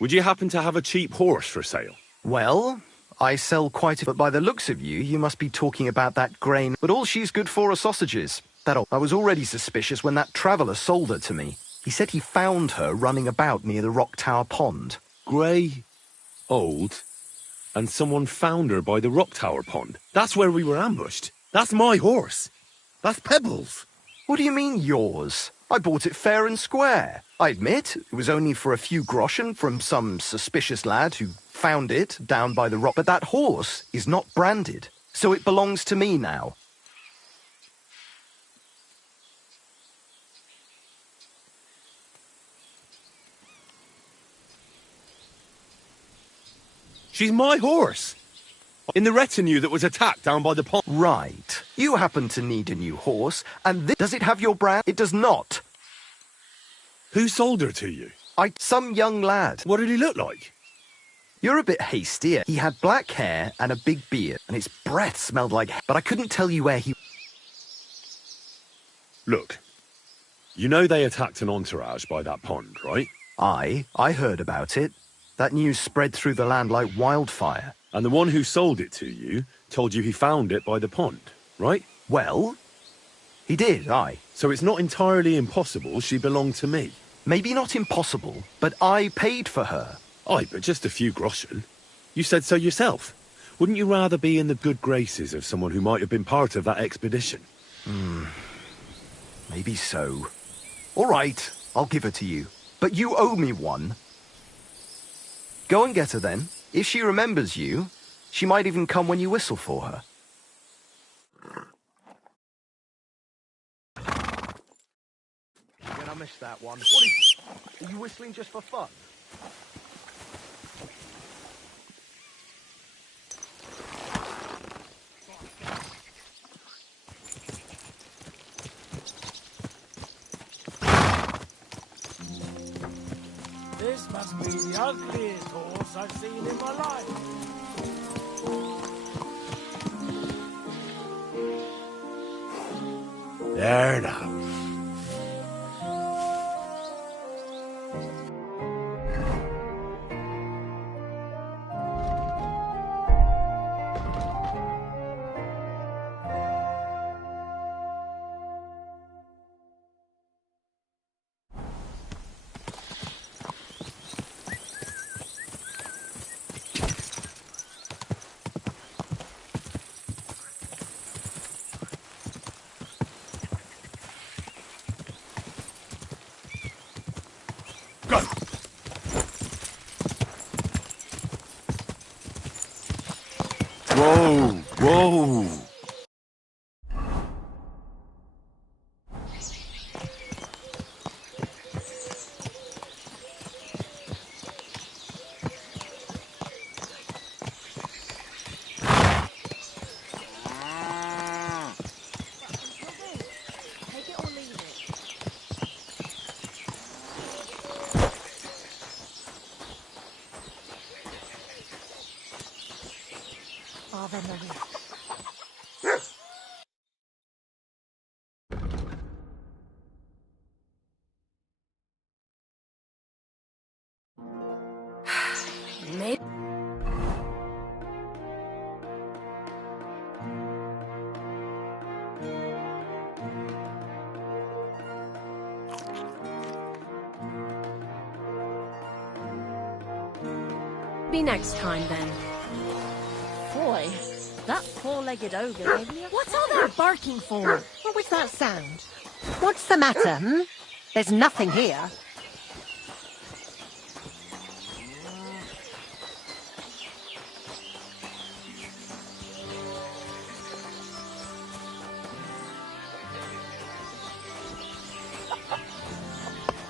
Would you happen to have a cheap horse for sale? Well, I sell quite a... But by the looks of you, you must be talking about that grain. But all she's good for are sausages. I was already suspicious when that traveller sold her to me. He said he found her running about near the Rock Tower Pond. Grey, old, and someone found her by the Rock Tower Pond. That's where we were ambushed. That's my horse. That's Pebbles. What do you mean, yours? I bought it fair and square. I admit, it was only for a few groschen from some suspicious lad who found it down by the rock. But that horse is not branded, so it belongs to me now. She's my horse. In the retinue that was attacked down by the pond. Right. You happen to need a new horse, and does it have your brand? It does not. Who sold her to you? Some young lad. What did he look like? You're a bit hasty. He had black hair and a big beard, and his breath smelled like... But I couldn't tell you where he... Look, you know they attacked an entourage by that pond, right? I heard about it. That news spread through the land like wildfire. And the one who sold it to you told you he found it by the pond, right? Well, he did, aye. So it's not entirely impossible she belonged to me. Maybe not impossible, but I paid for her. Aye, but just a few groschen. You said so yourself. Wouldn't you rather be in the good graces of someone who might have been part of that expedition? Maybe so. All right, I'll give her to you. But you owe me one. Go and get her then. If she remembers you, she might even come when you whistle for her. When I missed that one. What is it? Are you whistling just for fun? This must be the ugliest horse I've seen in my life. There now. Whoa, whoa. Ave Maria. Maybe. Be next time then. Boy, that four-legged ogre gave me a... What's all that barking for? What was that sound? What's the matter, hmm? There's nothing here.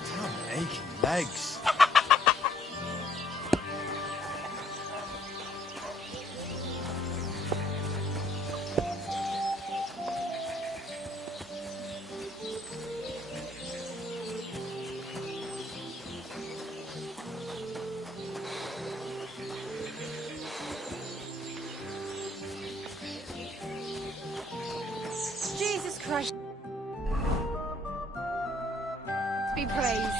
Damn aching legs. Jesus Christ. Be praised.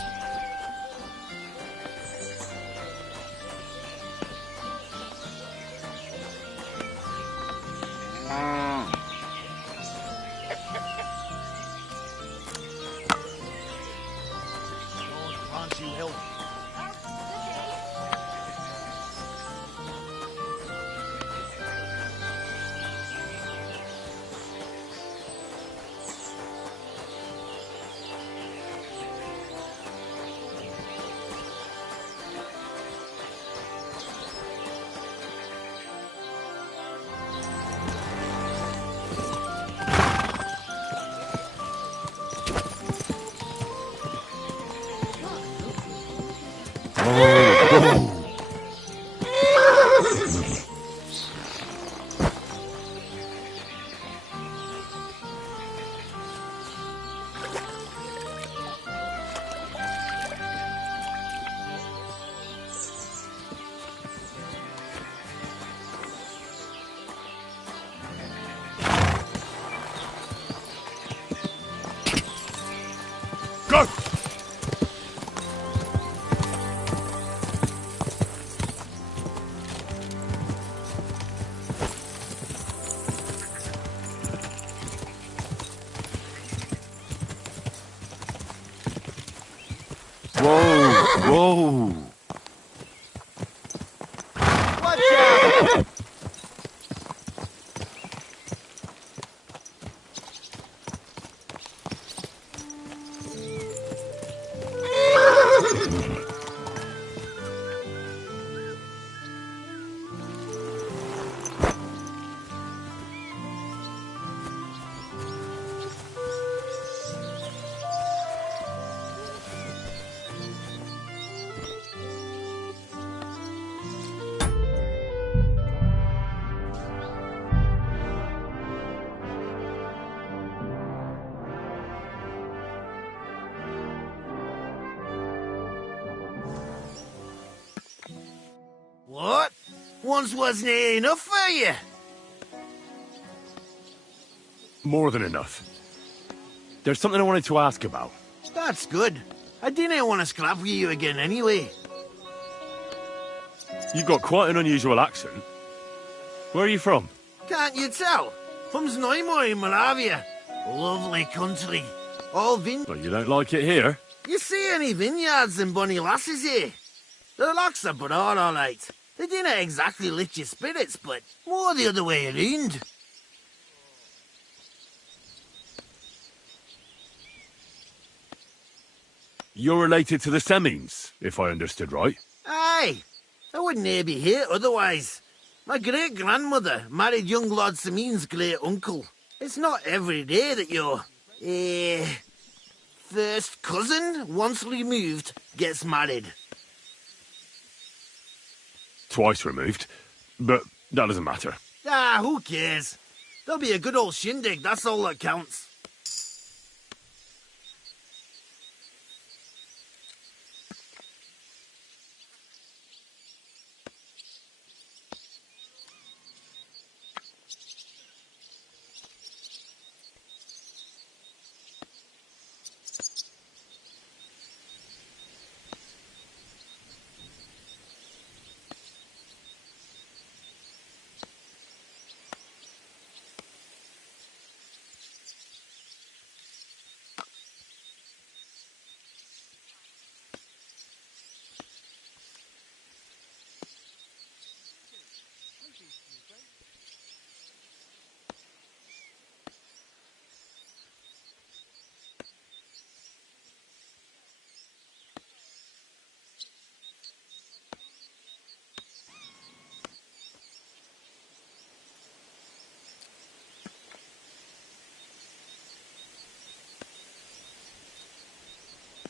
Go! Whoa! Watch out! What? Once wasn't it enough for you? More than enough. There's something I wanted to ask about. That's good. I didn't want to scrap with you again anyway. You've got quite an unusual accent. Where are you from? Can't you tell? From Znaimor in Moravia. Lovely country. All Well, you don't like it here? You see any vineyards and bonny lasses here? The locks are but all right. They didn't exactly lift your spirits, but more the other way around. You're related to the Semines, if I understood right. Aye. I wouldn't be here otherwise. My great-grandmother married young Lord Semine's great-uncle. It's not every day that your, first cousin, once removed, gets married. Twice removed. But that doesn't matter. Ah, who cares? There'll be a good old shindig, that's all that counts.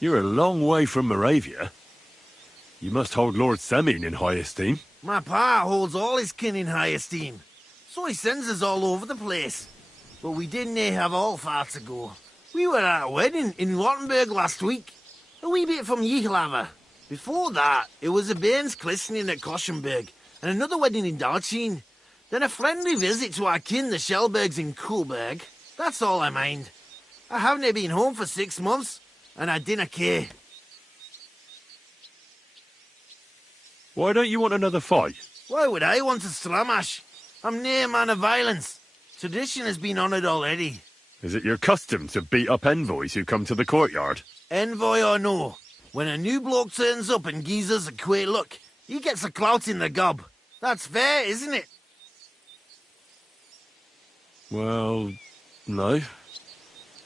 You're a long way from Moravia. You must hold Lord Semine in high esteem. My pa holds all his kin in high esteem, so he sends us all over the place. But we didn't have all far to go. We were at a wedding in Rottenburg last week, a wee bit from Yichlava. Before that, it was a bairn's christening at Koschenberg, and another wedding in Dalchin. Then a friendly visit to our kin, the Shellbergs in Kuhlberg. That's all I mind. I haven't been home for 6 months, and I dinna care. Why don't you want another fight? Why would I want to stramash? I'm nae a man of violence. Tradition has been honoured already. Is it your custom to beat up envoys who come to the courtyard? Envoy or no, when a new bloke turns up and gives us a queer look, he gets a clout in the gob. That's fair, isn't it? Well, no.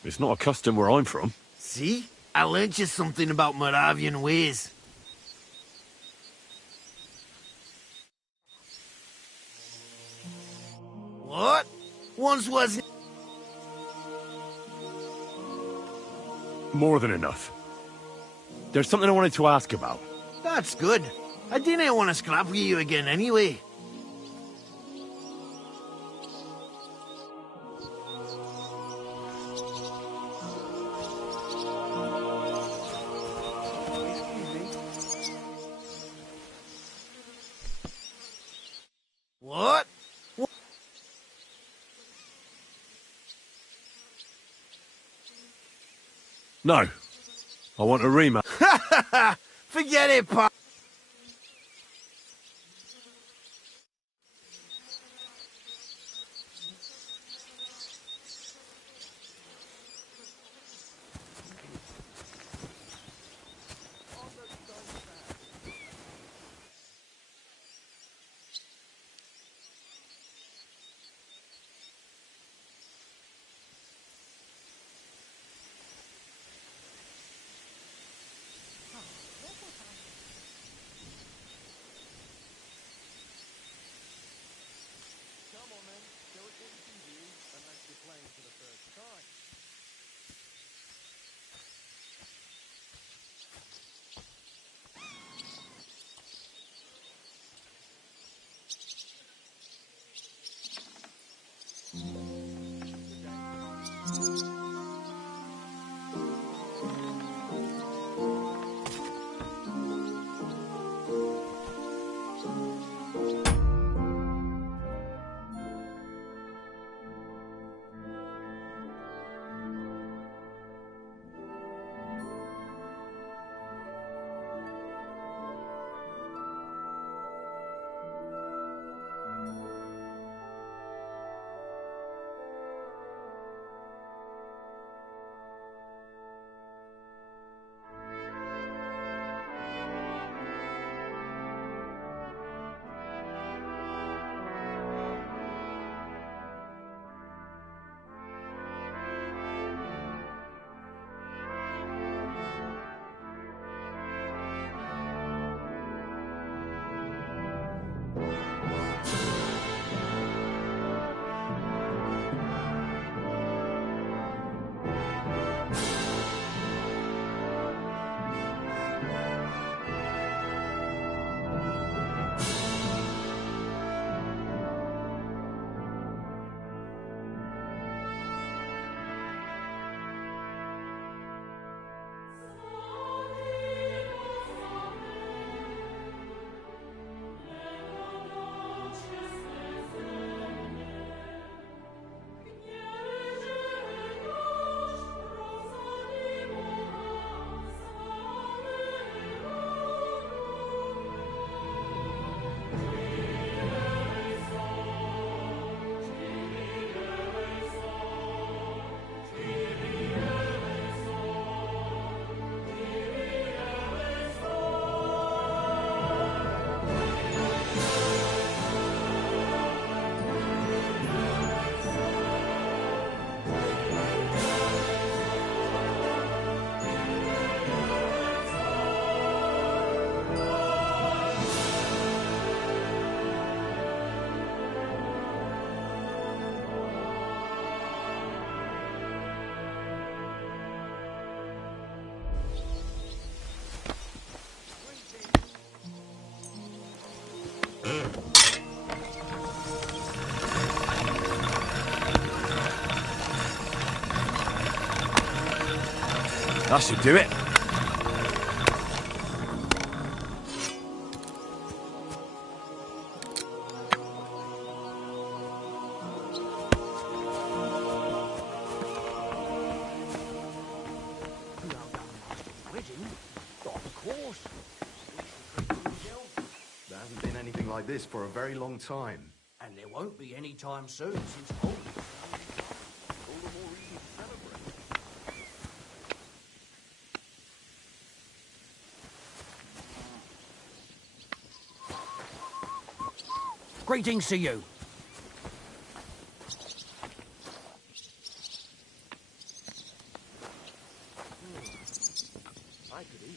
It's not a custom where I'm from. See? I learnt you something about Moravian ways. What? Once was... More than enough. There's something I wanted to ask about. That's good. I didn't want to scrap with you again anyway. What? No. I want a rematch. Forget it, pal. That should do it. There hasn't been anything like this for a very long time. And there won't be any time soon since Holy. Greetings to you. I could eat.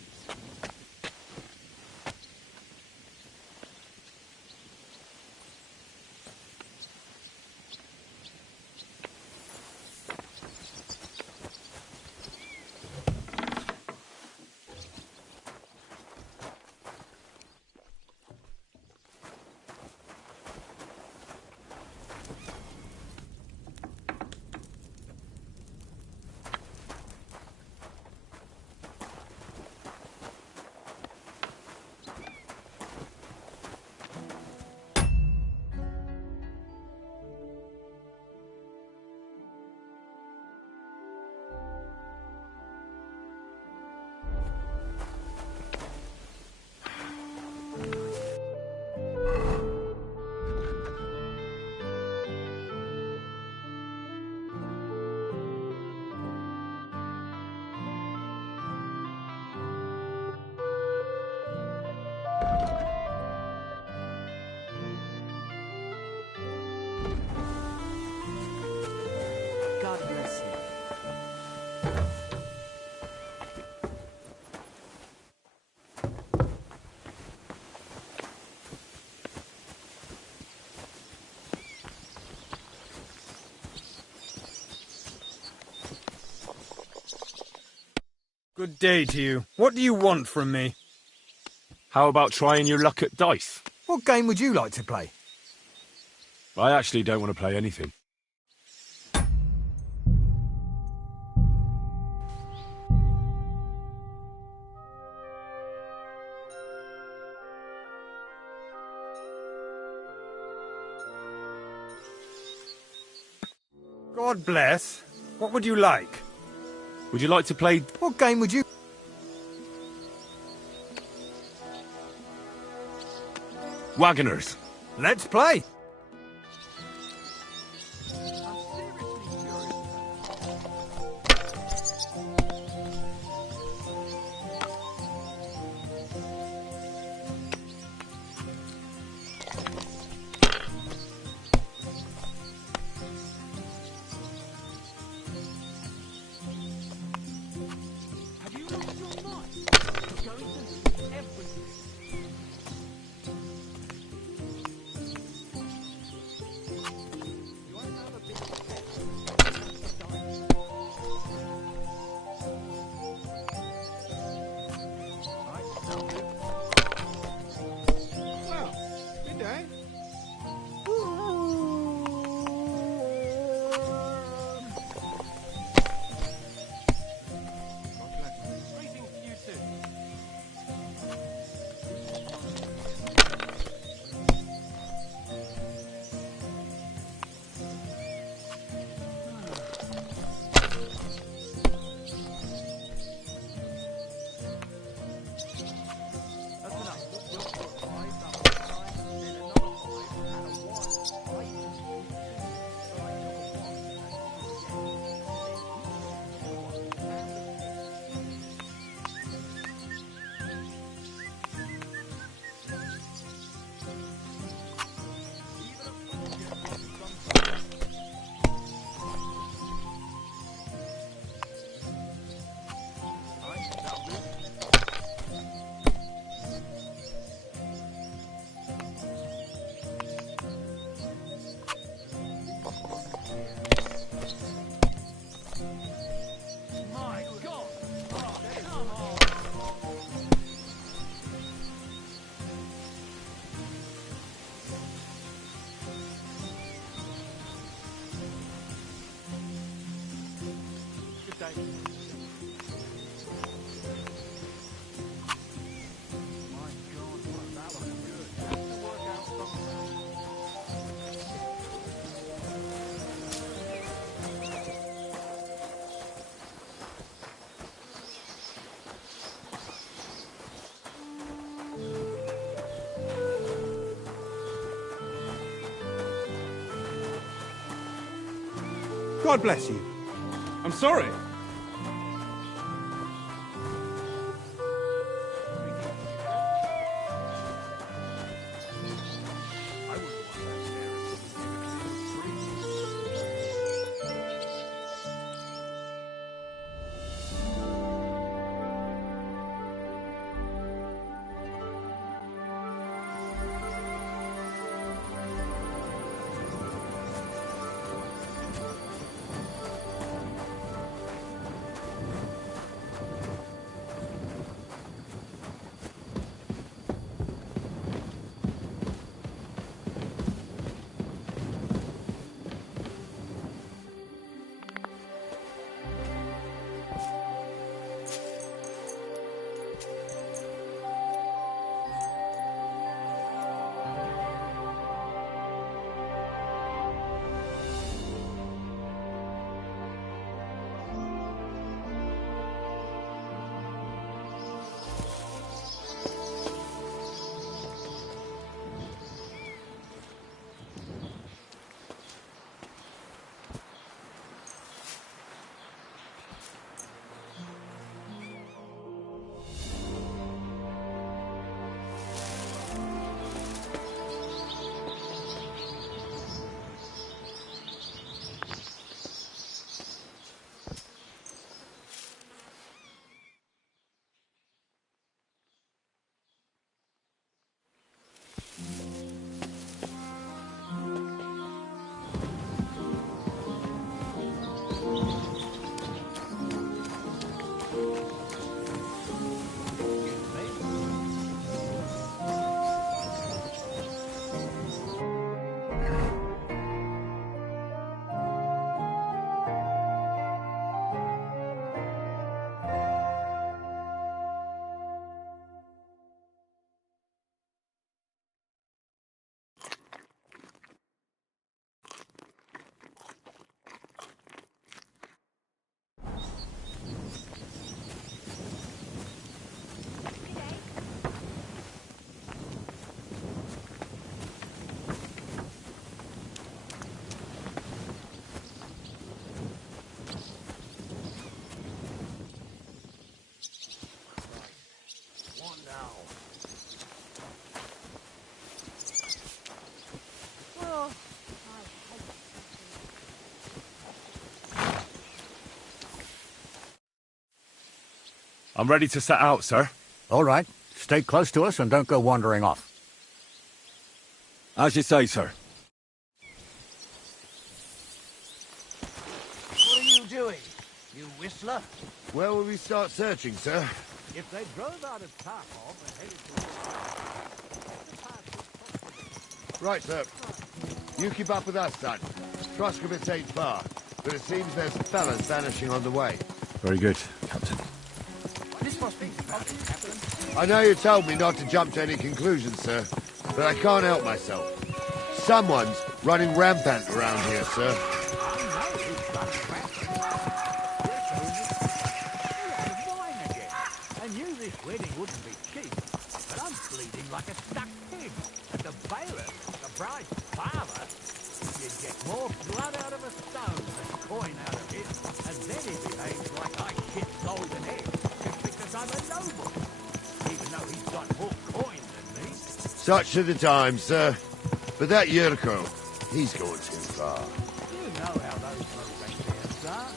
Good day to you. What do you want from me? How about trying your luck at dice? What game would you like to play? I actually don't want to play anything. God bless. What would you like? Would you like to play... What game would you... Wagoners? Let's play. God bless you. I'm sorry. I'm ready to set out, sir. All right. Stay close to us and don't go wandering off. As you say, sir. What are you doing, you whistler? Where will we start searching, sir? If they drove out of Tarkov and headed towards... Right, sir. You keep up with us, son. Troskovitz ain't far, but it seems there's fellas vanishing on the way. Very good, Captain. This must be Captain. I know you told me not to jump to any conclusions, sir, but I can't help myself. Someone's running rampant around here, sir. I knew this wedding wouldn't be cheap, but I'm bleeding like a stuck pig. And the bailiff, the bride's father, you'd get more blood out of a stone than coin out of him. And then he behaves like I shit golden eggs just because I'm a noble, even though he's got more coin than me. Such are the times, sir. But that Yurko, he's going too far. You know how those Moravians are.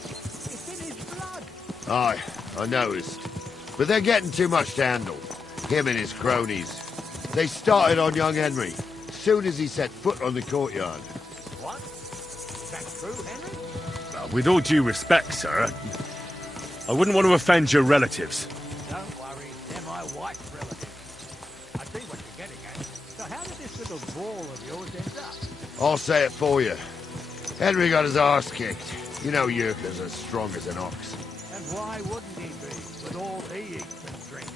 It's in his blood. Aye, I noticed. But they're getting too much to handle. Him and his cronies. They started on young Henry, soon as he set foot on the courtyard. What? Is that true, Henry? With all due respect, sir, I wouldn't want to offend your relatives. Don't worry, they're my wife's relatives. I see what you're getting at. So how did this little ball of yours end up? I'll say it for you. Henry got his arse kicked. You know Yurka's as strong as an ox. And why wouldn't he be, with all he eats and drinks?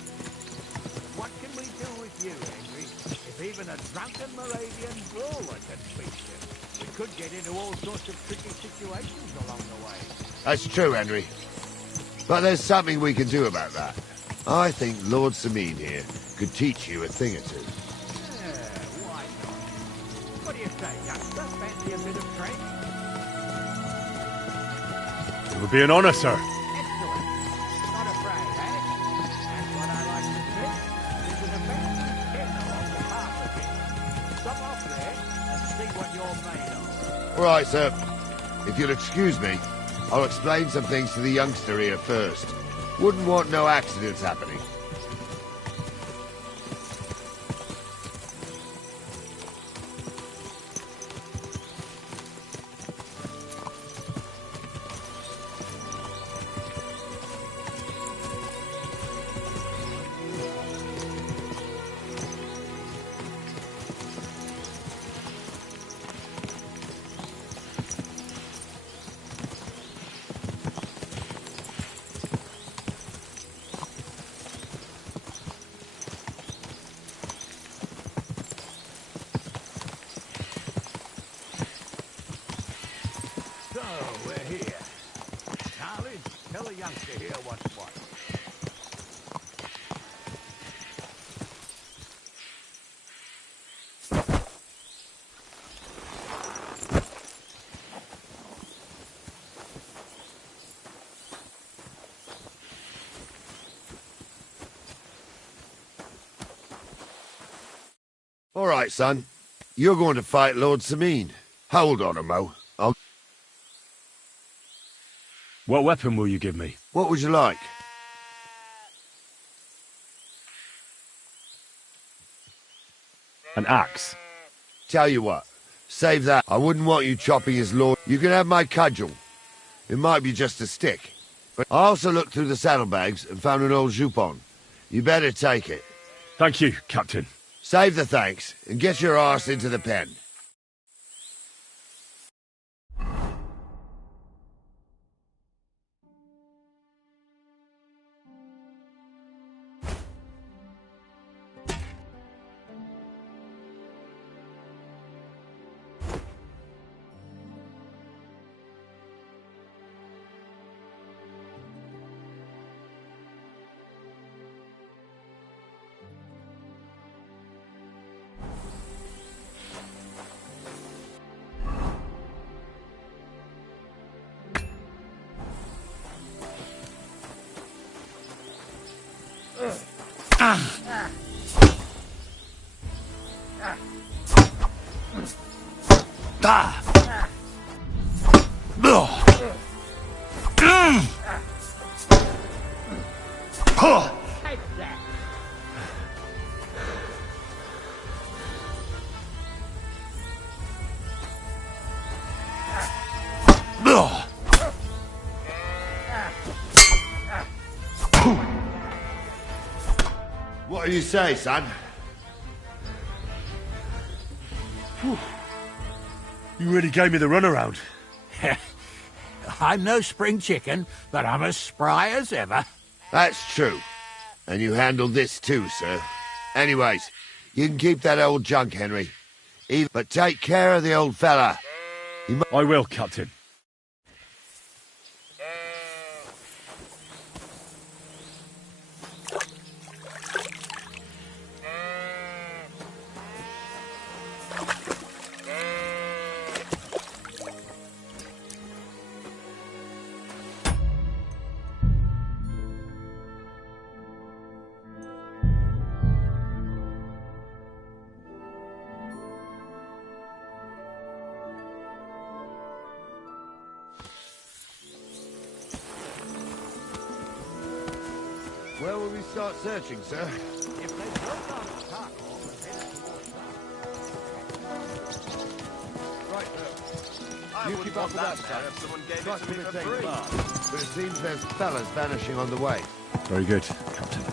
What can we do with you, Henry? If even a drunken Moravian brawler can beat you, we could get into all sorts of tricky situations along the way. That's true, Henry. But there's something we can do about that. I think Lord Sameen here could teach you a thing or two. Yeah, why not? What do you say, youngster? Fancy a bit of training? It would be an honor, sir. Excellent. Not afraid, eh? That's what I like to see. There's an abandoned tent along the path again. Stop off there and see what you're made of. All right, sir. If you'll excuse me, I'll explain some things to the youngster here first. Wouldn't want no accidents happening. So, we're here. Knowledge, tell the youngster here what's what. All right, son. You're going to fight Lord Sameen. Hold on a mo. What weapon will you give me? What would you like? An axe. Tell you what. Save that. I wouldn't want you chopping his lord. You can have my cudgel. It might be just a stick. But I also looked through the saddlebags and found an old jupon. You better take it. Thank you, Captain. Save the thanks and get your arse into the pen. Take that. What do you say, son? You really gave me the runaround. I'm no spring chicken, but I'm as spry as ever. That's true. And you handled this too, sir. Anyways, you can keep that old junk, Henry. But take care of the old fella. I will, Captain. Where will we start searching, sir? If they go down the park hall and head towards Right, sir. You keep up with that, sir. If someone gave it to me for free. But it seems there's fellas vanishing on the way. Very good, Captain.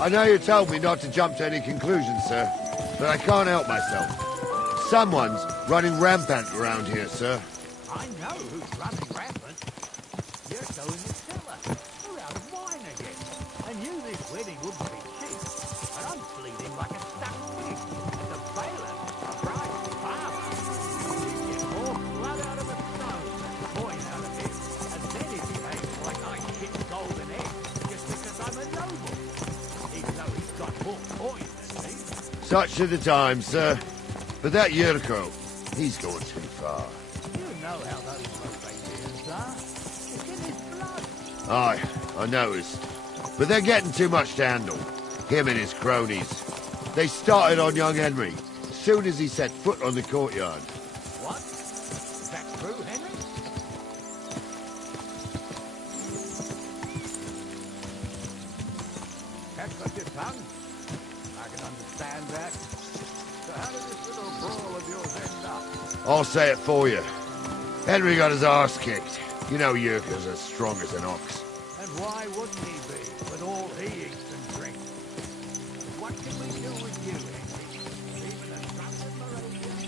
I know you told me not to jump to any conclusions, sir, but I can't help myself. Someone's running rampant around here, sir. I know who's running rampant. You're so in the cellar. We're out of wine again. I knew this wedding wouldn't be cheap, but I'm bleeding like a stuck pig. The bailiff, the bride's father. You get more blood out of a stone than coin out of him. And then he behaves like I shit golden eggs just because I'm a noble. Even though he's got more coin than me. Such are the times, sir. But that Yurko, he's going too far. You know how those Moravians are. It's in his blood. Aye, I noticed. But they're getting too much to handle. Him and his cronies. They started on young Henry, as soon as he set foot on the courtyard. What? Is that true, Henry? Catch up your tongue. I can understand that. So how did this little brawl of yours end up? I'll say it for you. Henry got his arse kicked. You know Yurko's as strong as an ox. And why wouldn't he be, with all he eats and drinks? What can we do with you, Henry? Even a trusted Moravian?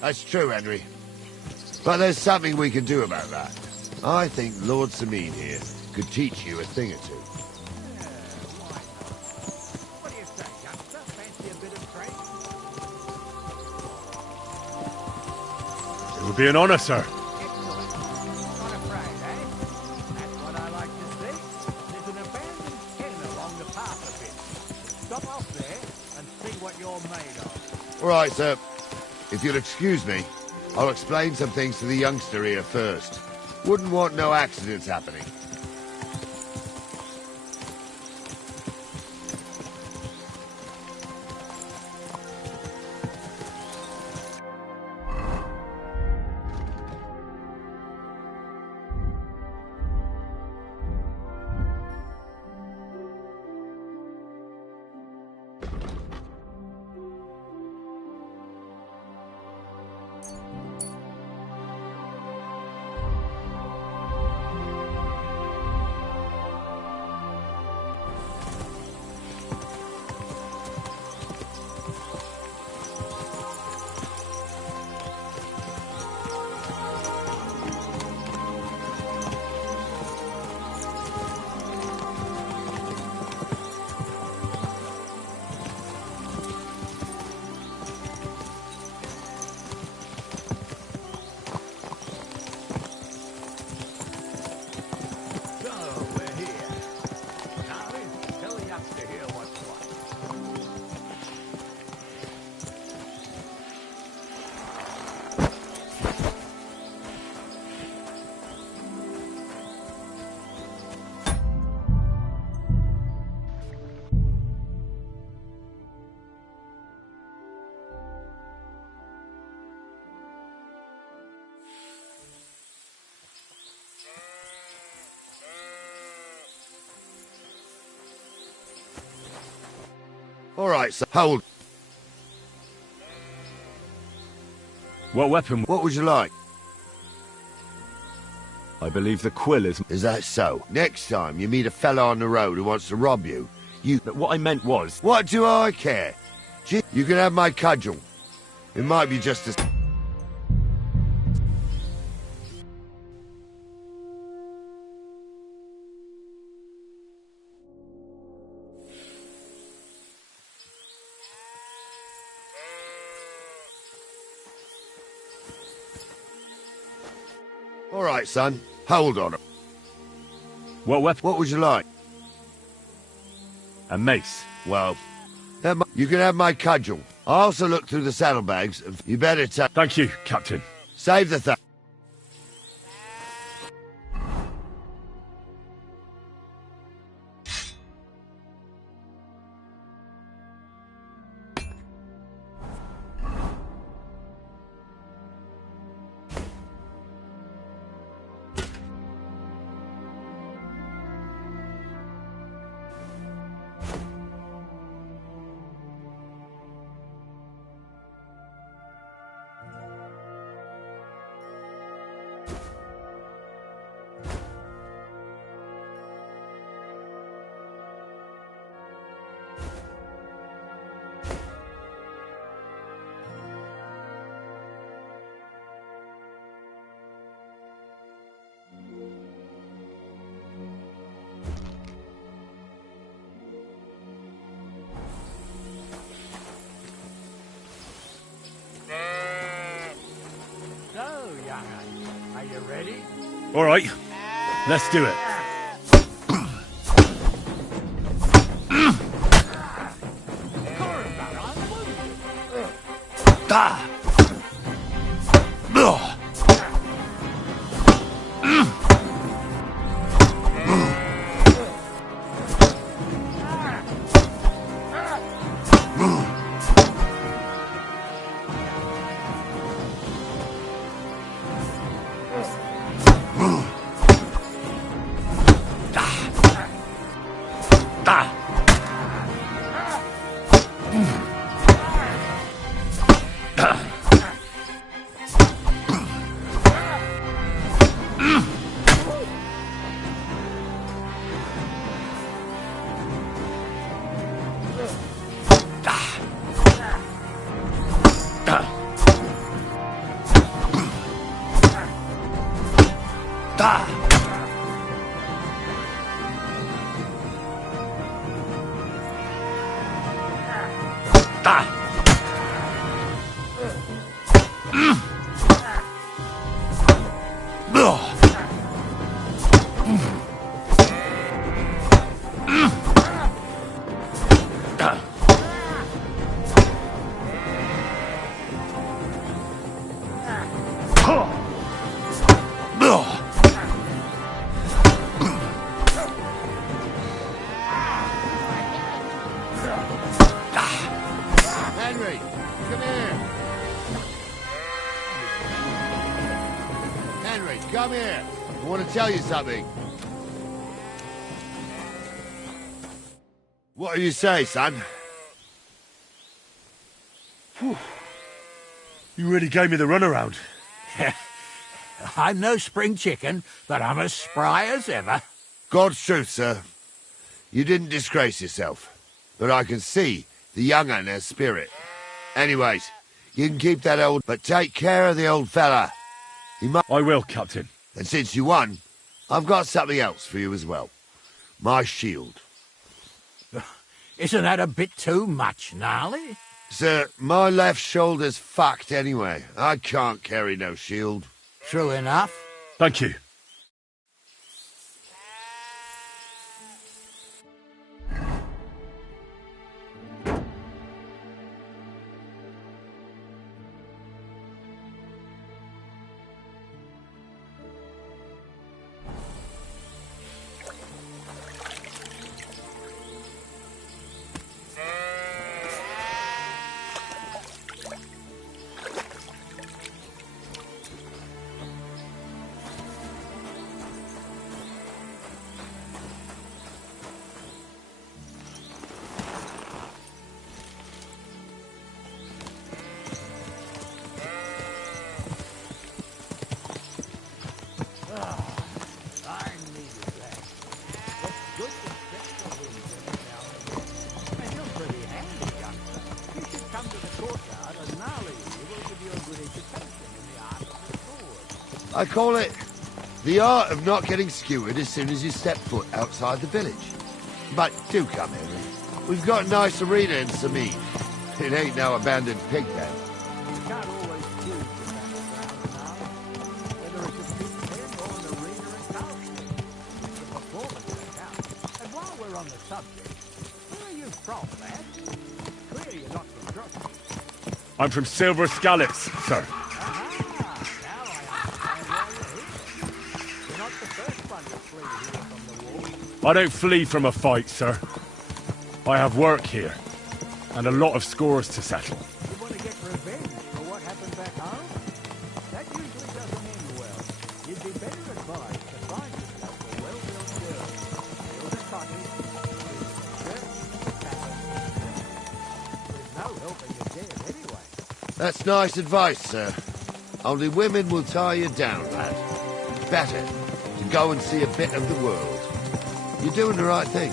That's true, Henry. But there's something we can do about that. I think Lord Sameen here could teach you a thing or two. What do you say, youngster? Fancy a bit of trade? It would be an honor, sir. Excellent. Not afraid, eh? That's what I like to see. There's an abandoned ken along the path a bit. Stop off there and see what you're made of. All right, sir. If you'll excuse me, I'll explain some things to the youngster here first. Wouldn't want no accidents happening. All right, so hold. What weapon? What would you like? I believe the quill is... Is that so? Next time you meet a fella on the road who wants to rob you, What I meant was... What do I care? Gee, you can have my cudgel. It might be just as... All right, son. Hold on. What weapon? What would you like? A mace. Well, you can have my cudgel. I also looked through the saddlebags. You better take... Thank you, Captain. Save the thing. So, young'un, are you ready? All right. Let's do it. Henry, come here. Henry, come here. I want to tell you something. What do you say, son? You really gave me the runaround. I'm no spring chicken, but I'm as spry as ever. God's truth, sir. You didn't disgrace yourself. But I can see the young un has spirit. Anyways, you can keep that old... But take care of the old fella. He might... I will, Captain. And since you won, I've got something else for you as well. My shield. Isn't that a bit too much, Gnarly? Sir, my left shoulder's fucked anyway. I can't carry no shield. True enough. Thank you. I call it the art of not getting skewered as soon as you step foot outside the village. But do come, Henry. We've got a nice arena in Samid. It ain't no abandoned pig pen. You can't always choose the background now. Whether it's a big pen or an arena in Carlton. It's the performance that counts. And while we're on the subject, where are you from, lad? Clear you're not from Drummond. I'm from Silver Scallops, sir. I don't flee from a fight, sir. I have work here, and a lot of scores to settle. You want to get revenge for what happened back home? That usually doesn't end well. You'd be better advised to find yourself a well-built girl. Build a cottage, there's no helping you dead anyway. That's nice advice, sir. Only women will tie you down, lad. Better to go and see a bit of the world. You're doing the right thing.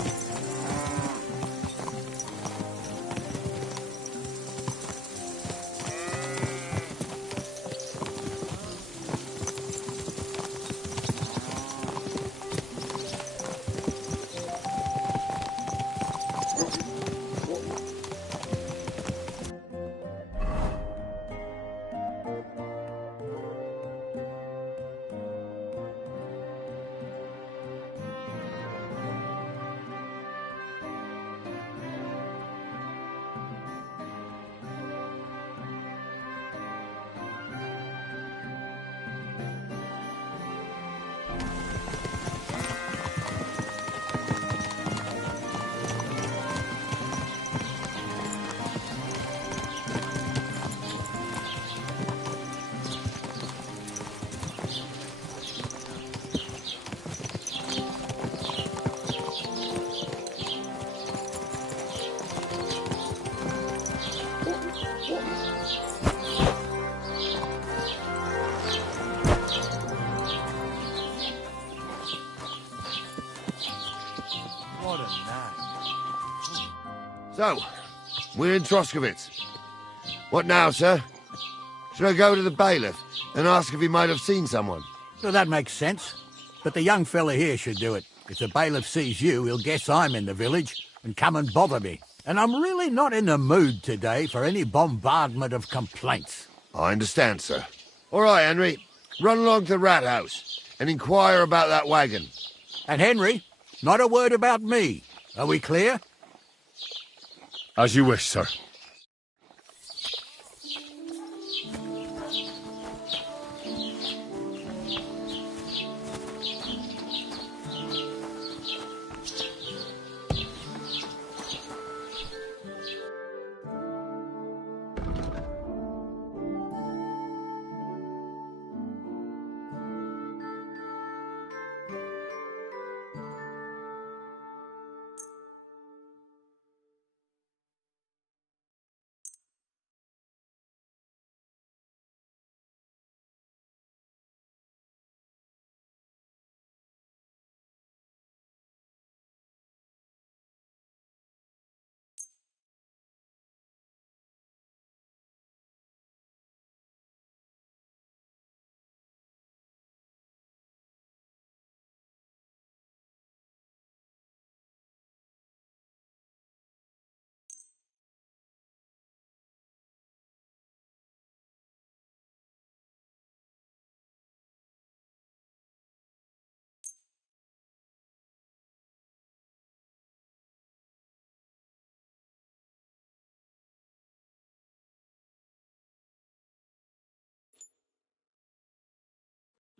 What a night. So, we're in Troskowitz. What now, sir? Should I go to the bailiff and ask if he might have seen someone? So that makes sense. But the young fella here should do it. If the bailiff sees you, he'll guess I'm in the village and come and bother me. And I'm really not in the mood today for any bombardment of complaints. I understand, sir. All right, Henry. Run along to the rat house and inquire about that wagon. And Henry, not a word about me. Are we clear? As you wish, sir.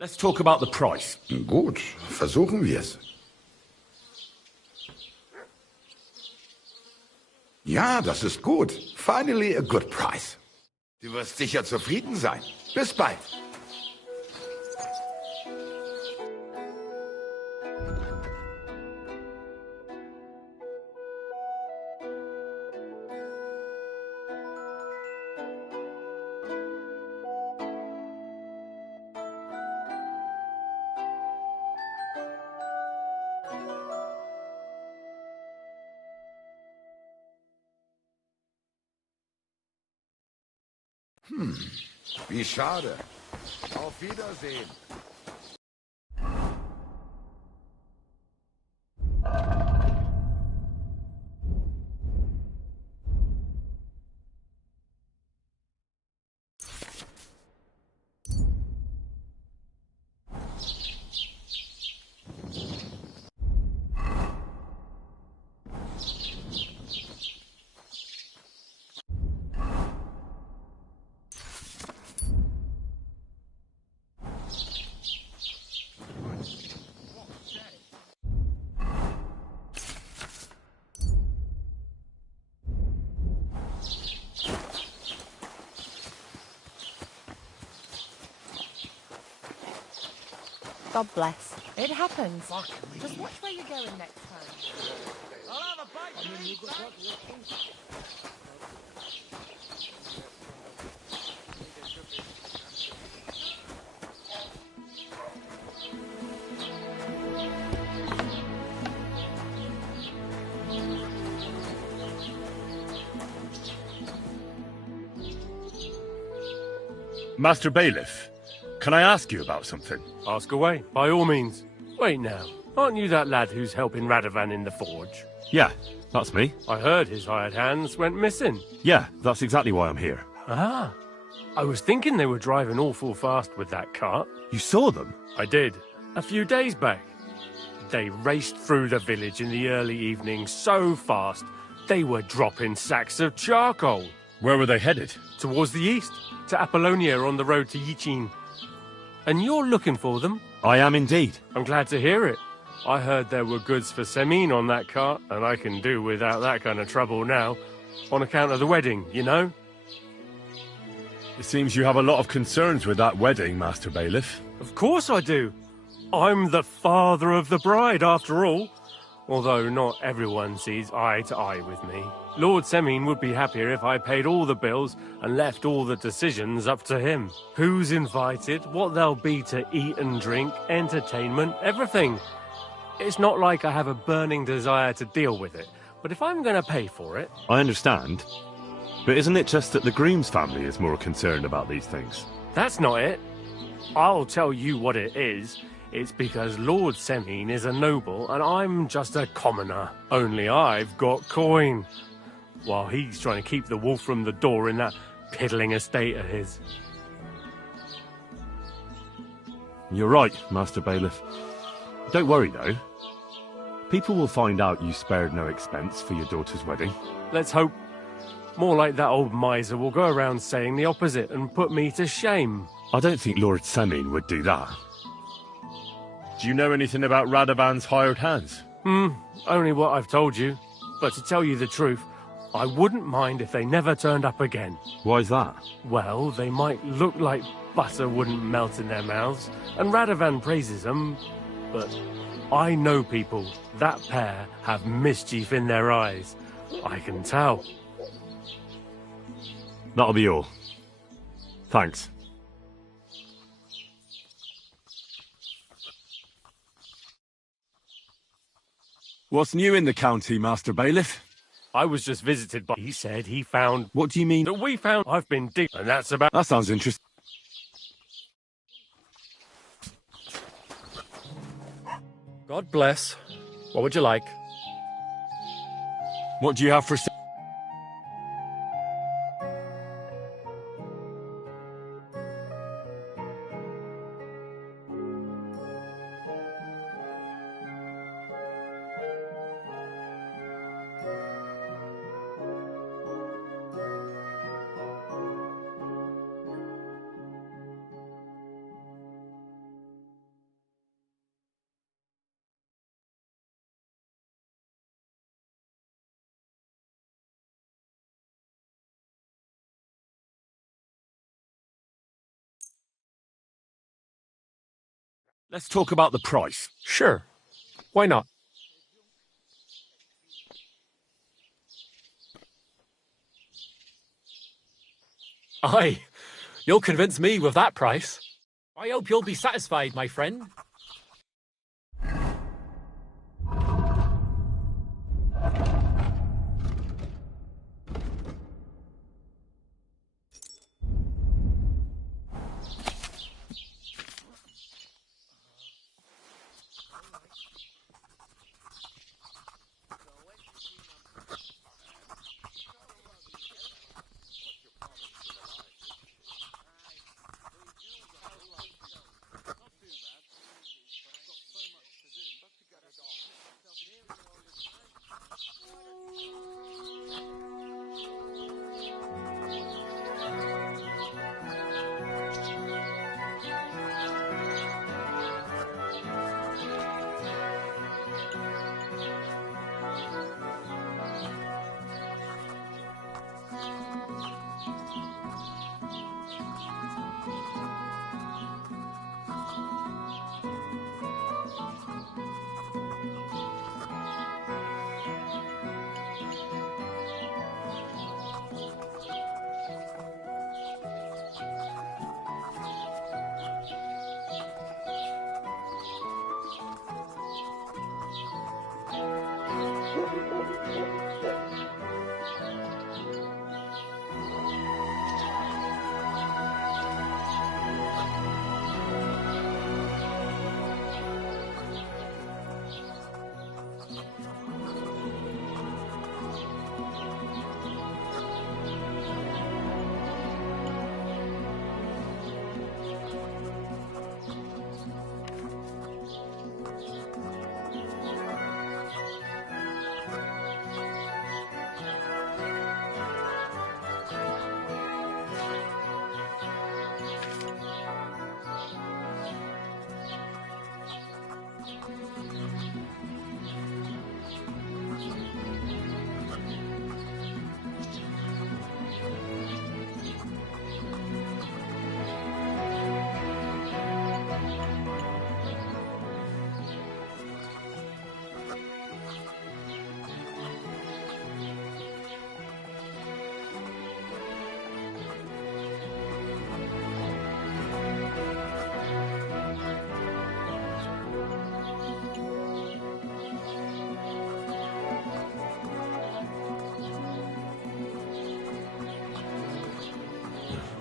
Let's talk about the price. Gut, versuchen wir's. Ja, das ist gut. Finally a good price. Du wirst sicher zufrieden sein. Bis bald. Wie schade. Auf Wiedersehen. God bless. It happens. Just watch where you're going next time. I'll have a bite. Master Bailiff, can I ask you about something? Ask away, by all means. Wait now, aren't you that lad who's helping Radovan in the forge? Yeah, that's me. I heard his hired hands went missing. Yeah, that's exactly why I'm here. Ah, I was thinking they were driving awful fast with that cart. You saw them? I did, a few days back. They raced through the village in the early evening so fast, they were dropping sacks of charcoal. Where were they headed? Towards the east, to Apollonia on the road to Yichin. And you're looking for them? I am indeed. I'm glad to hear it. I heard there were goods for Semin on that cart, and I can do without that kind of trouble now, on account of the wedding, you know? It seems you have a lot of concerns with that wedding, Master Bailiff. Of course I do. I'm the father of the bride, after all. Although not everyone sees eye to eye with me. Lord Semin would be happier if I paid all the bills and left all the decisions up to him. Who's invited, what there'll be to eat and drink, entertainment, everything. It's not like I have a burning desire to deal with it, but if I'm going to pay for it... I understand. But isn't it just that the groom's family is more concerned about these things? That's not it. I'll tell you what it is. It's because Lord Semin is a noble and I'm just a commoner. Only I've got coin. While he's trying to keep the wolf from the door in that piddling estate of his. You're right, Master Bailiff. Don't worry, though. People will find out you spared no expense for your daughter's wedding. Let's hope. More like that old miser will go around saying the opposite and put me to shame. I don't think Lord Semin would do that. Do you know anything about Radovan's hired hands? Only what I've told you. But to tell you the truth, I wouldn't mind if they never turned up again. Why is that? Well, they might look like butter wouldn't melt in their mouths, and Radovan praises them, but I know people, that pair, have mischief in their eyes. I can tell. That'll be all. Thanks. What's new in the county, Master Bailiff? I was just visited by... He said he found... What do you mean? That we found... I've been digging, and that's about... That sounds interesting. God bless. What would you like? What do you have for... Let's talk about the price. Sure. Why not? Aye, you'll convince me with that price. I hope you'll be satisfied, my friend.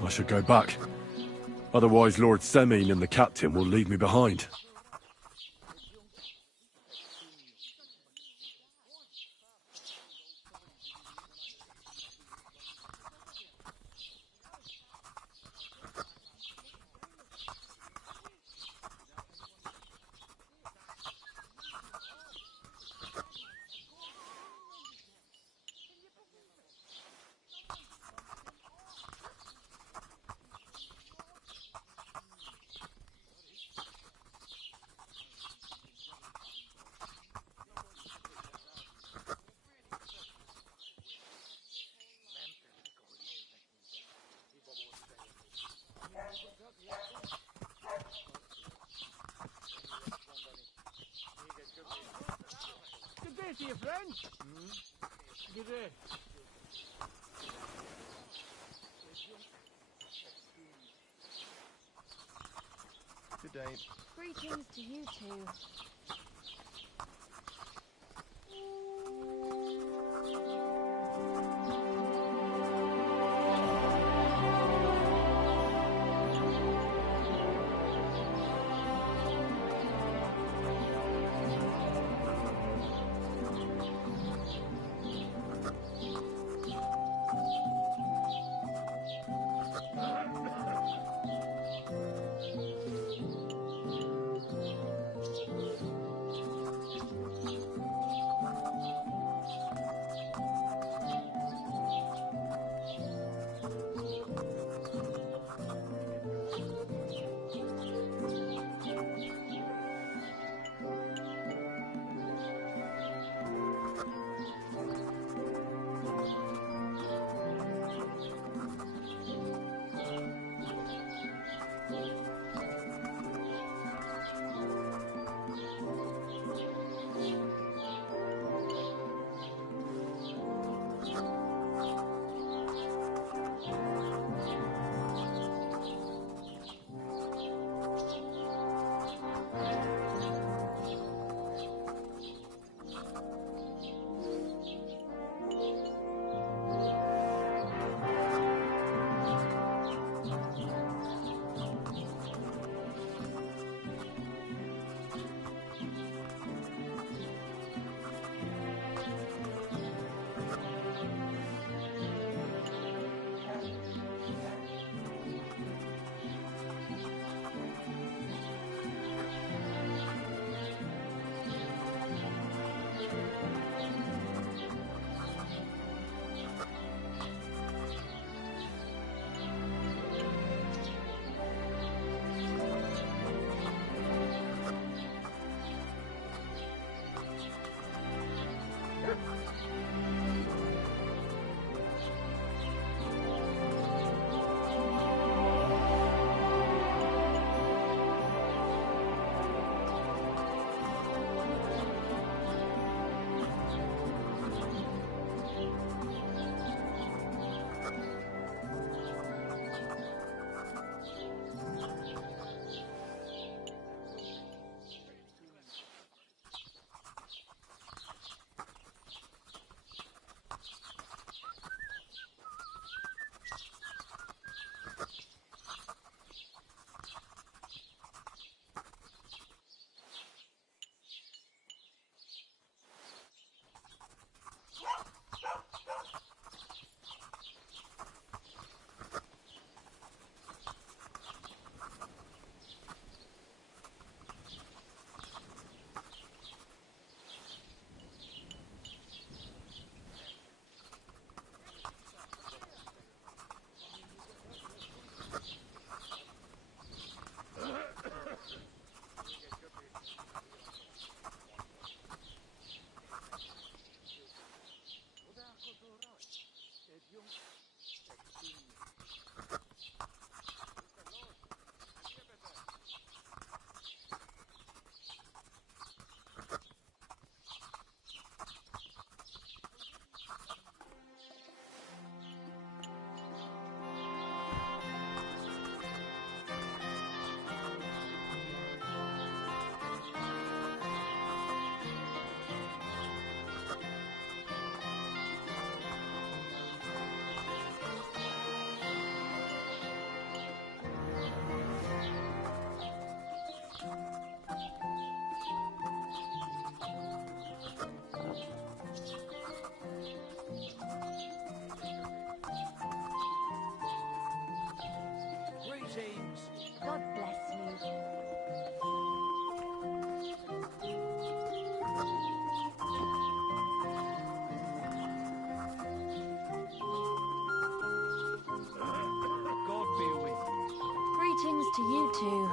I should go back. Otherwise Lord Semine and the captain will leave me behind. Good day to you, friend. Good day. Good day. Greetings to you too. to you two.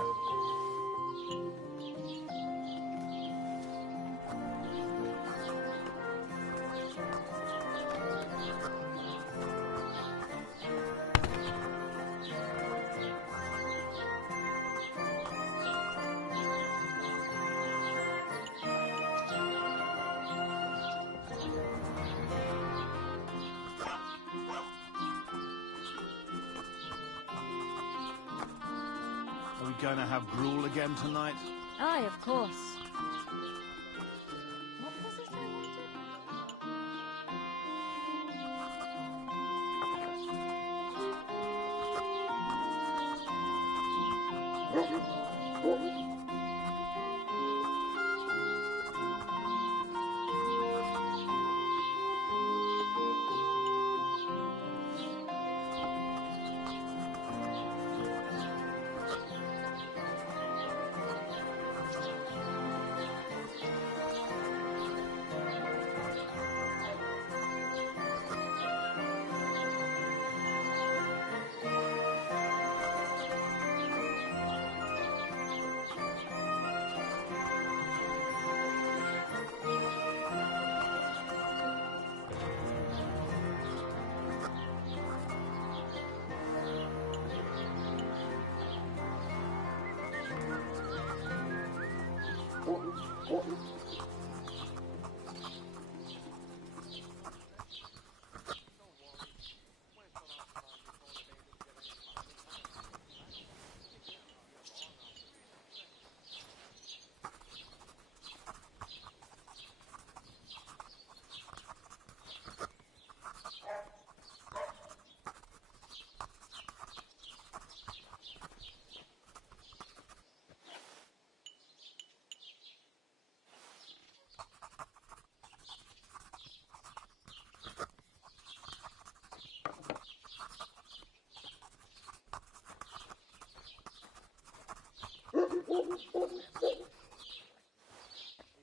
Are we going to have gruel again tonight? Aye, of course.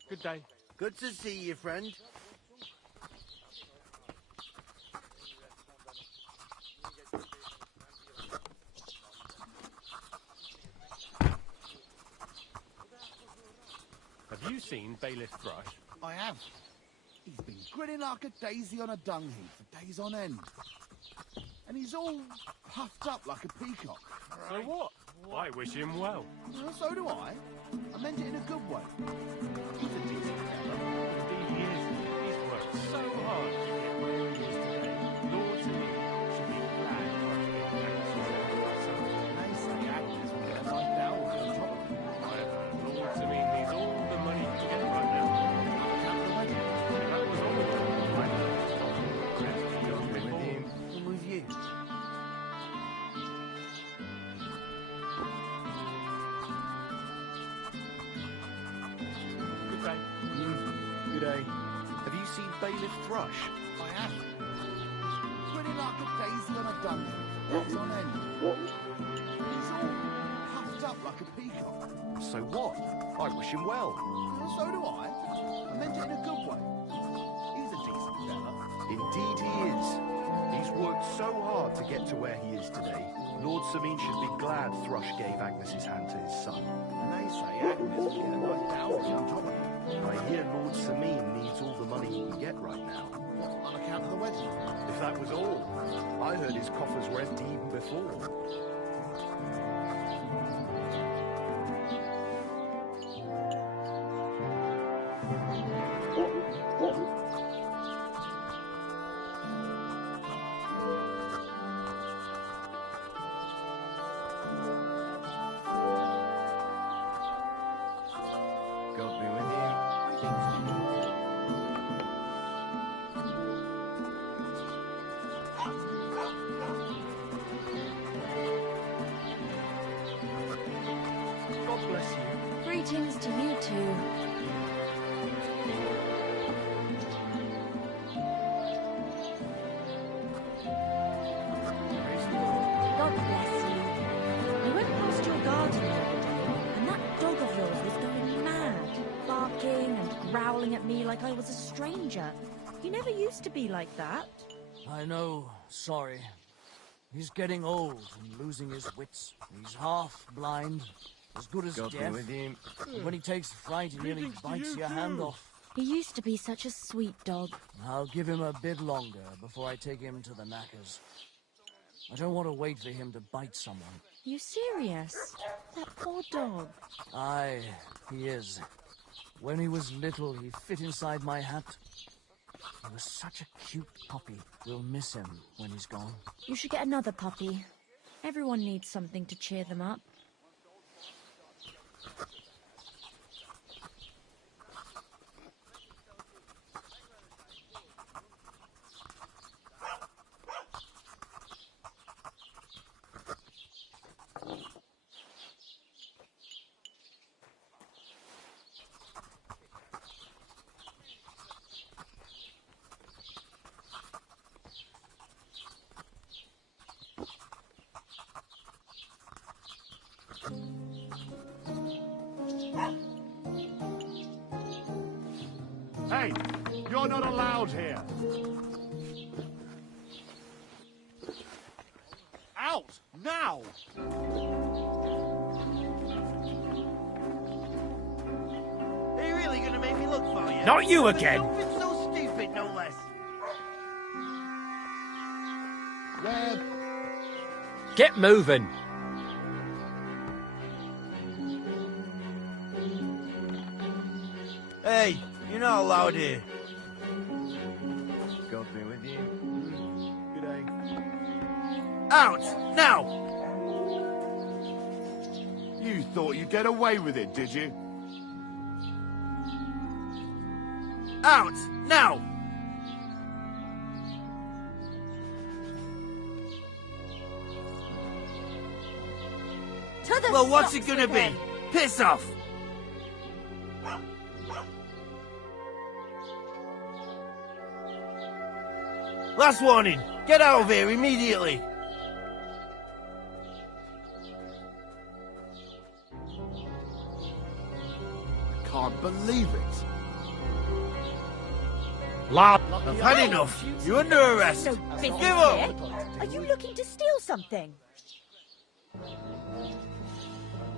Good day. Good to see you, friend. Have you seen Bailiff Thrush? I have. He's been grinning like a daisy on a dung heap for days on end. And he's all puffed up like a peacock. So what? I wish him well. Well, so do I. I meant it in a good way. He's a decent fella. Indeed he is. He's worked so hard to get where he is today. Lord Celine should be glad for him to get They say Agnes will get a nice dowry on top of him. Lord Celine needs all the money he can get right now. That was all. I I'm with you. Good day. Good day. Have you seen Bailiff Thrush? I have. Grinning like a daisy on a dung heap for days on end. He's all puffed up like a peacock. So what? I wish him well. Well, so do I. I meant it in a good way. He's a decent fella. Indeed he is. He's worked so hard to get to where he is today. Lord Sameen should be glad Thrush gave Agnes's hand to his son. And they say Agnes will get a nice dowry on top of him. I hear Lord Sameen needs all the money he can get right now. On account of the wedding. If that was all, I heard his coffers were empty even before. God be with you. God bless you. Greetings to you two. God bless you. I went past your garden the other day, and that dog of yours was going mad, barking and growling at me like I was a stranger. He never used to be like that. I know. Sorry. He's getting old and losing his wits. He's half blind, as good as God be deaf. with you. And when he takes fright, he nearly bites your hand off. He used to be such a sweet dog. I'll give him a bit longer before I take him to the knackers. I don't want to wait for him to bite someone. You serious? That poor dog. Aye, he is. When he was little, he fit inside my hat. He was such a cute puppy. We'll miss him when he's gone. You should get another puppy. Everyone needs something to cheer them up. Hey, you're not allowed here. Out, now! Are you really gonna make me look for you? Not you again! Something so stupid, no less. Get moving! Hey, you're not allowed here. God be with you. Good day. Out! Now! You thought you'd get away with it, did you? Out! Now! To the Well, what's it stocks gonna again. be? Piss off! Last warning! Get out of here immediately! Can't believe it. Lad! I've had enough. You're under arrest. No Give business up! here. Are you looking to steal something?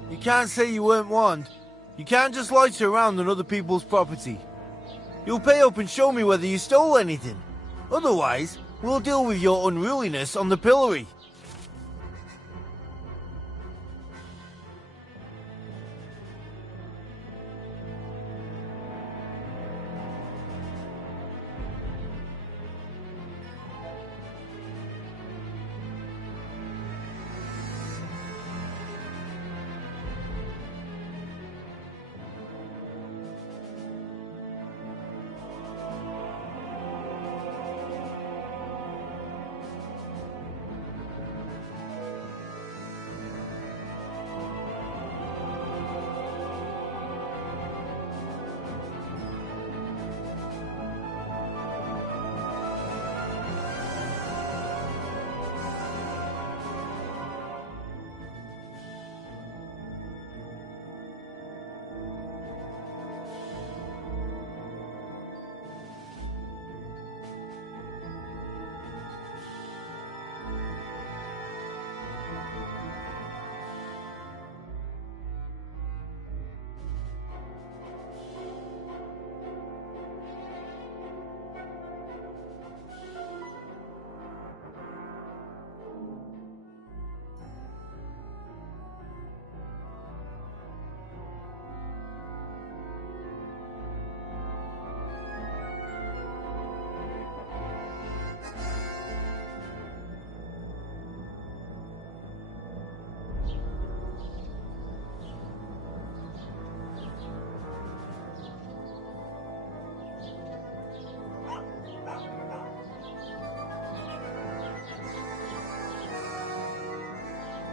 You can't say you weren't warned. You can't just loiter around on other people's property. You'll pay up and show me whether you stole anything. Otherwise, we'll deal with your unruliness on the pillory.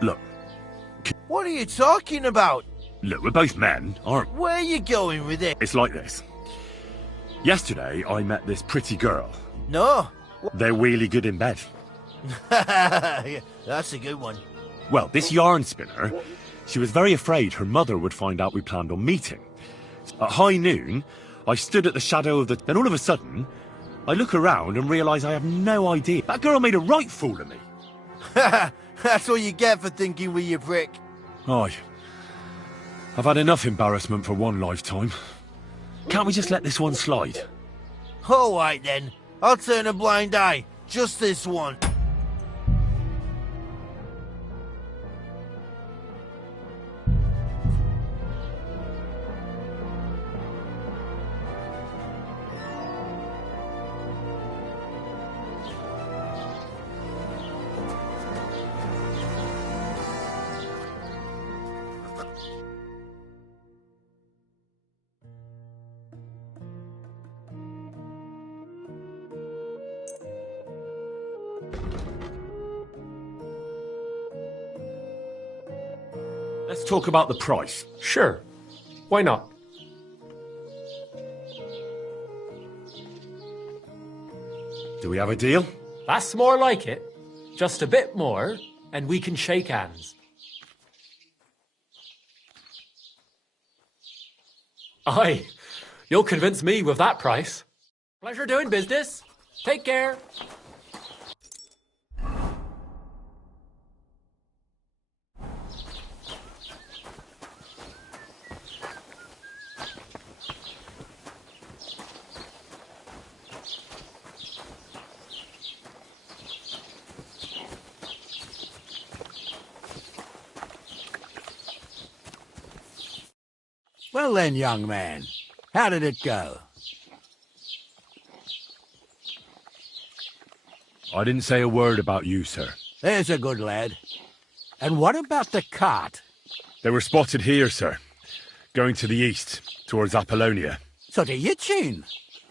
Look. What are you talking about? Look, we're both men, aren't we? Where are you going with it? It's like this. Yesterday, I met this pretty girl. No. They're really good in bed. Yeah, that's a good one. Well, this yarn spinner, she was very afraid her mother would find out we planned on meeting. At high noon, I stood at the shadow of the... Then all of a sudden, I look around and realise I have no idea. That girl made a right fool of me. That's what you get for thinking we you prick. Aye. I've had enough embarrassment for one lifetime. Can't we just let this one slide? All right then. I'll turn a blind eye. Just this one. Let's talk about the price. Sure. Why not? Do we have a deal? That's more like it. Just a bit more, and we can shake hands. Aye, you'll convince me with that price. Pleasure doing business. Take care. Well then, young man, how did it go? I didn't say a word about you, sir. There's a good lad. And what about the cart? They were spotted here, sir. Going to the east, towards Apollonia. So to Yitchin?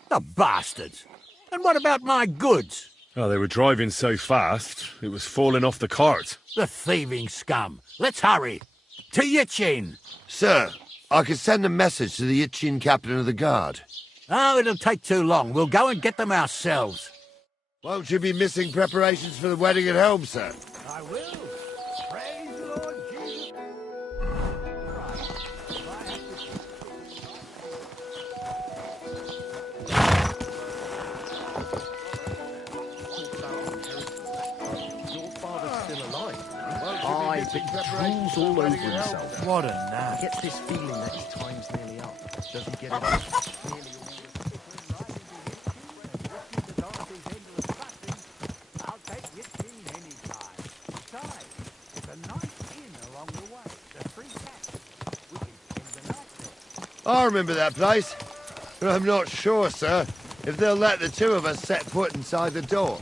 The bastards! And what about my goods? Oh, they were driving so fast, it was falling off the cart. The thieving scum! Let's hurry! To Yitchin! Sir, I can send a message to the Itchin captain of the guard. Oh, it'll take too long. We'll go and get them ourselves. Won't you be missing preparations for the wedding at home, sir? I will. Praise the Lord Jesus. Your father's still alive. Aye, but he drools all over himself. What a naff. Gets this feeling that his time's nearly up. Doesn't get it. I remember that place, but I'm not sure, sir, if they'll let the two of us set foot inside the door.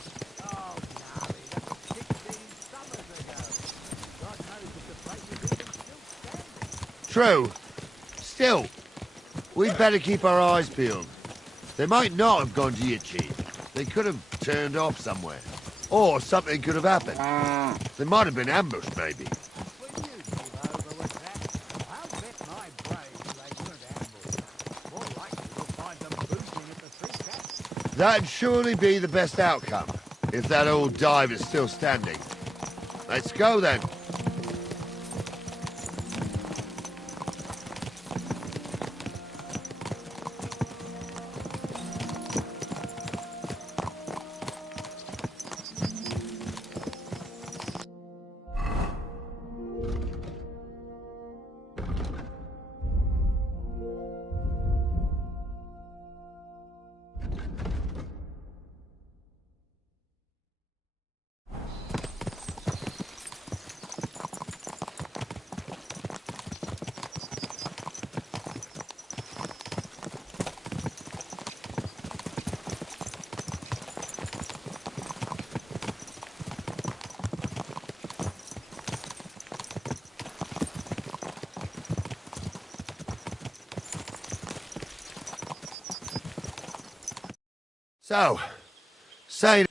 True. Still, we'd better keep our eyes peeled. They might not have gone to Yitchin. They could have turned off somewhere. Or something could have happened. They might have been ambushed, maybe. That'd surely be the best outcome, if that old dive is still standing. Let's go, then. So, say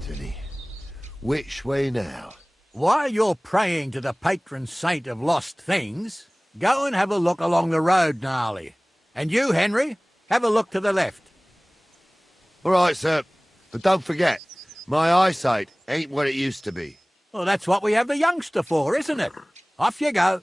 Tilly. Which way now? While you're praying to the patron saint of lost things, go and have a look along the road, Gnarly. And you, Henry, have a look to the left. All right, sir. But don't forget, my eyesight ain't what it used to be. Well, that's what we have the youngster for, isn't it? Off you go.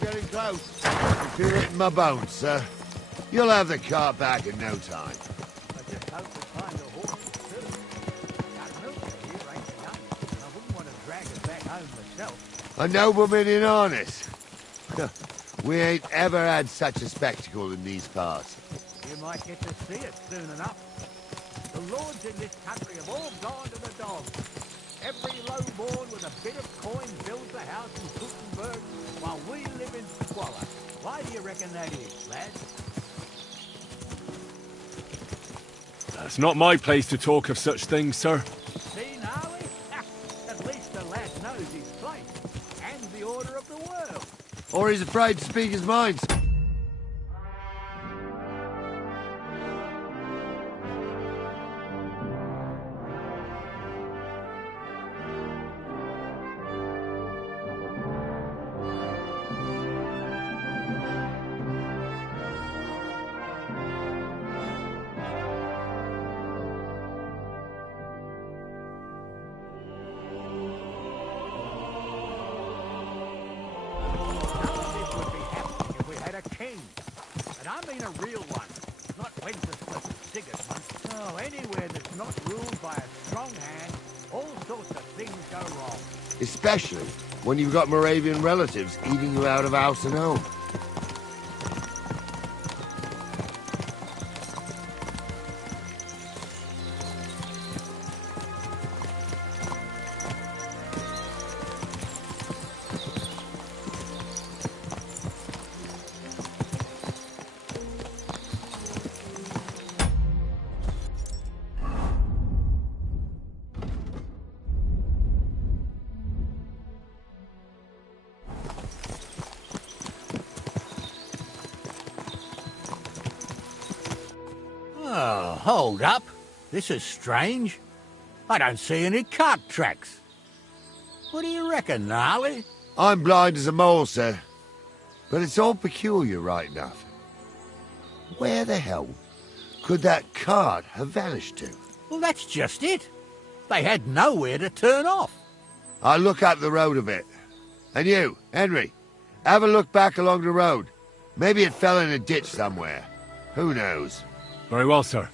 Getting close. I feel it in my bones, sir. You'll have the cart back in no time. I just hope we find a horse too. That milk here ain't enough. I wouldn't want to drag it back home myself. A nobleman in harness. We ain't ever had such a spectacle in these parts. You might get to see it soon enough. The lords in this country have all gone to the dogs. Every lowborn with a bit of coin builds a house in Gutenberg, while we live in squalor. Why do you reckon that is, lads? It's not my place to talk of such things, sir. See, Gnarly? At least the lad knows his place, and the order of the world. Or he's afraid to speak his mind. And I mean a real one, not Wenceslas and Sigurd one. Oh, anywhere that's not ruled by a strong hand, all sorts of things go wrong. Especially when you've got Moravian relatives eating you out of house and home. Oh, hold up. This is strange. I don't see any cart tracks. What do you reckon, Gnarly? I'm blind as a mole, sir. But it's all peculiar right enough. Where the hell could that cart have vanished to? Well, that's just it. They had nowhere to turn off. I'll look up the road a bit. And you, Henry, have a look back along the road. Maybe it fell in a ditch somewhere. Who knows? Very well, sir.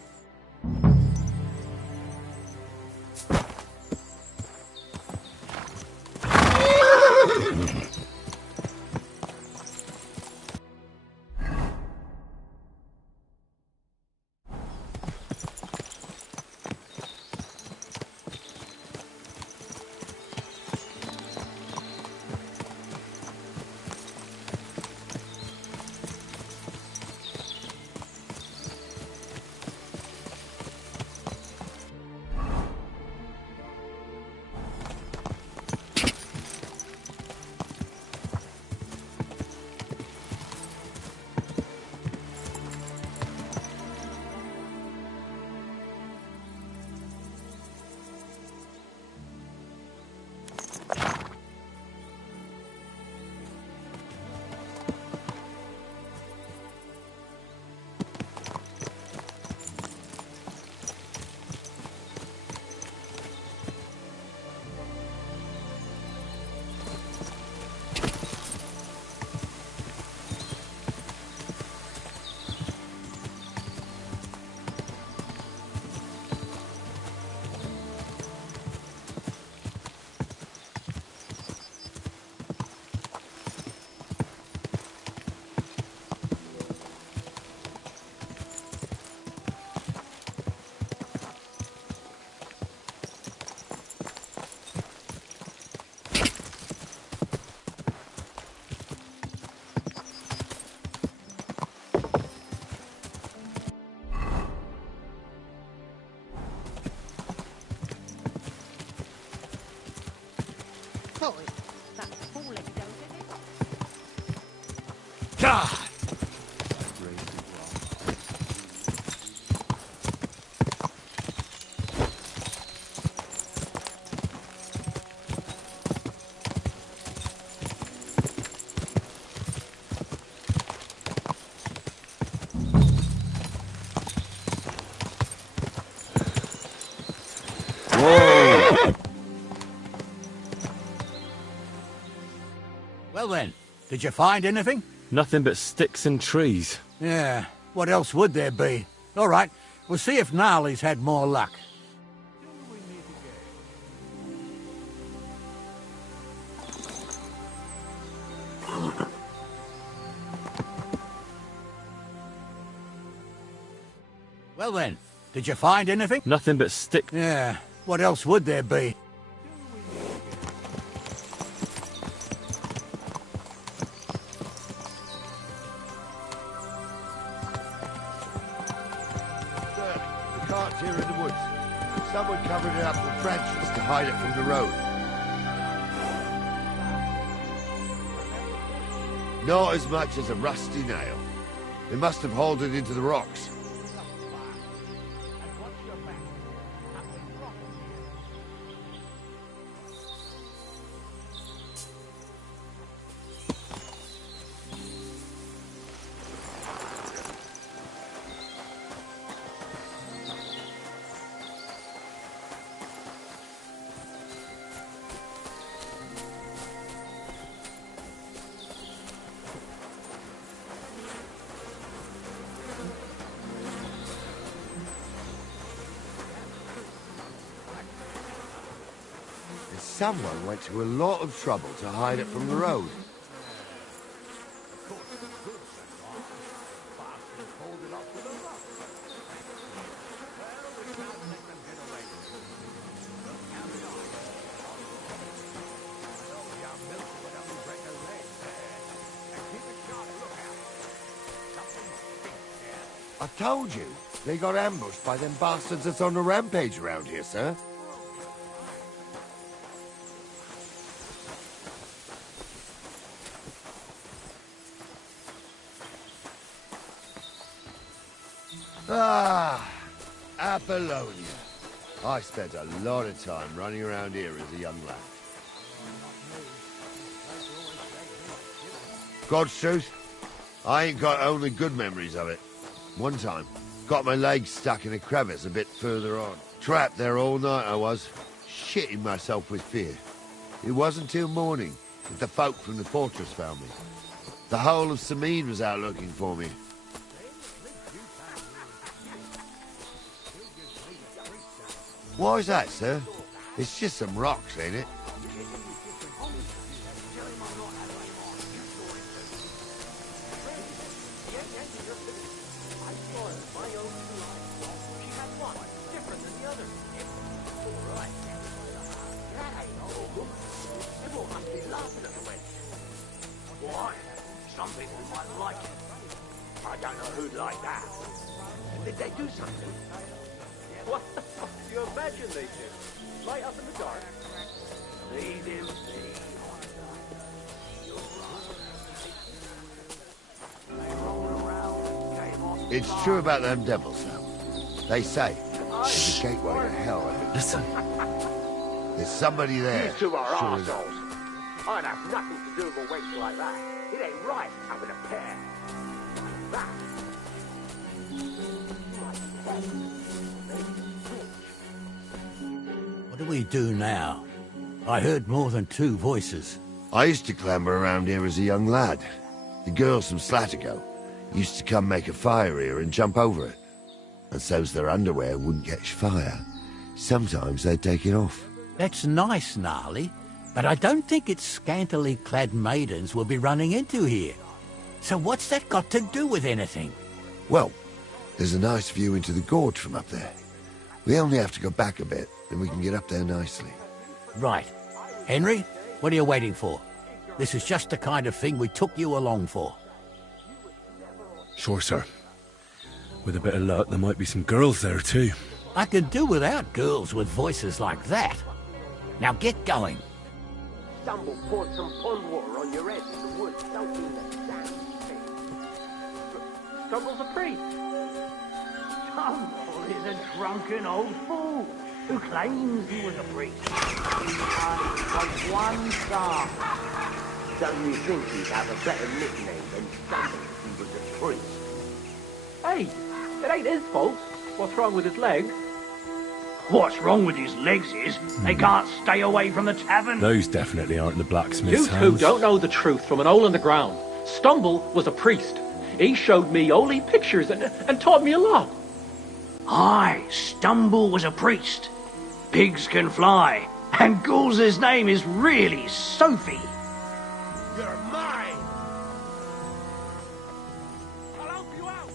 Boy, that foolish goat, God! Well then, did you find anything? Nothing but sticks and trees. Yeah, what else would there be? All right, we'll see if Gnarly's had more luck. Well then, did you find anything? Nothing but sticks. Yeah, what else would there be? The cart's here in the woods. Someone covered it up with branches to hide it from the road. Not as much as a rusty nail. They must have hauled it into the rocks. Someone went to a lot of trouble to hide it from the road. I told you, they got ambushed by them bastards that's on the rampage around here, sir. Ah, Apollonia. I spent a lot of time running around here as a young lad. God's truth, I ain't got only good memories of it. One time, got my legs stuck in a crevice a bit further on. Trapped there all night I was, shitting myself with fear. It wasn't till morning that the folk from the fortress found me. The whole of Sameen was out looking for me. Why's that, sir? It's just some rocks, ain't it? Why? Some people might like it. I don't know who'd like that. Did they do something? What the fuck do you imagine they did? Light up in the dark? Leave him be. It's true about them devils, now. They say there's a gateway to hell. Listen. There's somebody there. These two are sure arseholes. I'd have nothing to do with a wench like that. It ain't right having a pair. Like that. What do we do now? I heard more than two voices. I used to clamber around here as a young lad. The girls from Slattergo used to come make a fire here and jump over it. And so's their underwear wouldn't catch fire. Sometimes they'd take it off. That's nice, Gnarly, but I don't think it's scantily clad maidens we'll be running into here. So what's that got to do with anything? Well, there's a nice view into the gorge from up there. We only have to go back a bit, and we can get up there nicely. Right. Henry, what are you waiting for? This is just the kind of thing we took you along for. Sure, sir. With a bit of luck, there might be some girls there, too. I could do without girls with voices like that. Now get going. Stumble poured some pond water on your head in the woods, soaking the damn thing. Stumble's a priest. Stumble is a drunken old fool who claims he was a priest. He has one son. Don't you think he'd have a better nickname than Stumble if he was a priest? Hey, it ain't his fault. What's wrong with his legs? What's wrong with his legs is they can't stay away from the tavern. Those definitely aren't the blacksmith's You two hands. don't know the truth from an hole in the ground. Stumble was a priest. He showed me holy pictures and taught me a lot. Aye, Stumble was a priest. Pigs can fly, and Ghoul's name is really Sophie. You're mine! I'll help you out.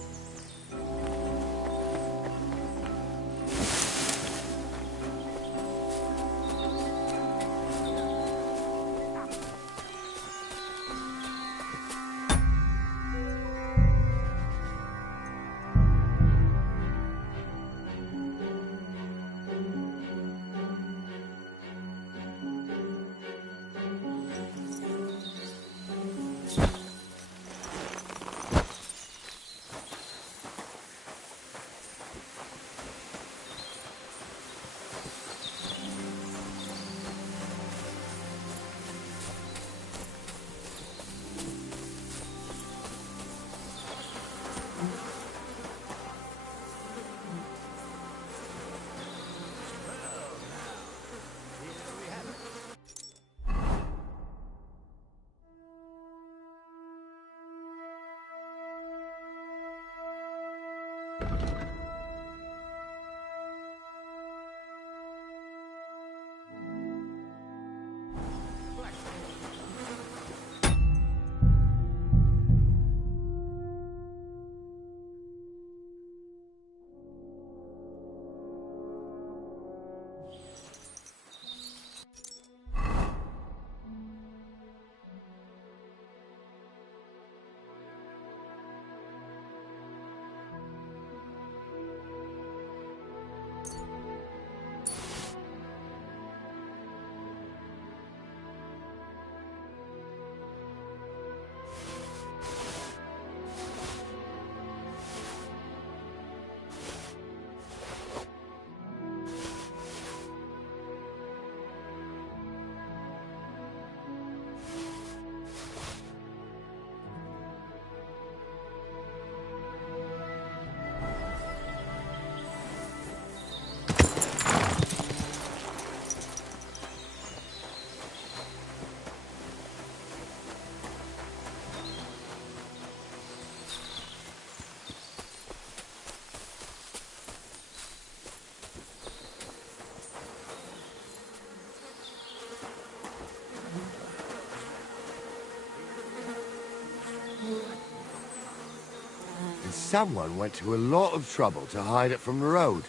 Someone went to a lot of trouble to hide it from the road.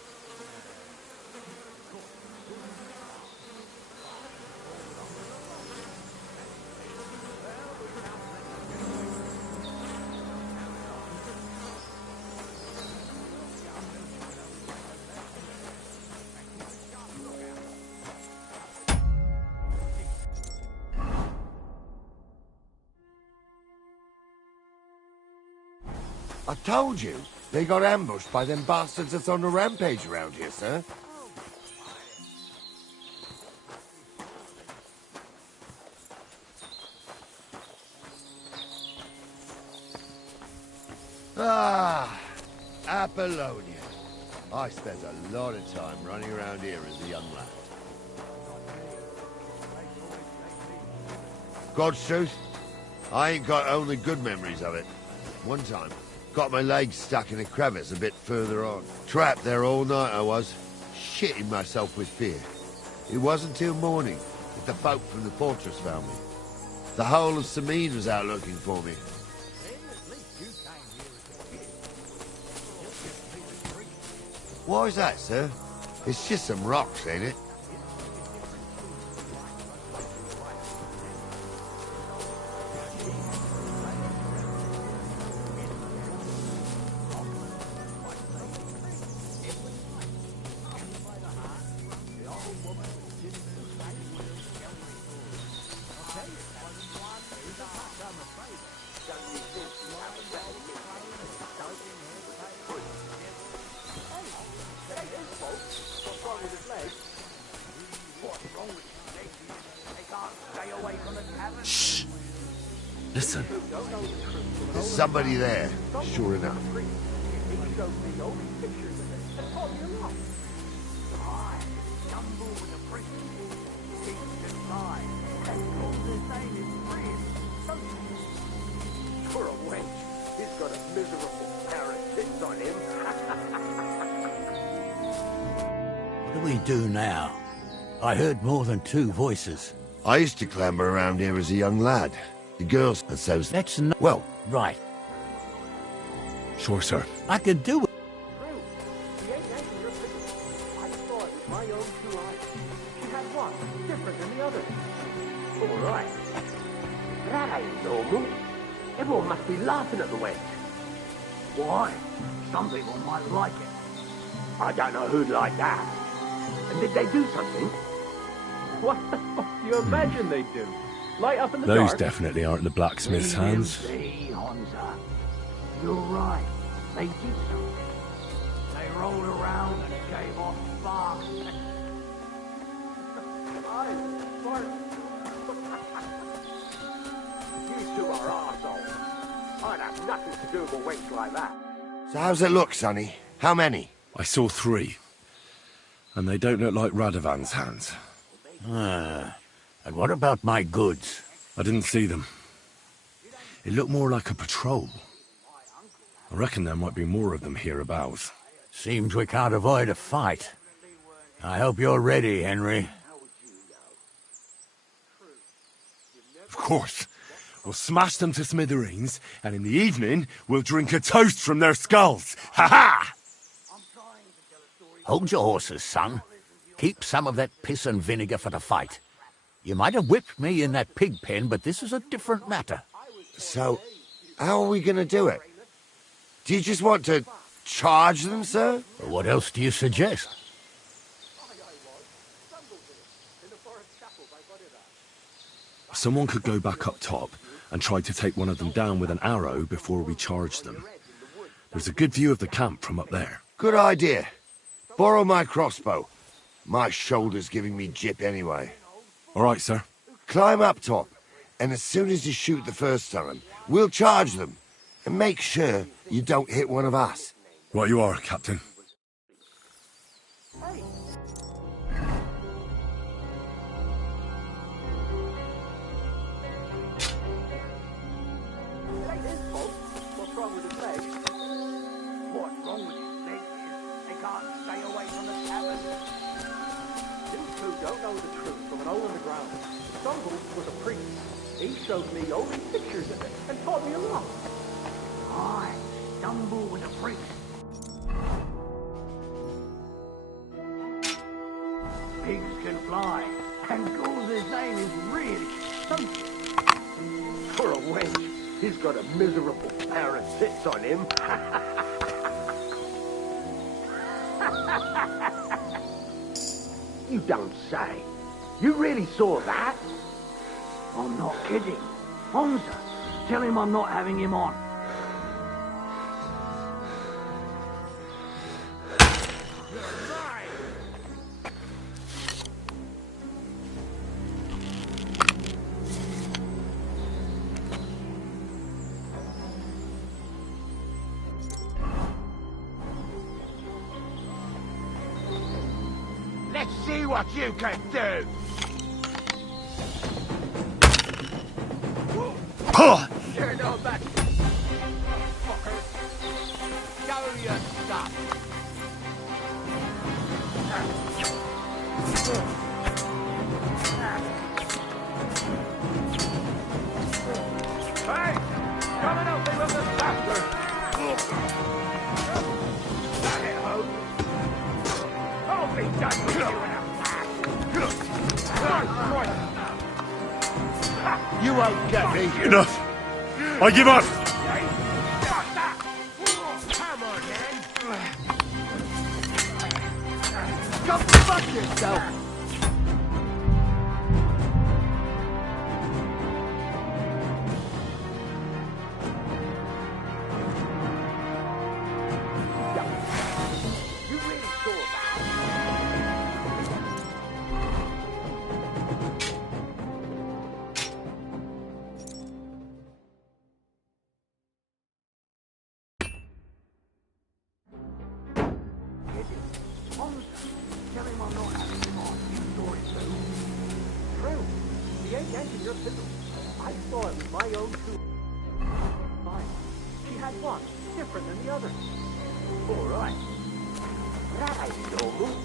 I told you, they got ambushed by them bastards that's on the rampage around here, sir. Ah, Apollonia. I spent a lot of time running around here as a young lad. God's truth, I ain't got only good memories of it. One time, got my legs stuck in a crevice a bit further on. Trapped there all night I was, shitting myself with fear. It wasn't till morning that the folk from the fortress found me. The whole of Sameen was out looking for me. Why is that, sir? It's just some rocks, ain't it? Listen. There's somebody there, sure enough. For a wench, he's got a miserable pair of tits on him. What do we do now? I heard more than two voices. I used to clamber around here as a young lad. The girls and so... Let's not... Well, right. Sure, sir. I could do it. I saw it with my own 2 eyes. She had one different than the other. All right. That ain't normal. Everyone must be laughing at the wench. Why? Some people might like it. I don't know who'd like that. And did they do something? What the fuck do you imagine they do? Light up in the Those dark? definitely aren't the blacksmith's hands. See, Honza. You're right. They did something. They rolled around and gave off sparks. You two are arseholes. I'd have nothing to do with a wench like that. So how's it look, Sonny? How many? I saw 3. And they don't look like Radovan's hands. And what about my goods? I didn't see them. It looked more like a patrol. I reckon there might be more of them hereabouts. Seems we can't avoid a fight. I hope you're ready, Henry. Of course. We'll smash them to smithereens, and in the evening, we'll drink a toast from their skulls. Ha-ha! Hold your horses, son. Keep some of that piss and vinegar for the fight. You might have whipped me in that pig pen, but this is a different matter. So, how are we going to do it? Do you just want to charge them, sir? What else do you suggest? Someone could go back up top and try to take one of them down with an arrow before we charge them. There's a good view of the camp from up there. Good idea. Borrow my crossbow. My shoulder's giving me jip anyway. All right, sir. Climb up top, and as soon as you shoot the first time, we'll charge them. And make sure you don't hit one of us. Right you are, Captain. What's wrong with his legs? What's wrong with his legs is they can't stay away from the cabin. You two don't know the truth from an hole in the ground. Stumble was a priest. He showed me only pictures of it and taught me a lot. Aye, Stumble was a priest. Pigs can fly, and Gauze's name is really something. For a wench, he's got a miserable pair of tits on him. You don't say. You really saw that? I'm not kidding. Honza, tell him I'm not having him on. Let's see what you can do! You're no back. Fucker. Show your stuff. Hey! Come and help me with this bastard! That it, Hope. I'll be done with you in a You won't get me. Enough! I give up! Come on, man. Come fuck yourself. You really saw that? Tell him I'm not having him on. You saw it too. True. He ain't yanking your fiddle. I saw it with my own two eyes. She had one, different than the other. All right. That ain't normal.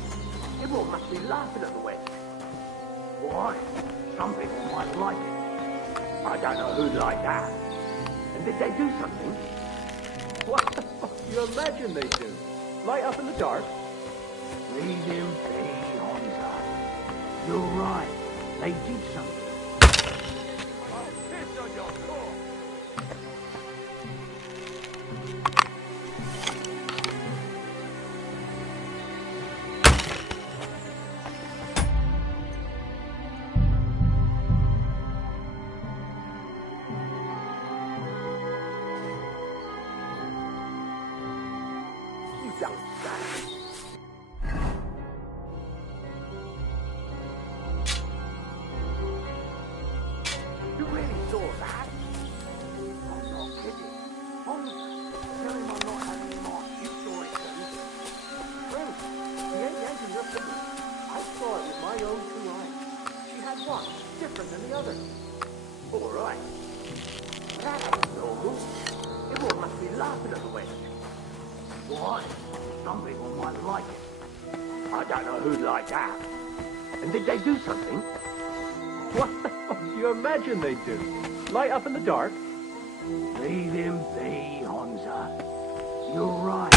Everyone must be laughing at the wench. Why? Some people might like it. I don't know who'd like that. And did they do something? What the fuck do you imagine they do? Light up in the dark? Leave him be, Honza. You're right. They did something. I'll piss on your door. You don't say. You really saw that? I'm not kidding. Tell him I'm not having him on. You saw it too. True. He ain't yanking your fiddle. I saw it with my own two eyes. She had one, different than the other. All right. That ain't normal. Everyone must be laughing at the wench. Why? Some people might like it. I don't know who'd like that. And did they do something? What the fuck do you imagine they do? Light up in the dark? Leave him be, Honza. You're right.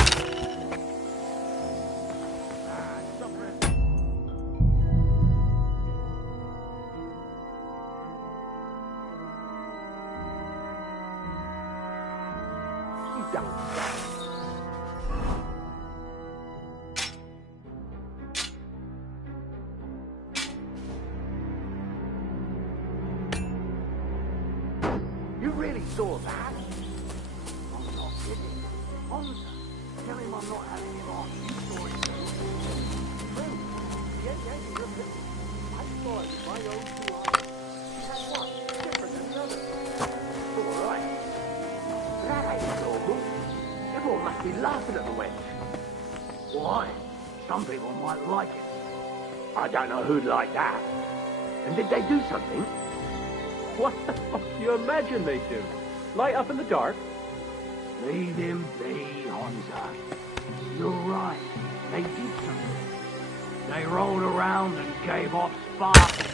You don't say. You really saw that? I'm not kidding. Honza, tell him I'm not having him on. You saw it too. True. He ain't yanking your fiddle. I saw it with my own two eyes. She had one, different than the other. All right. That ain't normal. Everyone must be laughing at the wench. Why? Some people might like it. I don't know who'd like that. And did they do something? What the fuck do you imagine they do? Light up in the dark? Leave him be, Honza. You're right. They did something. They rolled around and gave off sparks.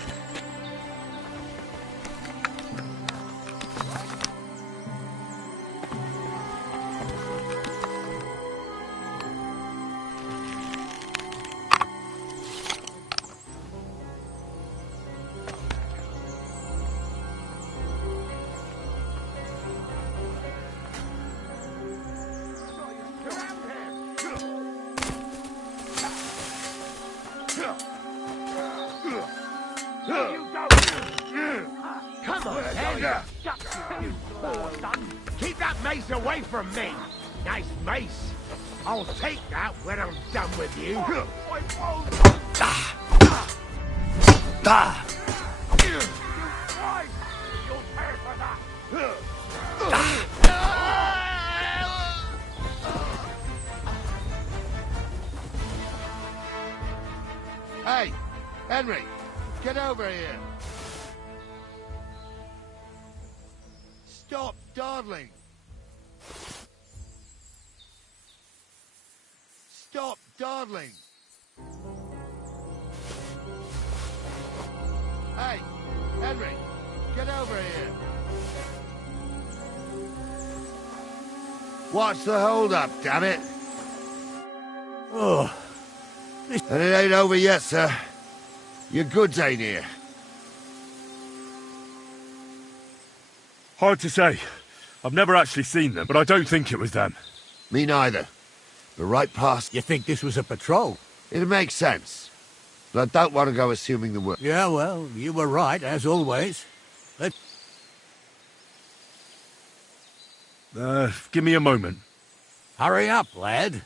Come on, Henry. You poor son. Keep that mace away from me. Nice mace. I'll take that when I'm done with you. You'll pay for that. Hey, Henry, get over here. Stop dawdling. Stop dawdling. Hey, Henry, get over here. What's the hold up, damn it? Oh. And it ain't over yet, sir. Your goods ain't here. Hard to say. I've never actually seen them, but I don't think it was them. Me neither. But right past... You think this was a patrol? It makes sense. But I don't want to go assuming the worst. Yeah, well, you were right, as always. Let's... Give me a moment. Hurry up, lad.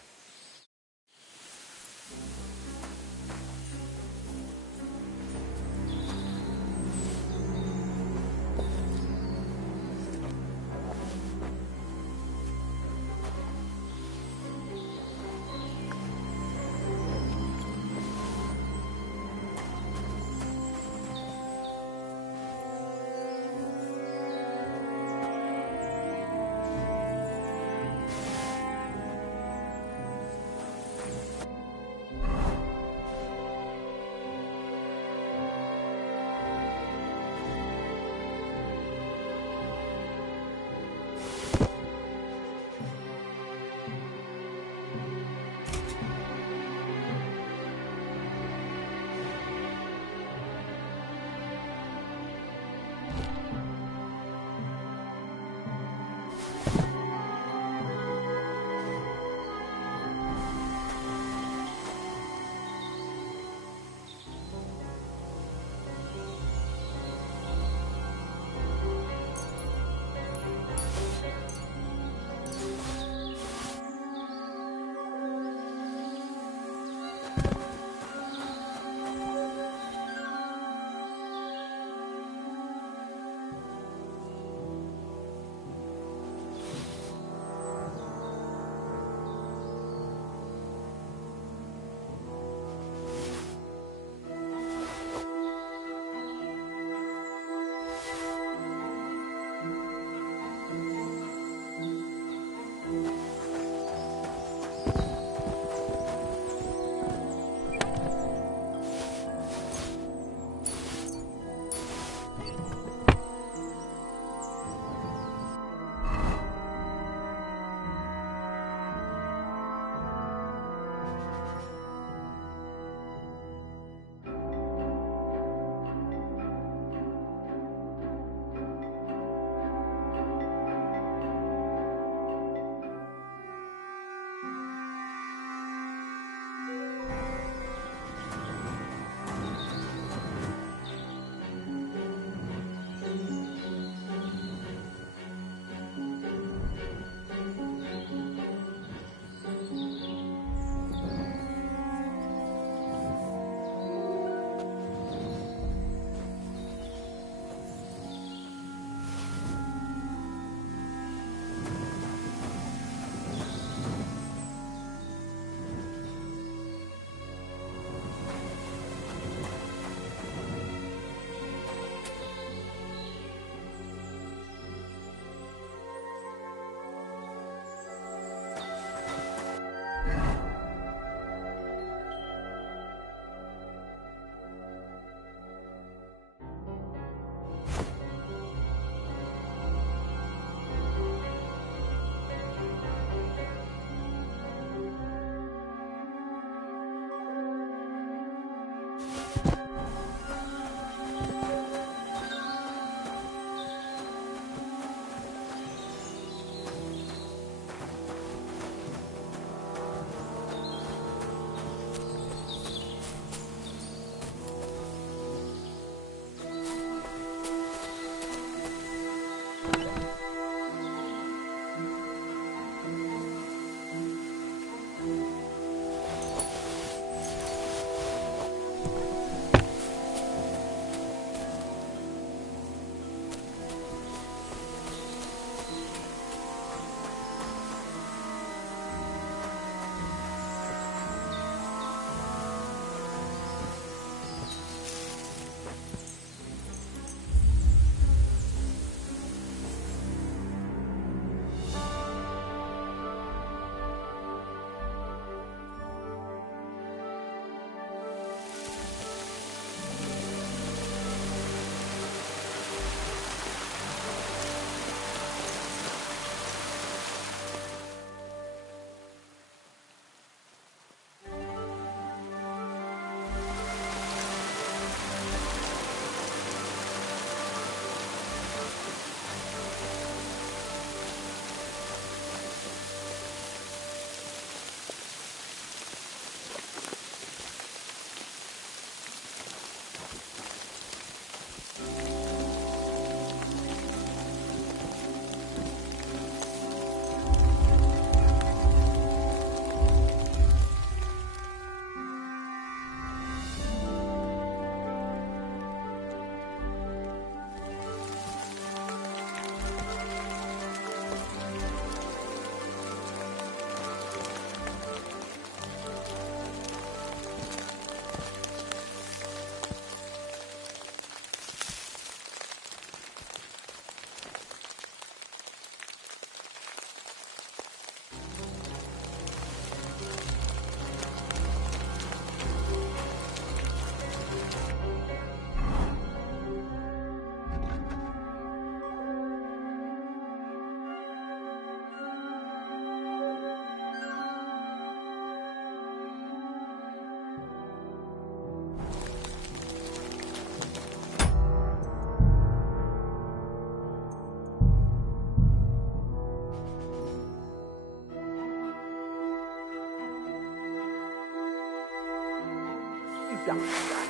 don't say.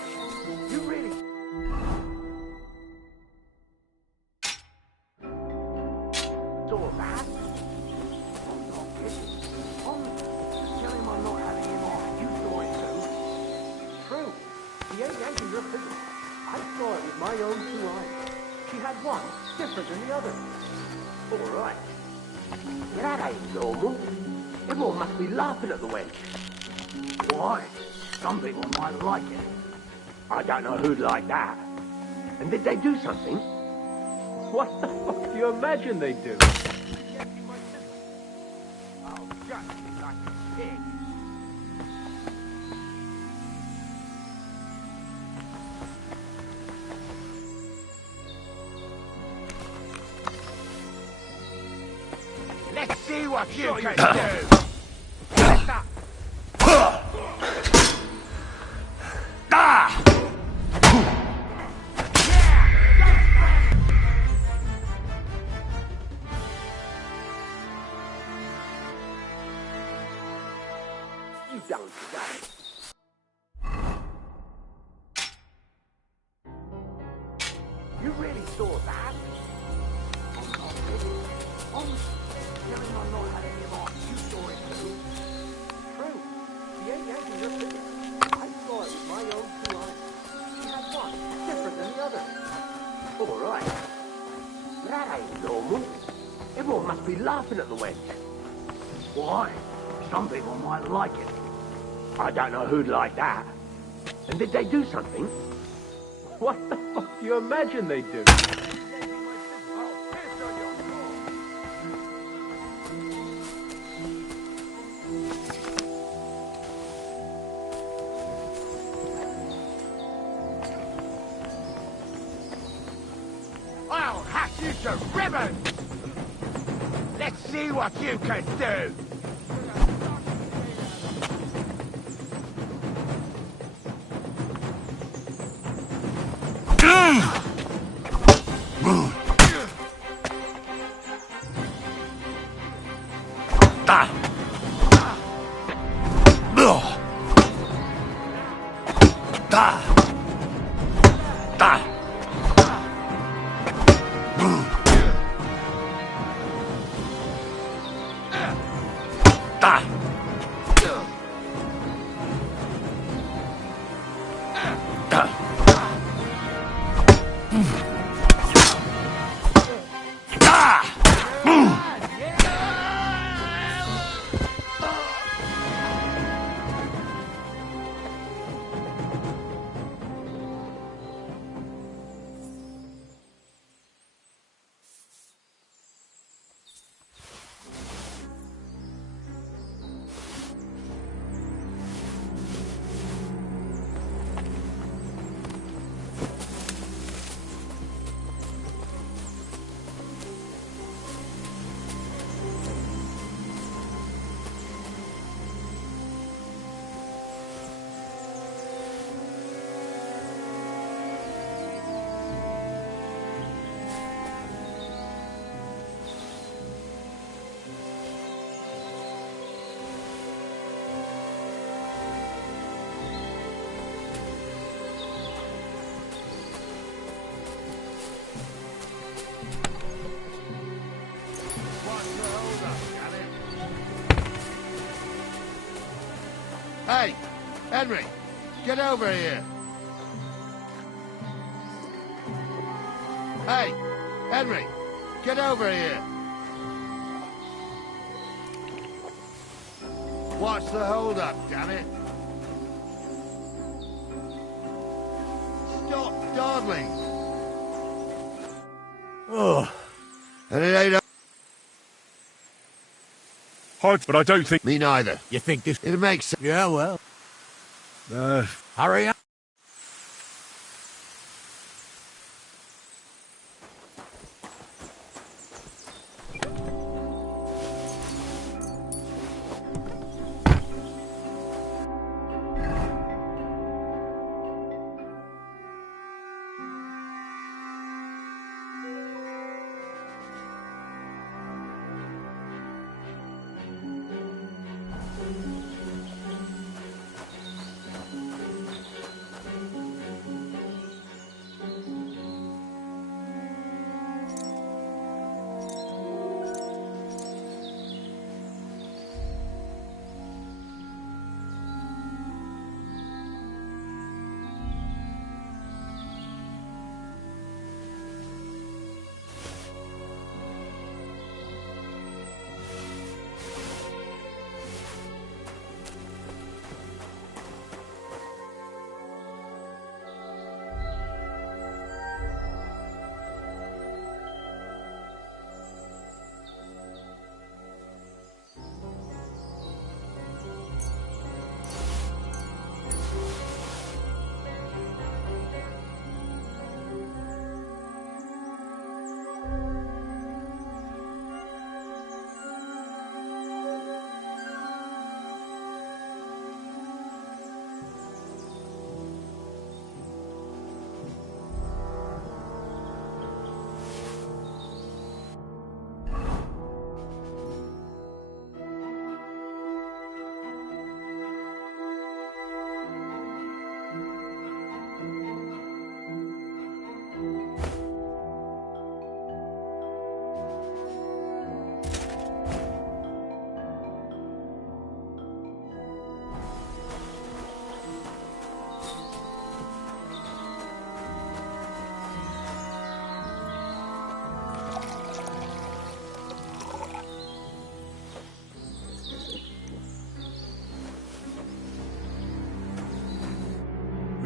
You really... saw that? I'm not kidding. Tell him I'm not having him on. You saw it too. True. He ain't yanking your fiddle. I saw it with my own 2 eyes. She had one different than the other. All right. That ain't normal. Everyone must be laughing at the wench. Why? Some people might like it. I don't know who'd like that. And did they do something? What the fuck do you imagine they do? Oh, just like a pig. Let's see what you can do. You don't say. You really saw that? I'm not kidding. Tell him I'm not having him on. You saw it too. True. He ain't yanking your fiddle. I saw it with my own 2 eyes. She had one different than the other. All right. That ain't normal. Everyone must be laughing at the wench. Why? Some people might like it. I don't know who'd like that. And did they do something? What the fuck do you imagine they do? I'll hack you to ribbons! Let's see what you can do! Hey, Henry, get over here. Hey, Henry, get over here. What's the hold-up, damn it? Stop dawdling. Oh. And it ain't... Hard, but I don't think... Me neither. You think this... It makes sense. Yeah, well. Hurry up.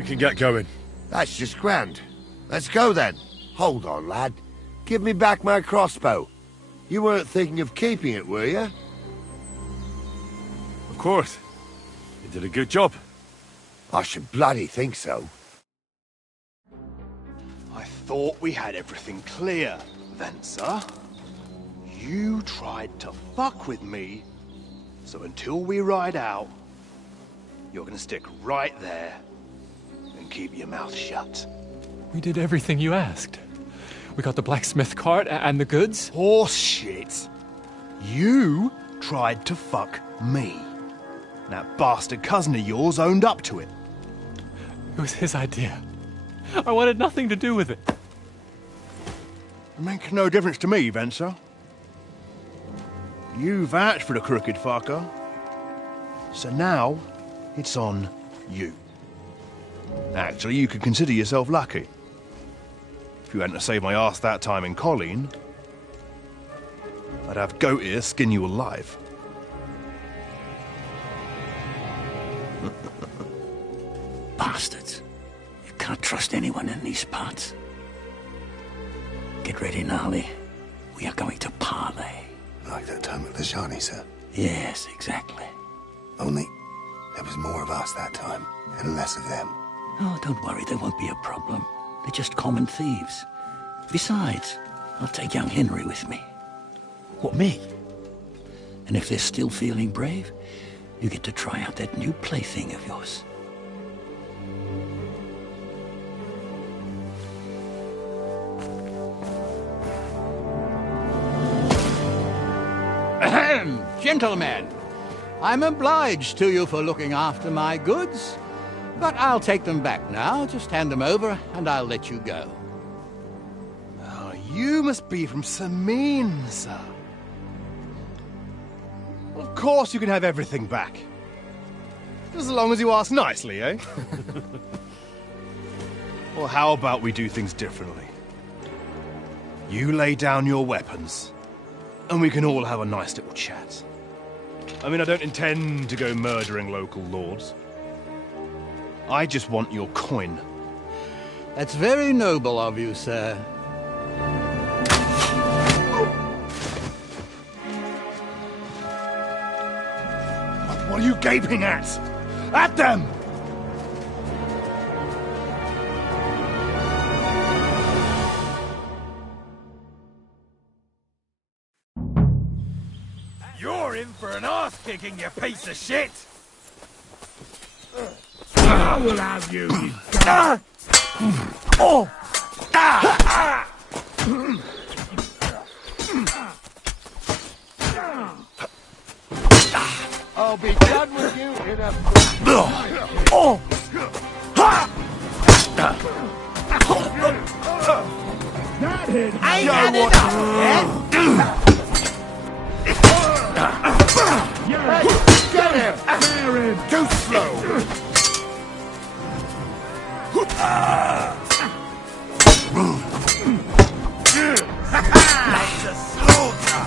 can get going. That's just grand. Let's go then. Hold on, lad. Give me back my crossbow. You weren't thinking of keeping it, were you? Of course. You did a good job. I should bloody think so. I thought we had everything clear, Venser. You tried to fuck with me, so until we ride out, you're gonna stick right there and keep your mouth shut. We did everything you asked. We got the blacksmith cart and the goods. Horse shit. You tried to fuck me. That bastard cousin of yours owned up to it. It was his idea. I wanted nothing to do with it. Make no difference to me, Venser. You vouched for the crooked fucker. So now, it's on you. Actually, you could consider yourself lucky. If you hadn't to save my ass that time in Colleen, I'd have goat ear skin you alive. Bastards. You can't trust anyone in these parts. Get ready, Gnarly. We are going to parley. Like that time at the Shani, sir? Yes, exactly. Only there was more of us that time, and less of them. Oh, don't worry, there won't be a problem. They're just common thieves. Besides, I'll take young Henry with me. What, me? And if they're still feeling brave, you get to try out that new plaything of yours. Ahem, gentlemen. I'm obliged to you for looking after my goods, but I'll take them back now. Just hand them over, and I'll let you go. Oh, you must be from Samin, sir. Of course you can have everything back. Just as long as you ask nicely, eh? Well, how about we do things differently? You lay down your weapons, and we can all have a nice little chat. I mean, I don't intend to go murdering local lords. I just want your coin. That's very noble of you, sir. What are you gaping at? At them! You're in for an arse-kicking, you piece of shit! I will have you, you Oh! I'll be done with you in a... Oh! I ain't had enough yet! Get him! Too slow! That's a slaughter!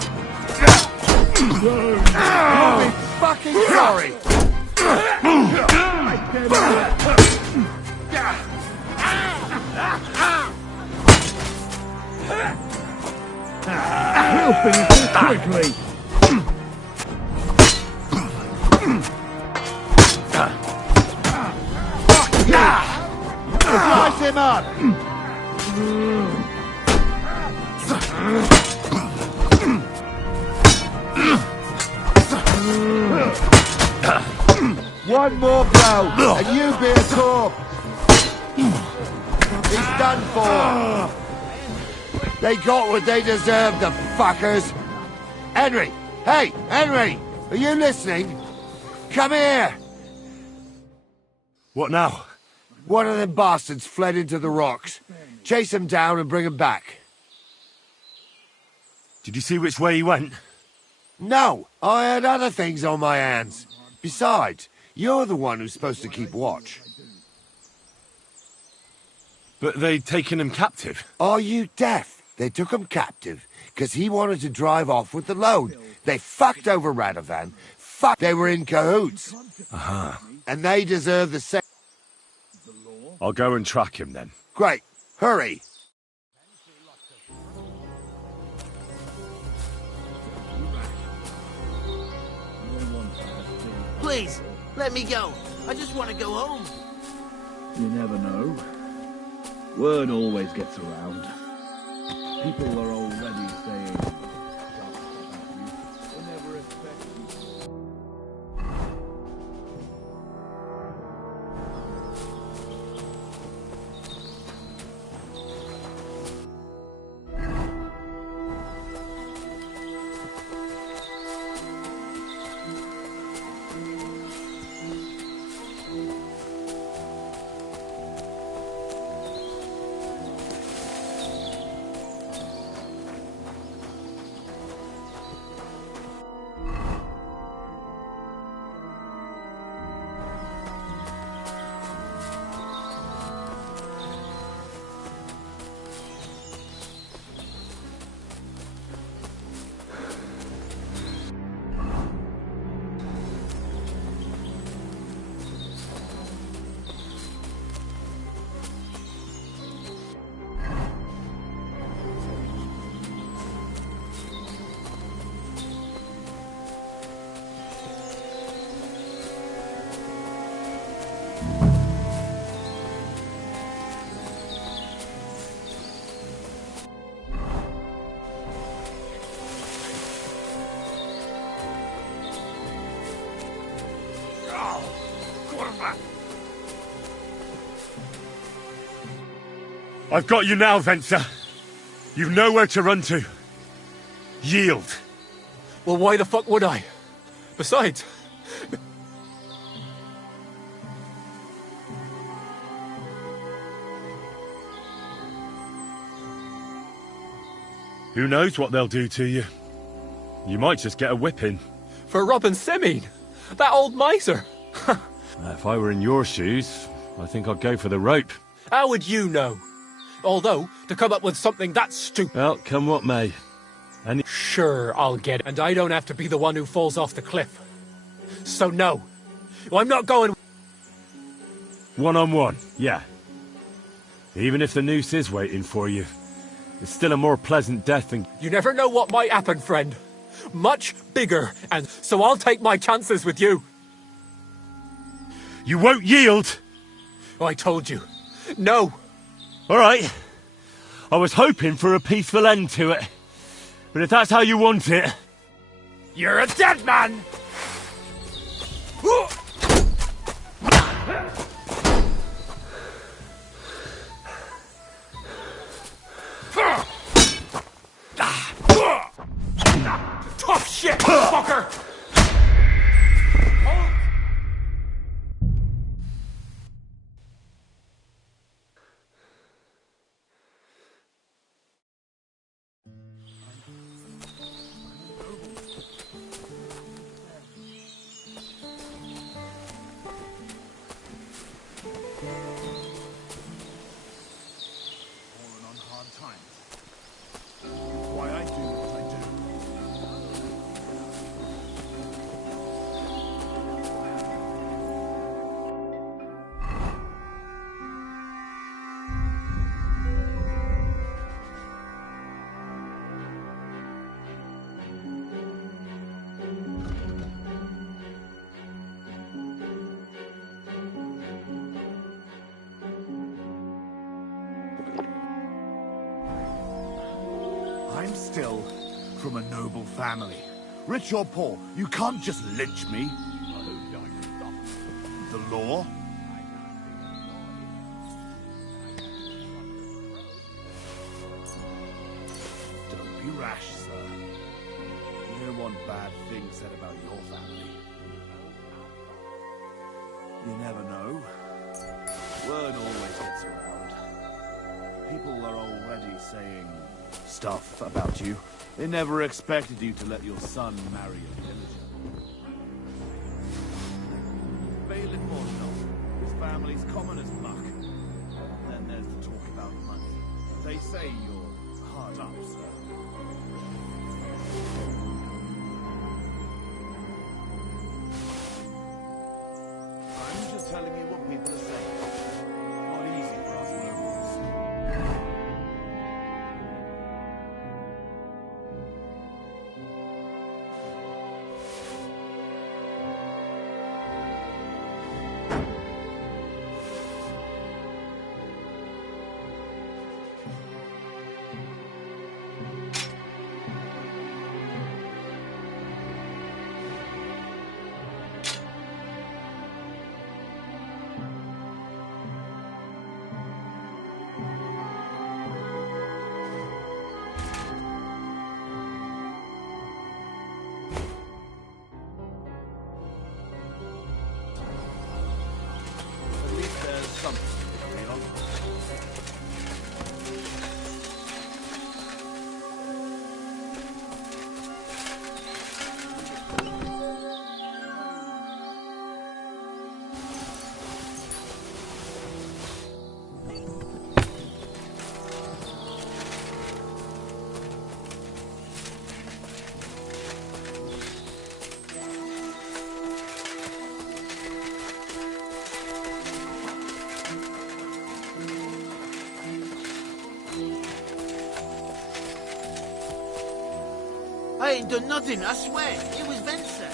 You'll be fucking sorry! We'll finish this quickly! Slice him up! One more blow, and you be a corpse! He's done for! They got what they deserved, the fuckers! Henry! Hey, Henry! Are you listening? Come here! What now? One of them bastards fled into the rocks. Chase him down and bring him back. Did you see which way he went? No, I had other things on my hands. Besides, you're the one who's supposed to keep watch. But they'd taken him captive. Are you deaf? They took him captive because he wanted to drive off with the load. They fucked over Radovan. They were in cahoots. Uh-huh. And they deserve the same. I'll go and track him then. Great. Hurry. Please, let me go. I just want to go home. You never know. Word always gets around. People are already saying stuff about you. They never expect you. I've got you now, Venser. You've nowhere to run to. Yield. Well, why the fuck would I? Besides... Who knows what they'll do to you? You might just get a whipping. For robbing Semine? That old miser? If I were in your shoes, I think I'd go for the rope. How would you know? Although, to come up with something that stupid... Well, come what may. Sure, I'll get it. And I don't have to be the one who falls off the cliff. So no. I'm not going... One-on-one, yeah. Even if the noose is waiting for you, it's still a more pleasant death than... You never know what might happen, friend. Much bigger, and so I'll take my chances with you. You won't yield! Oh, I told you. No. All right. I was hoping for a peaceful end to it. But if that's how you want it... You're a dead man! Tough shit, fucker! I'm still from a noble family. Rich or poor, you can't just lynch me. The law? Don't be rash, sir. You don't want bad things said about your family. You never know. Word always gets around. People are already saying stuff about you. They never expected you to let your son marry a villager. Bailiff or not, his family's common as muck. Then there's the talk about money. They say you're hard up, sir. I'm just telling you what people are saying. What do I ain't done nothing, I swear. It was Venser.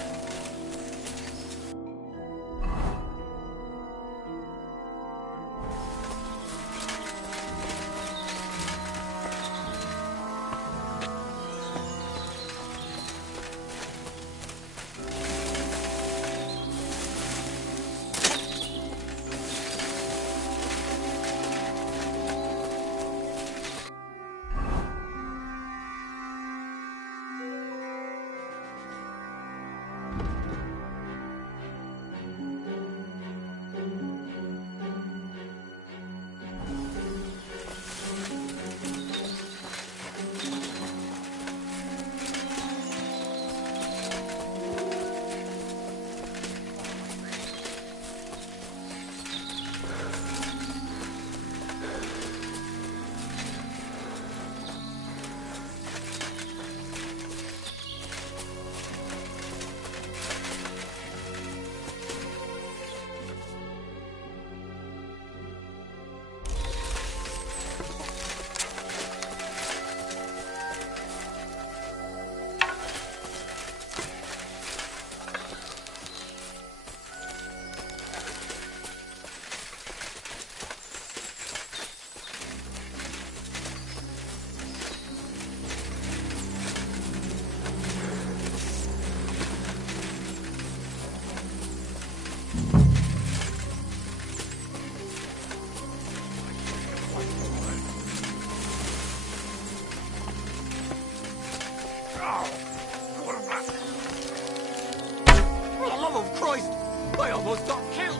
I almost got killed.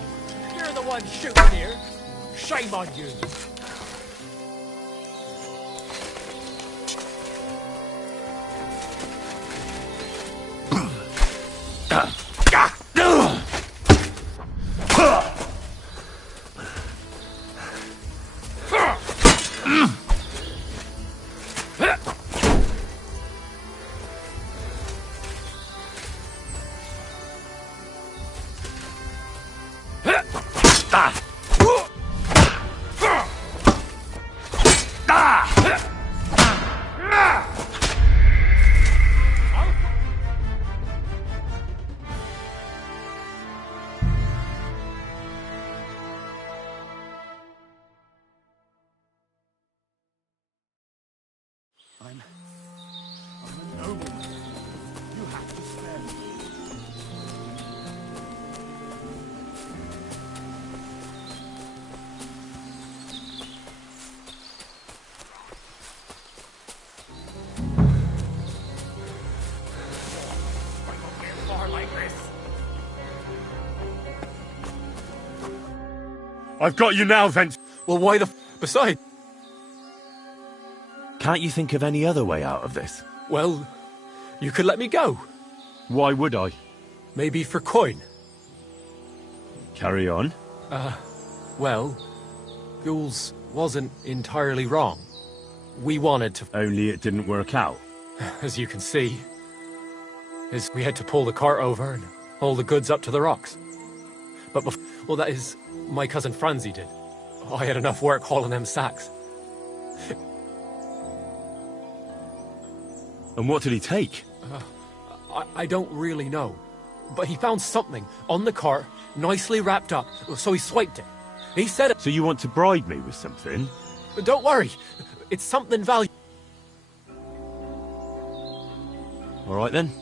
You're the one shooting here. Shame on you. I'm a nobleman. You have to spare me. I won't get far like this. I've got you now, Vence. Well, why the besides? Can't you think of any other way out of this? Well, you could let me go. Why would I? Maybe for coin. Carry on. Well, Ghouls wasn't entirely wrong. We wanted to... Only it didn't work out. As you can see, we had to pull the cart over and haul the goods up to the rocks. But well, that is, my cousin Franzi did. I had enough work hauling them sacks. And what did he take? I don't really know. But he found something on the cart, nicely wrapped up, so he swiped it. He said... So you want to bribe me with something? Don't worry. It's something valuable. All right then.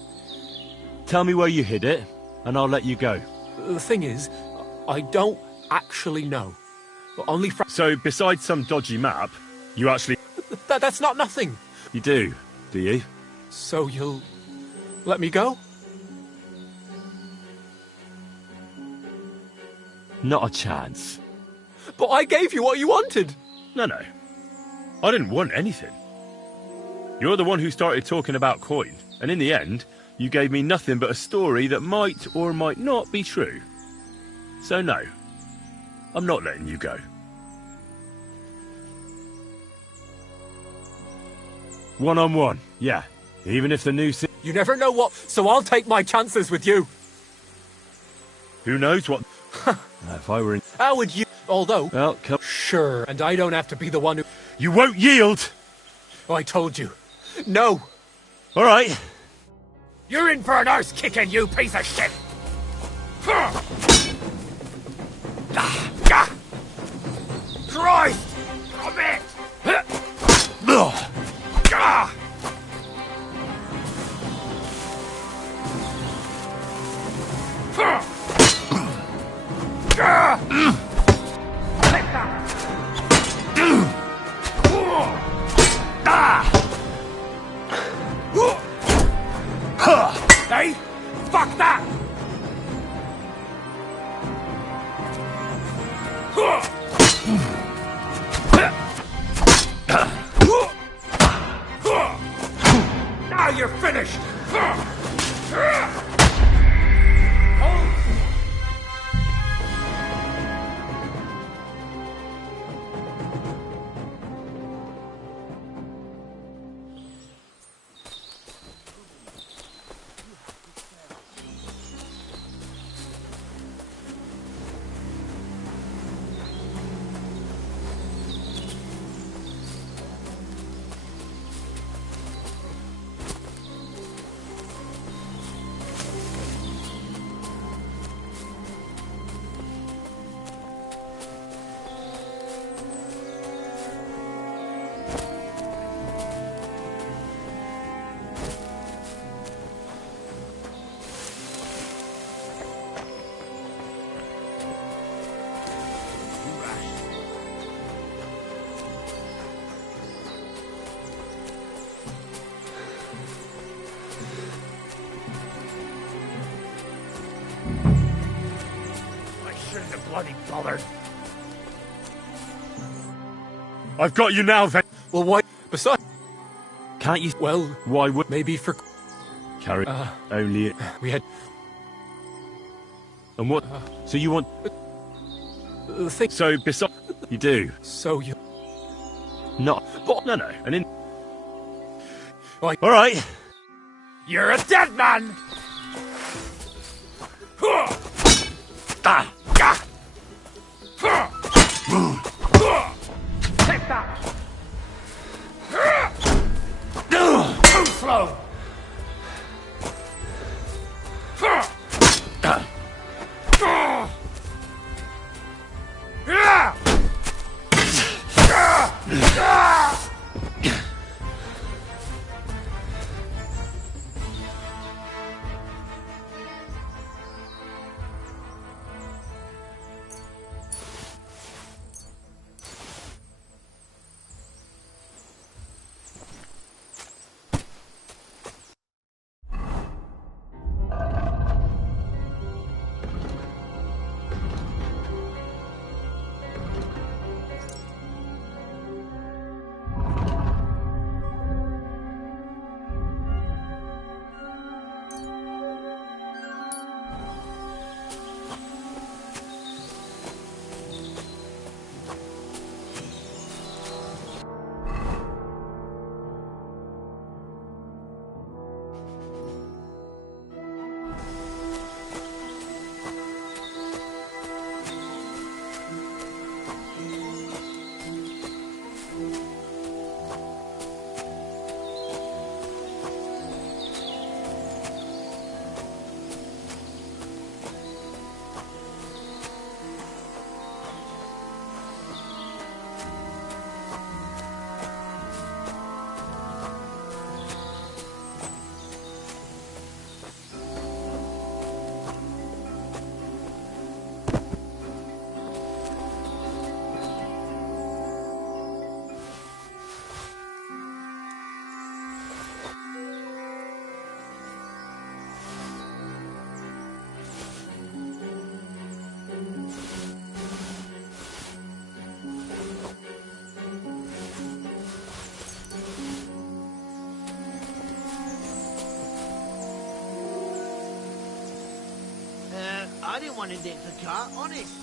Tell me where you hid it, and I'll let you go. The thing is, I don't actually know. Only So, besides some dodgy map, you actually... That's not nothing. You do you? So you'll let me go? Not a chance. But I gave you what you wanted. No. I didn't want anything. You're the one who started talking about coin, and in the end, you gave me nothing but a story that might or might not be true. So no, I'm not letting you go. One-on-one, yeah. Even if the new... You never know what... So I'll take my chances with you. Who knows what... If I were in... How would you... Although... Well, come... Sure, and I don't have to be the one who... You won't yield! I told you. No! All right. You're in for an arse kicking, you piece of shit! Christ! Come it! Hey! Fuck that! Now you're finished! Bloody bothered. I've got you now, then. Well, why? Besides, Can't you? well, Why would... maybe for... Carry... only it... We had... And what... So you want... The thing... So, besides... You do. So you... Not... No, no. And in... Why... All right. You're a dead man! Take that! Too slow! I didn't want to dip the car, honest.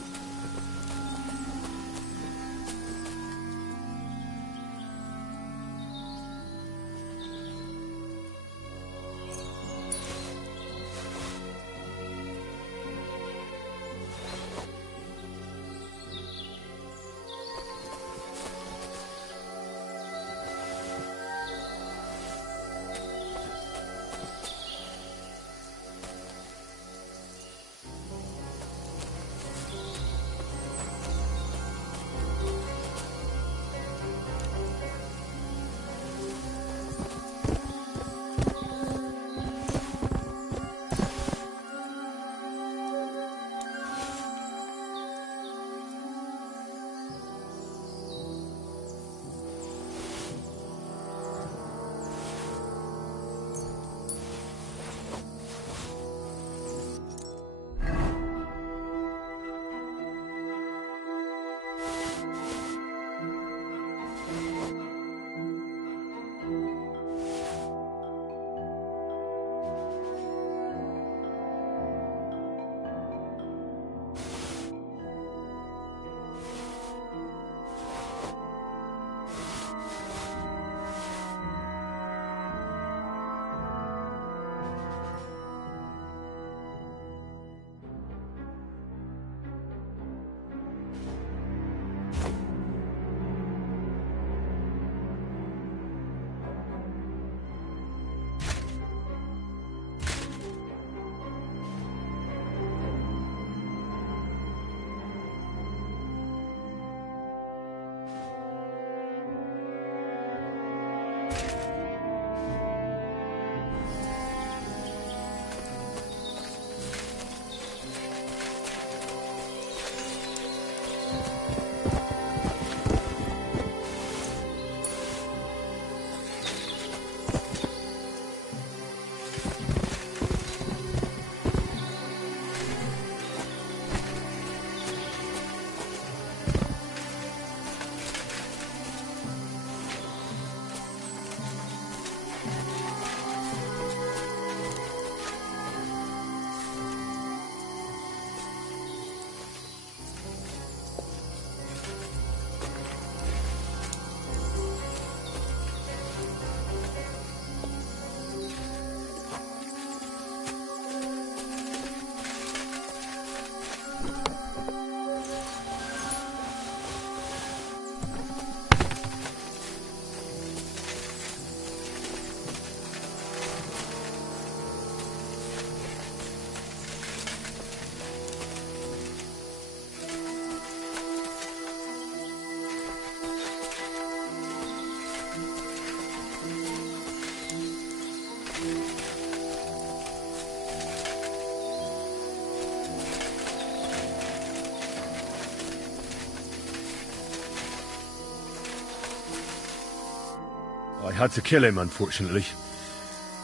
I had to kill him, unfortunately.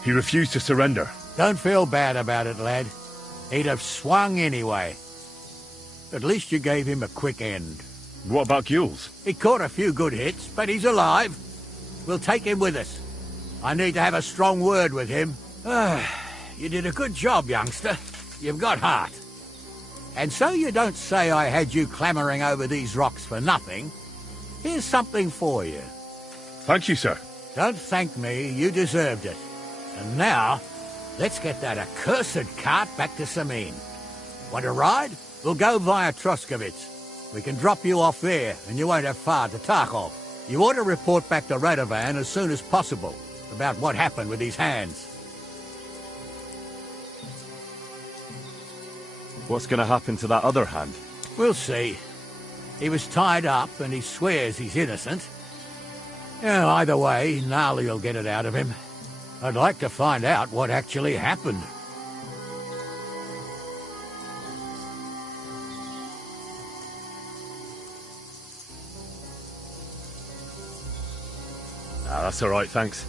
He refused to surrender. Don't feel bad about it, lad. He'd have swung anyway. At least you gave him a quick end. What about Gules? He caught a few good hits, but he's alive. We'll take him with us. I need to have a strong word with him. You did a good job, youngster. You've got heart. And so you don't say I had you clambering over these rocks for nothing. Here's something for you. Thank you, sir. Don't thank me, you deserved it. And now, let's get that accursed cart back to Samin. Want to ride? We'll go via Troskovitz. We can drop you off there, and you won't have far to Tarkov. You ought to report back to Radovan as soon as possible about what happened with these hands. What's going to happen to that other hand? We'll see. He was tied up, and he swears he's innocent. Yeah, either way, Gnarly will get it out of him. I'd like to find out what actually happened. That's all right, thanks.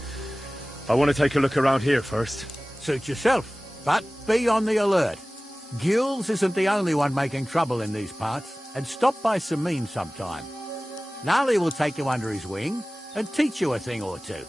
I want to take a look around here first. Suit yourself, but be on the alert. Gules isn't the only one making trouble in these parts, and stop by Samin sometime. Gnarly will take you under his wing and teach you a thing or two.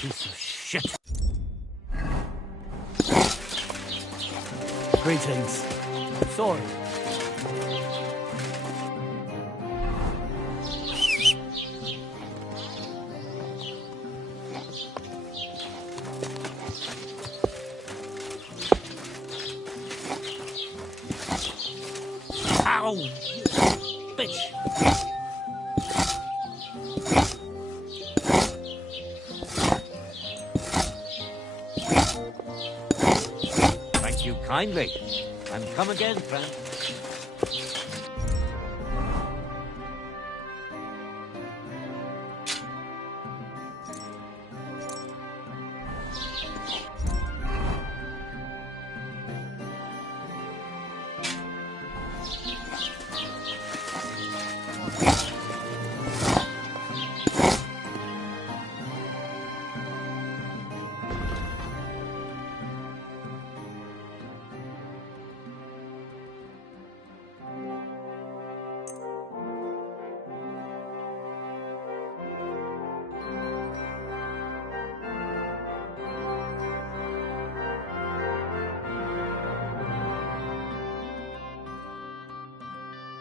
Piece of shit. Greetings. Sorry. Ow! You bitch! Thank you kindly. And come again, friend.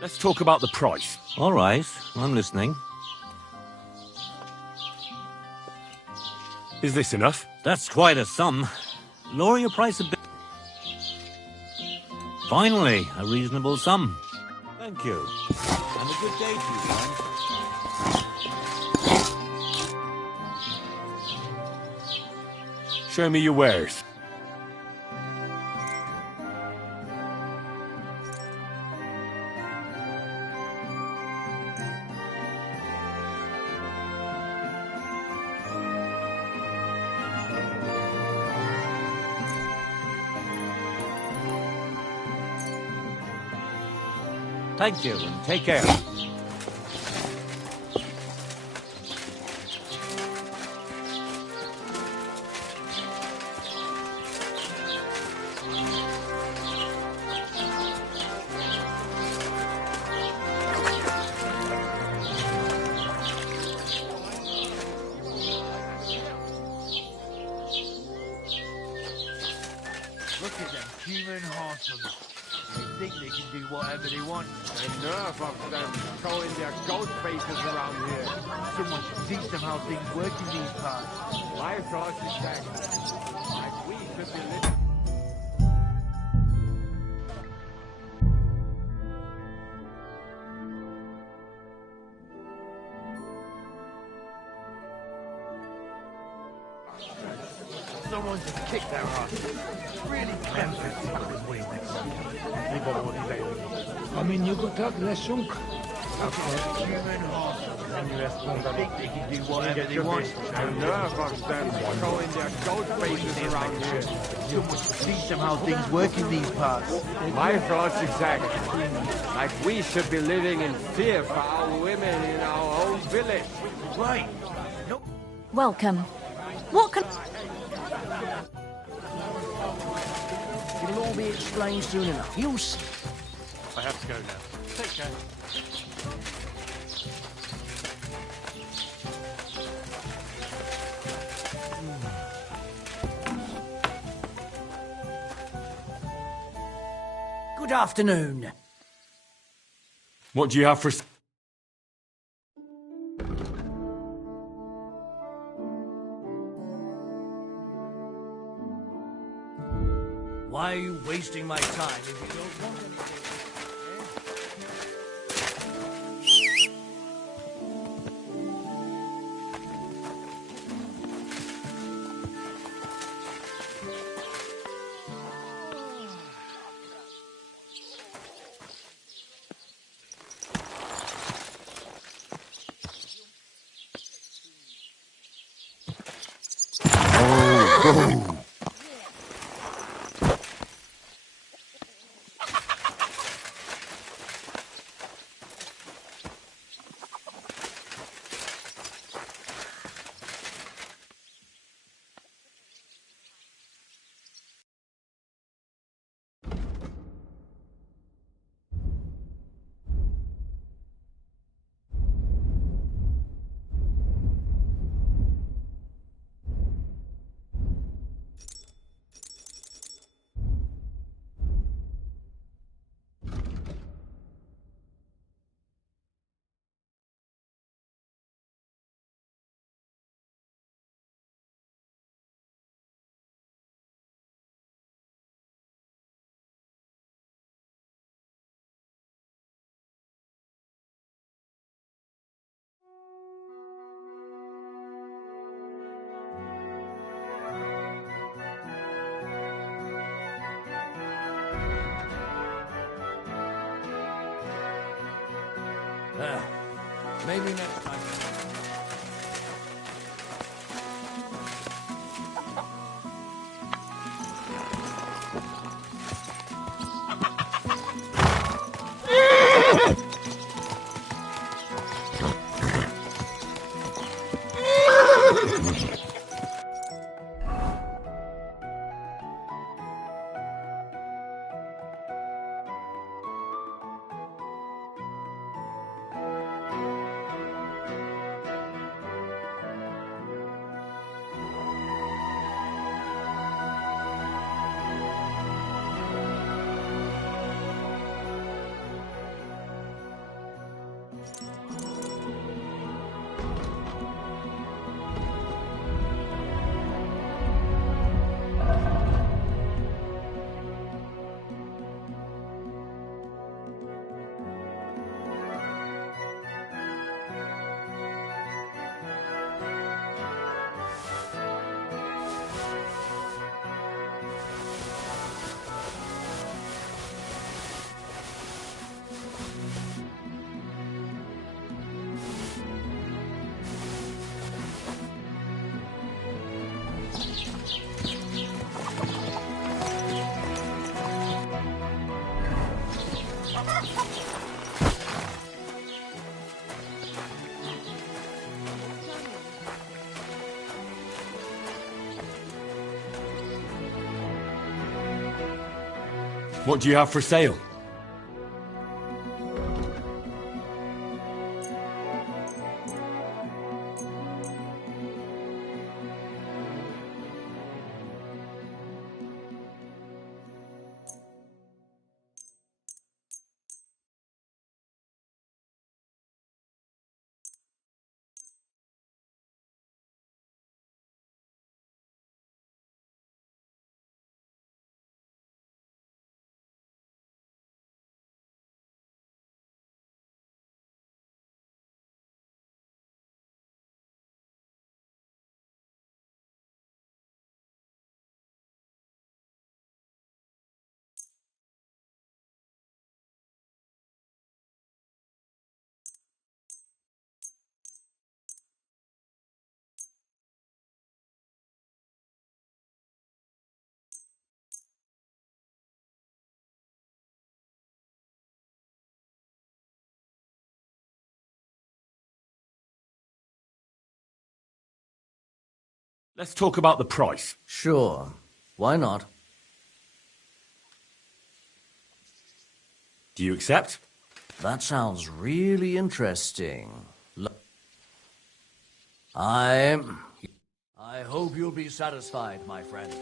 Let's talk about the price. All right, I'm listening. Is this enough? That's quite a sum. Lower your price a bit. Finally, a reasonable sum. Thank you. And a good day to you, man. Show me your wares. Thank you, and take care. Look at them human horsemen. They think they can do whatever they want. The nerve of them showing their goat faces around here. Someone should teach them how things work in these parts. My thoughts is that, like we should be living. Someone just kicked their ass. Really clever. A mí no tak lesunk. Human horsemen. They think they can do whatever they want. The nerve of them showing their goat faces around here. Someone should teach them how things work in these parts. My thoughts exactly. Like we should be living in fear for our women in our own village. Right. Welcome. What can... It'll all be explained soon enough. You'll see. I have to go now. Take care. Good afternoon. What do you have for... Why are you wasting my time if you don't want anything? Oh. Maybe next time. What do you have for sale? Let's talk about the price. Sure. Why not? Do you accept? That sounds really interesting. I hope you'll be satisfied, my friend.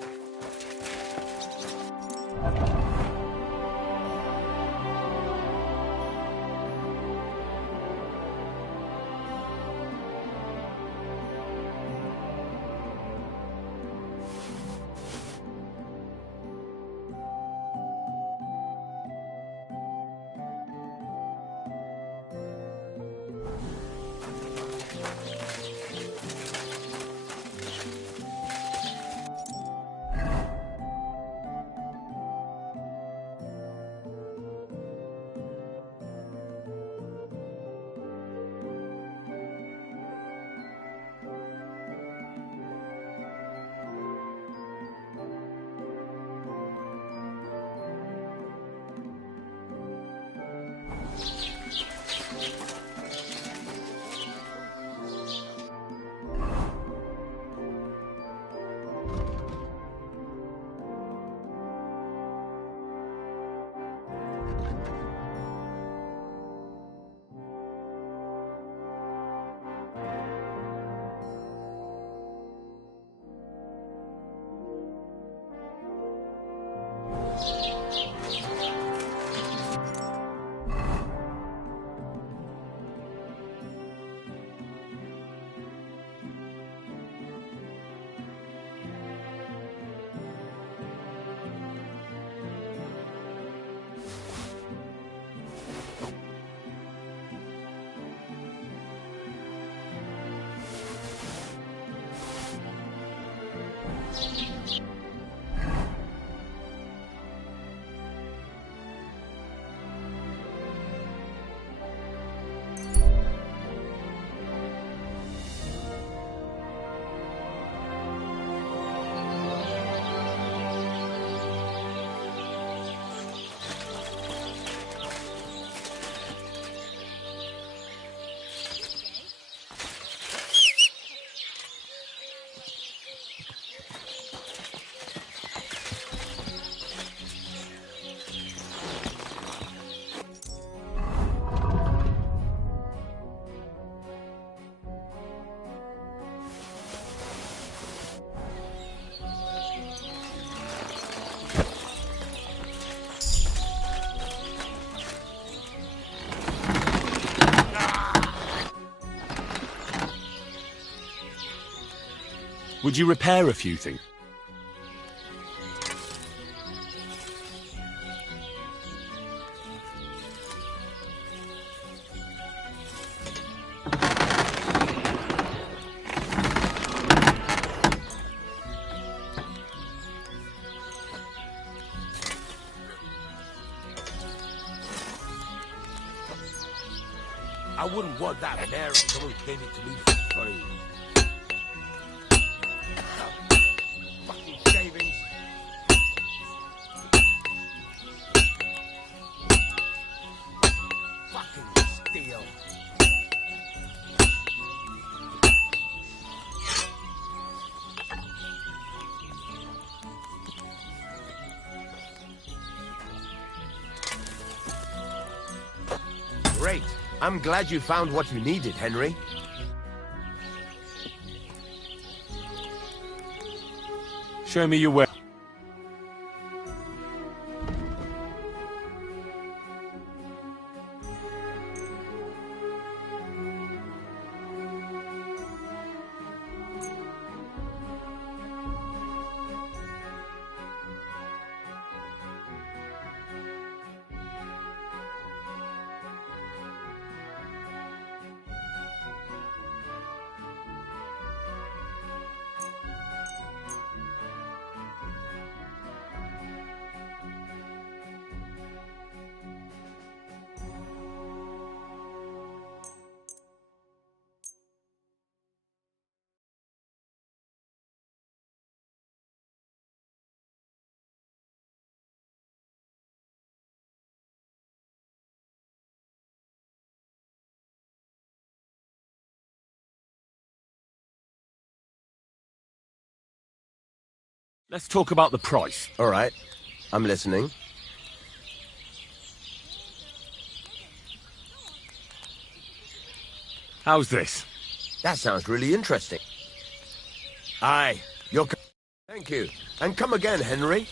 Would you repair a few things? I wouldn't want that there if someone gave it to me for free. Fucking shavings. Fucking steel. Great. I'm glad you found what you needed, Henry. Show me your way. Let's talk about the price. All right. I'm listening. How's this? That sounds really interesting. Aye. Thank you. And come again, Henry.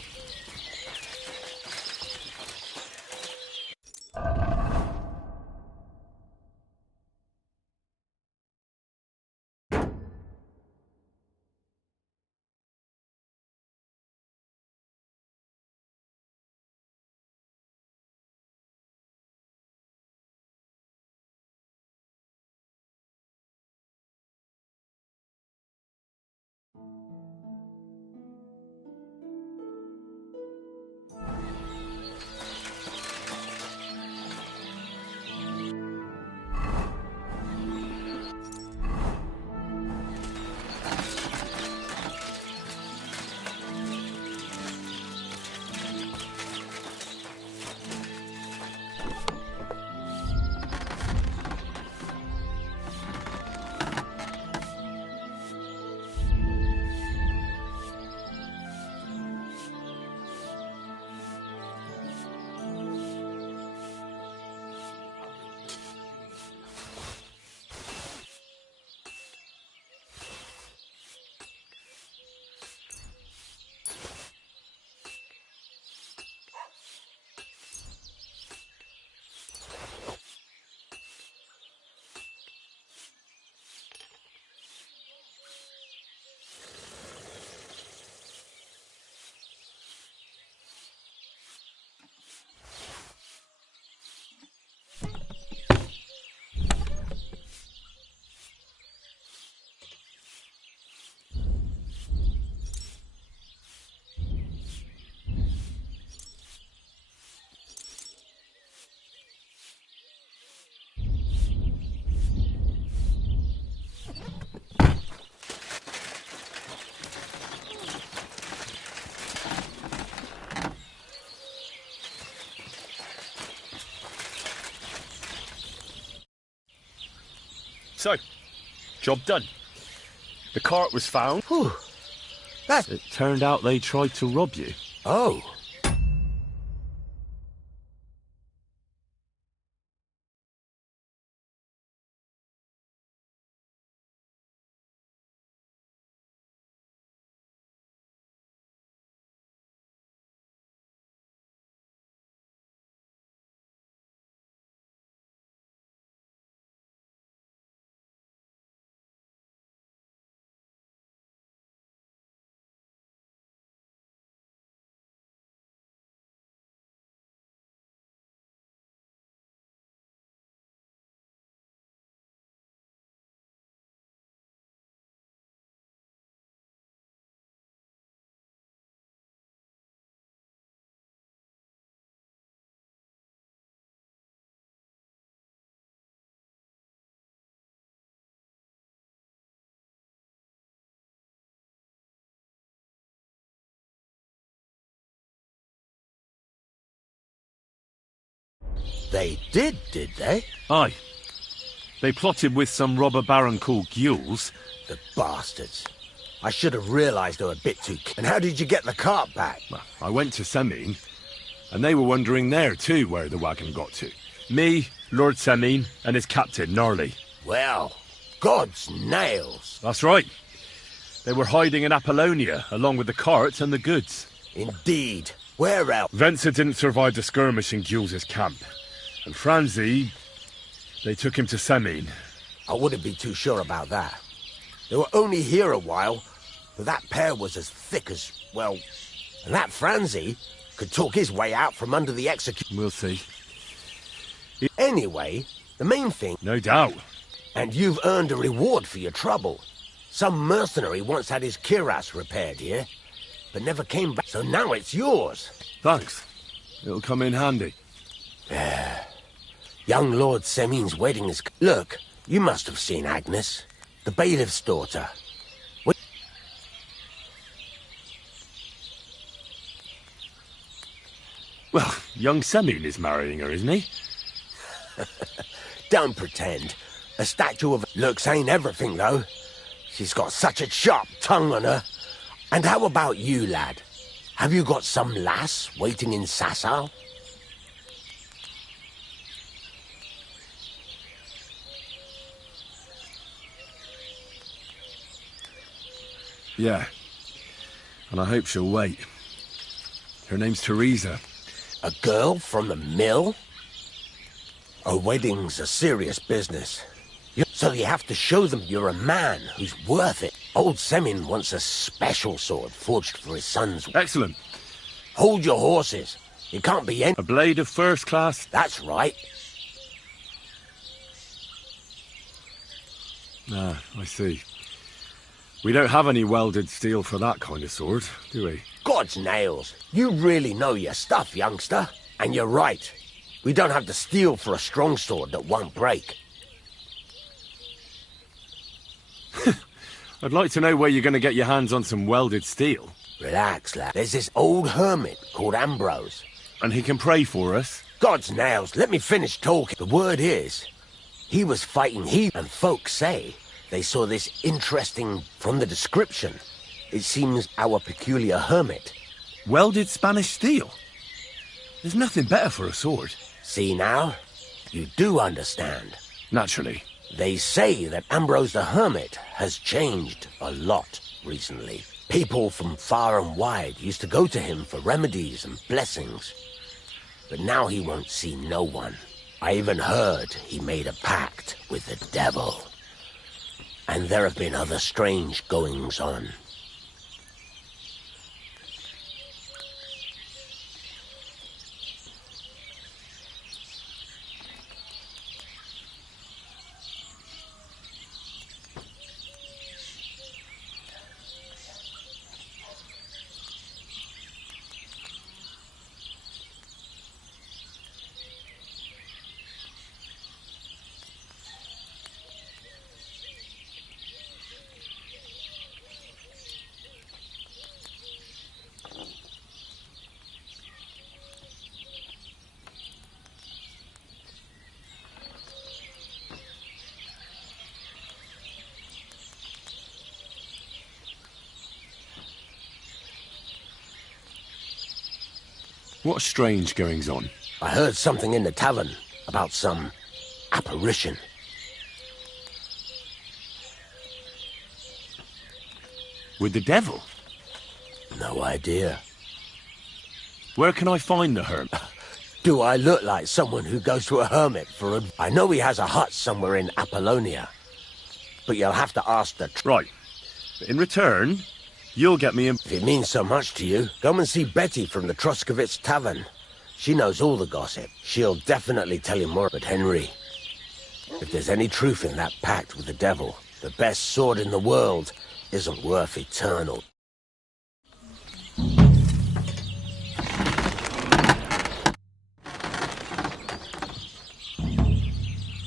So, job done. The cart was found. Whew. It turned out they tried to rob you. Oh. They did they? Aye. They plotted with some robber baron called Gules. The bastards. I should have realised they were a bit too... And how did you get the cart back? Well, I went to Semine, and they were wondering there too where the wagon got to. Me, Lord Semin and his captain, Gnarly. Well, God's nails. That's right. They were hiding in Apollonia, along with the carts and the goods. Indeed. Where else? Venser didn't survive the skirmish in Jules' camp. And Franzi, they took him to Semin. I wouldn't be too sure about that. They were only here a while, but that pair was as thick as, well... And that Franzi could talk his way out from under the execution. We'll see. Anyway, the main thing... No doubt. And you've earned a reward for your trouble. Some mercenary once had his cuirass repaired here, but never came back, so now it's yours. Thanks. It'll come in handy. Young Lord Semin's wedding is... Look, you must have seen Agnes, the bailiff's daughter. Well, young Semin is marrying her, isn't he? Don't pretend. A statue of looks ain't everything, though. She's got such a sharp tongue on her. And how about you, lad? Have you got some lass waiting in Sasau? Yeah. And I hope she'll wait. Her name's Teresa. A girl from the mill? A wedding's a serious business. So you have to show them you're a man who's worth it. Old Semin wants a special sword forged for his sons. Excellent. Hold your horses. It can't be any... A blade of first class? That's right. Ah, I see. We don't have any welded steel for that kind of sword, do we? God's nails. You really know your stuff, youngster. And you're right. We don't have the steel for a strong sword that won't break. I'd like to know where you're going to get your hands on some welded steel. Relax, lad. There's this old hermit called Ambrose. And he can pray for us? God's nails, let me finish talking. The word is, he was fighting and folks say they saw this interesting from the description. It seems our peculiar hermit. Welded Spanish steel? There's nothing better for a sword. See now? You do understand. Naturally. They say that Ambrose the Hermit has changed a lot recently. People from far and wide used to go to him for remedies and blessings. But now he won't see no one. I even heard he made a pact with the devil. And there have been other strange goings-on. What strange goings-on? I heard something in the tavern about some apparition. With the devil? No idea. Where can I find the hermit? Do I look like someone who goes to a hermit for a... I know he has a hut somewhere in Apollonia, but you'll have to ask the... Right. In return, you'll get me in... If it means so much to you, go and see Betty from the Truskovitz Tavern. She knows all the gossip. She'll definitely tell you more. But Henry, if there's any truth in that pact with the devil, the best sword in the world isn't worth eternal.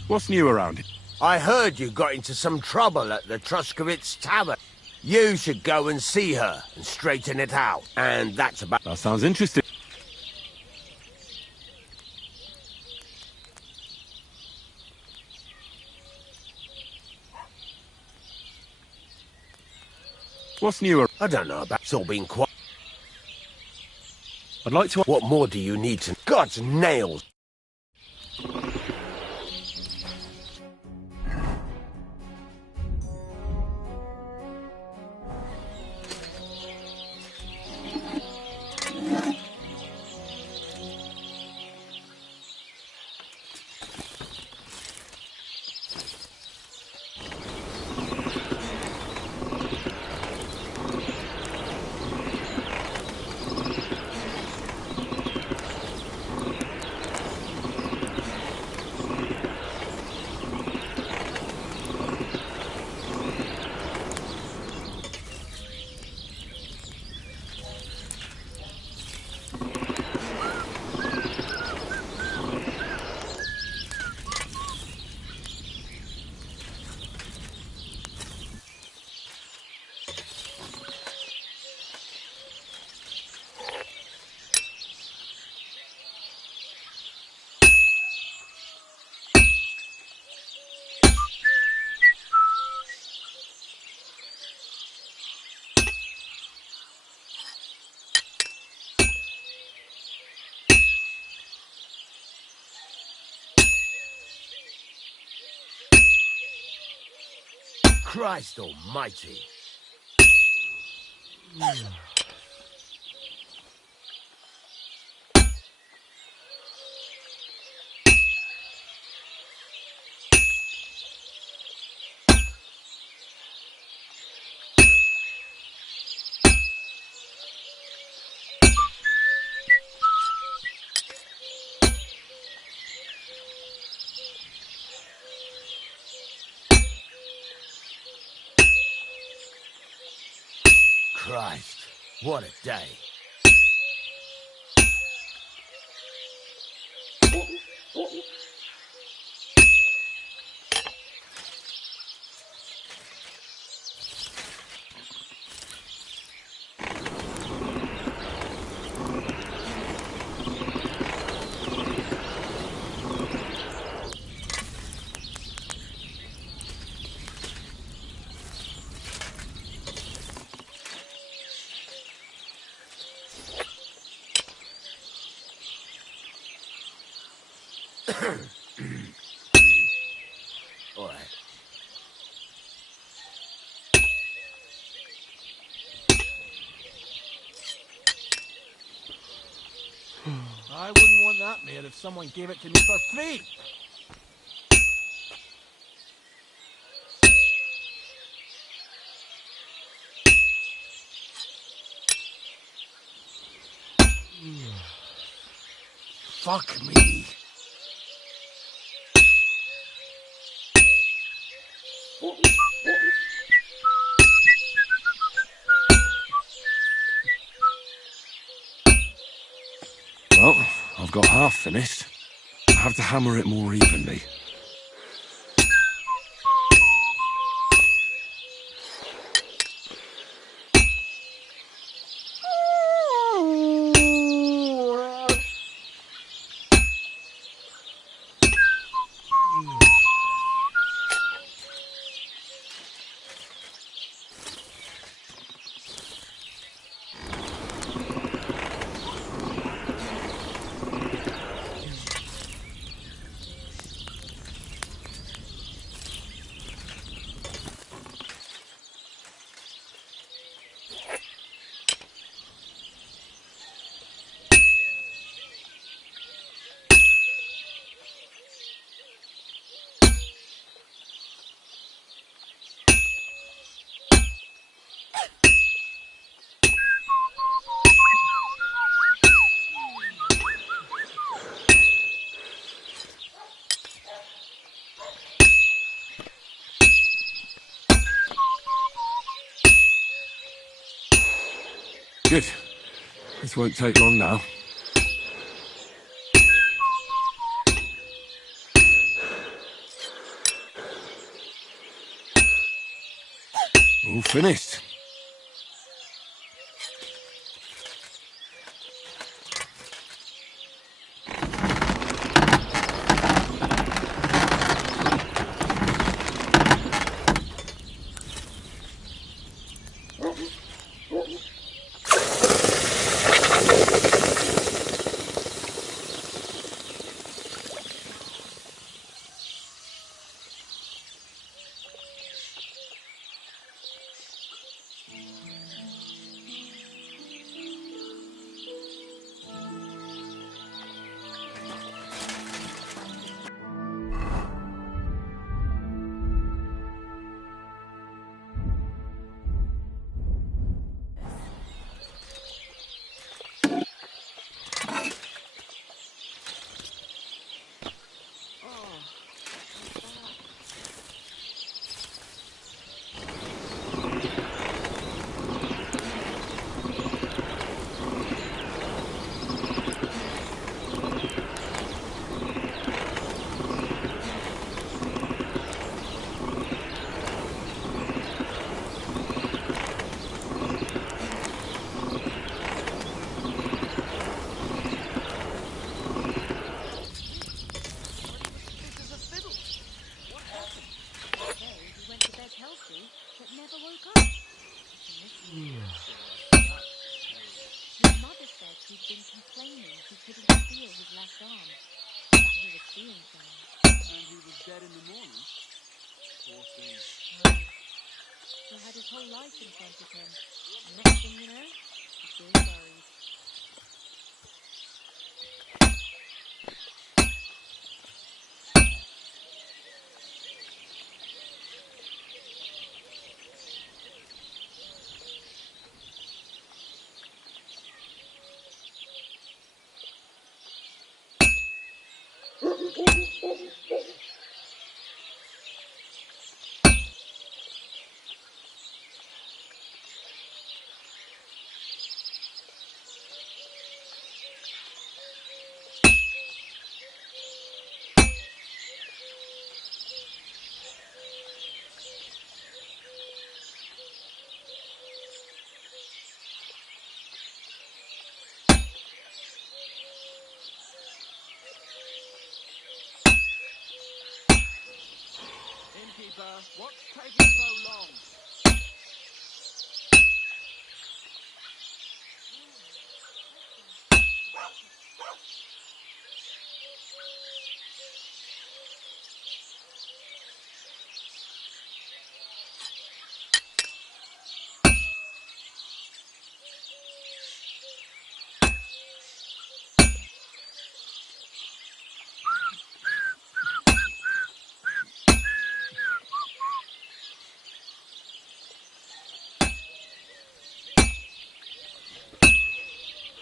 What's new around? I heard you got into some trouble at the Truskovitz Tavern. You should go and see her and straighten it out. And that's about... That sounds interesting. What's new? I don't know about... It's all been quiet. I'd like to... What more do you need to... God's nails! Christ almighty. Christ, what a day. All right. I wouldn't want that made if someone gave it to me for free. Fuck me. Well, I've got half finished. I have to hammer it more evenly. Good. This won't take long now. All finished. He'd been complaining he couldn't feel his left arm, that he was seeing things. And he was dead in the morning? Poor thing. He had his whole life in front of him. And next thing you know, he's being buried. Innkeeper, what's taking so long?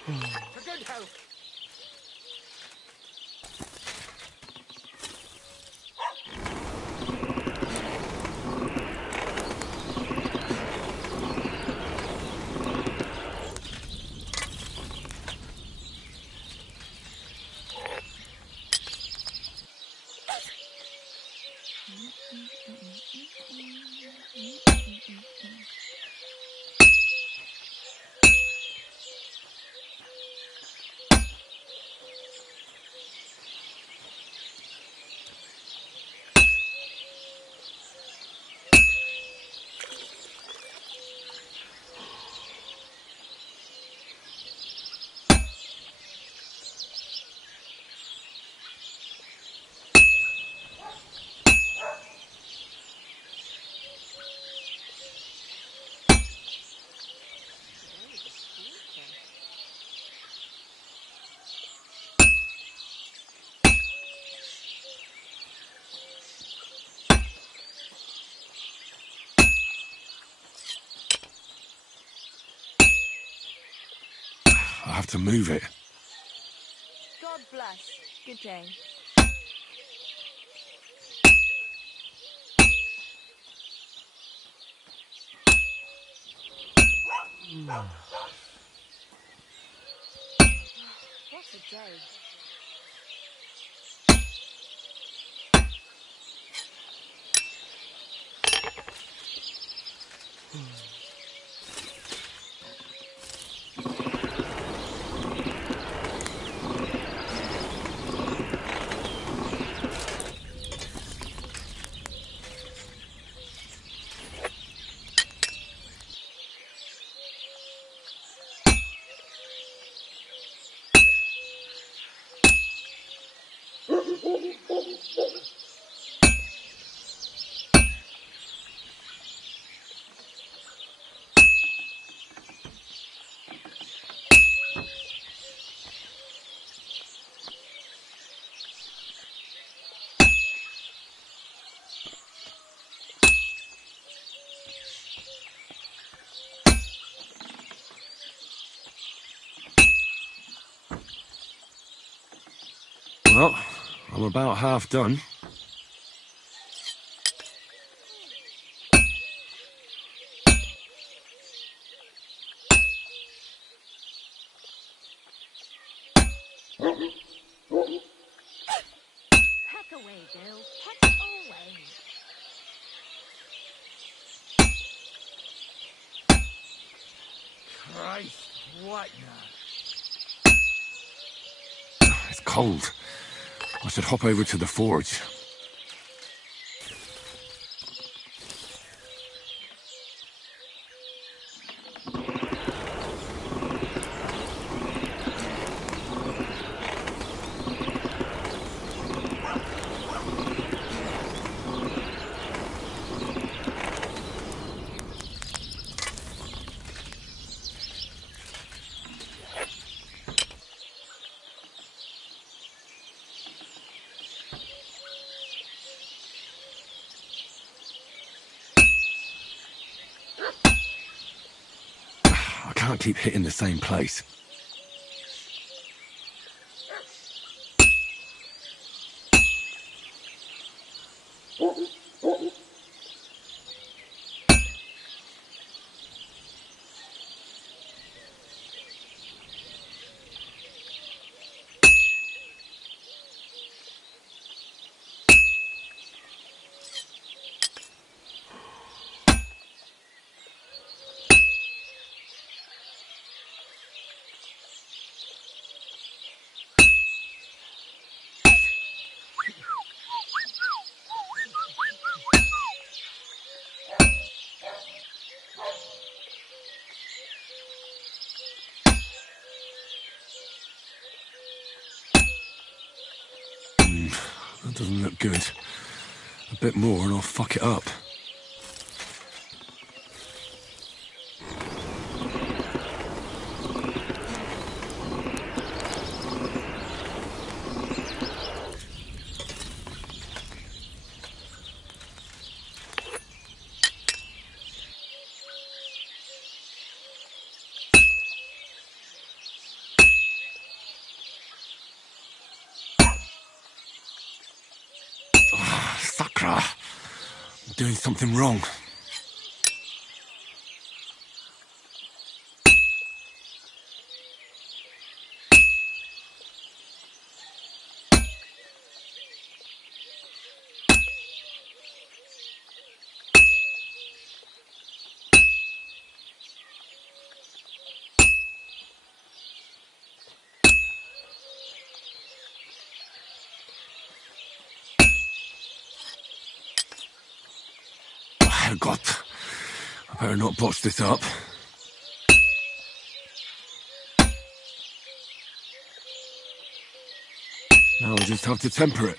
For good health. I have to move it. God bless. Good day. What a day. Well, I'm about half done. Peck away, Bill. Peck away. Christ, what now? It's cold. I should hop over to the forge. Can't keep hitting the same place. That doesn't look good. A bit more and I'll fuck it up. Sakra! I'm doing something wrong. Herrgott. I better not botch this up. Now I just have to temper it.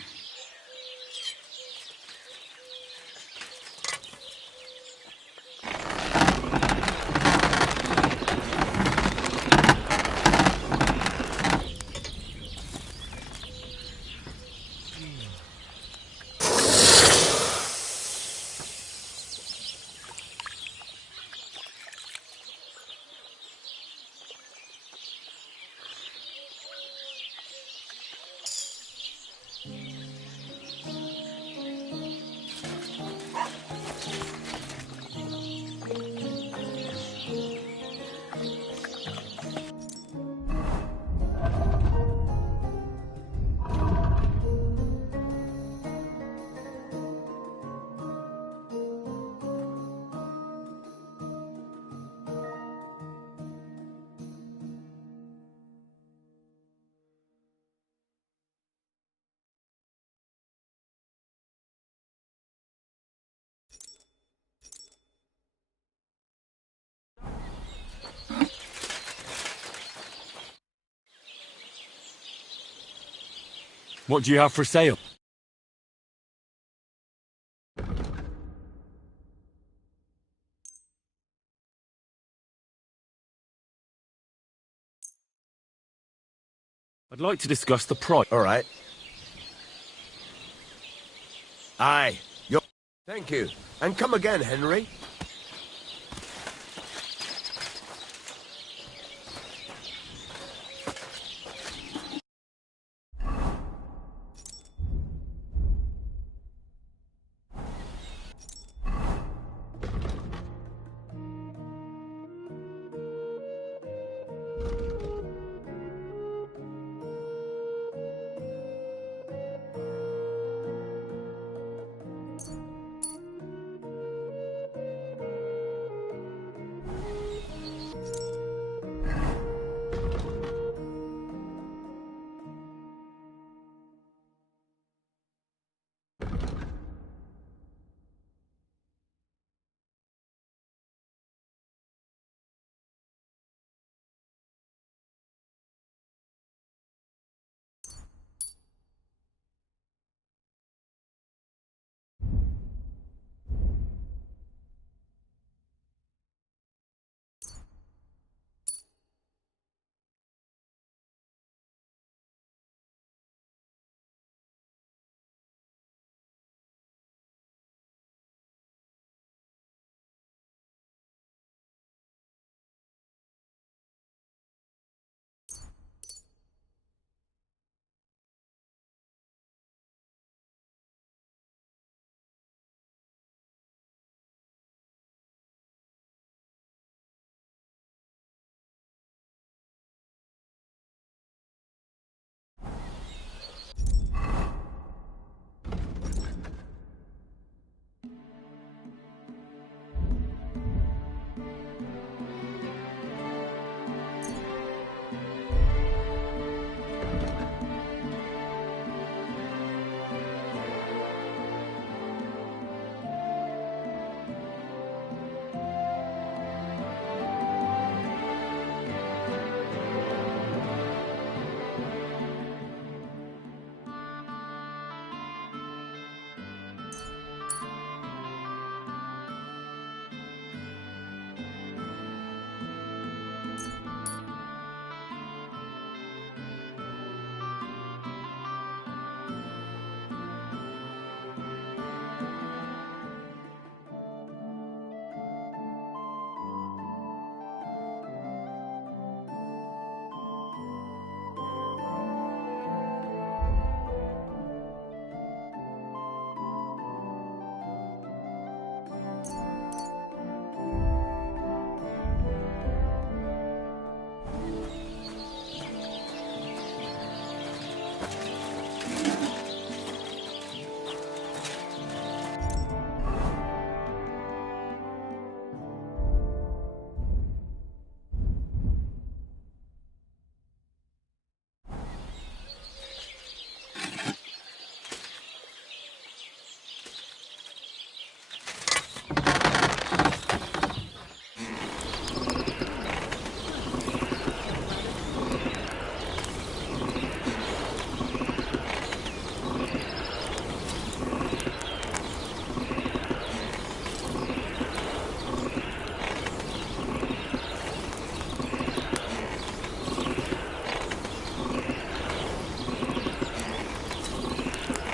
What do you have for sale? I'd like to discuss the price. All right. Aye. Thank you. And come again, Henry.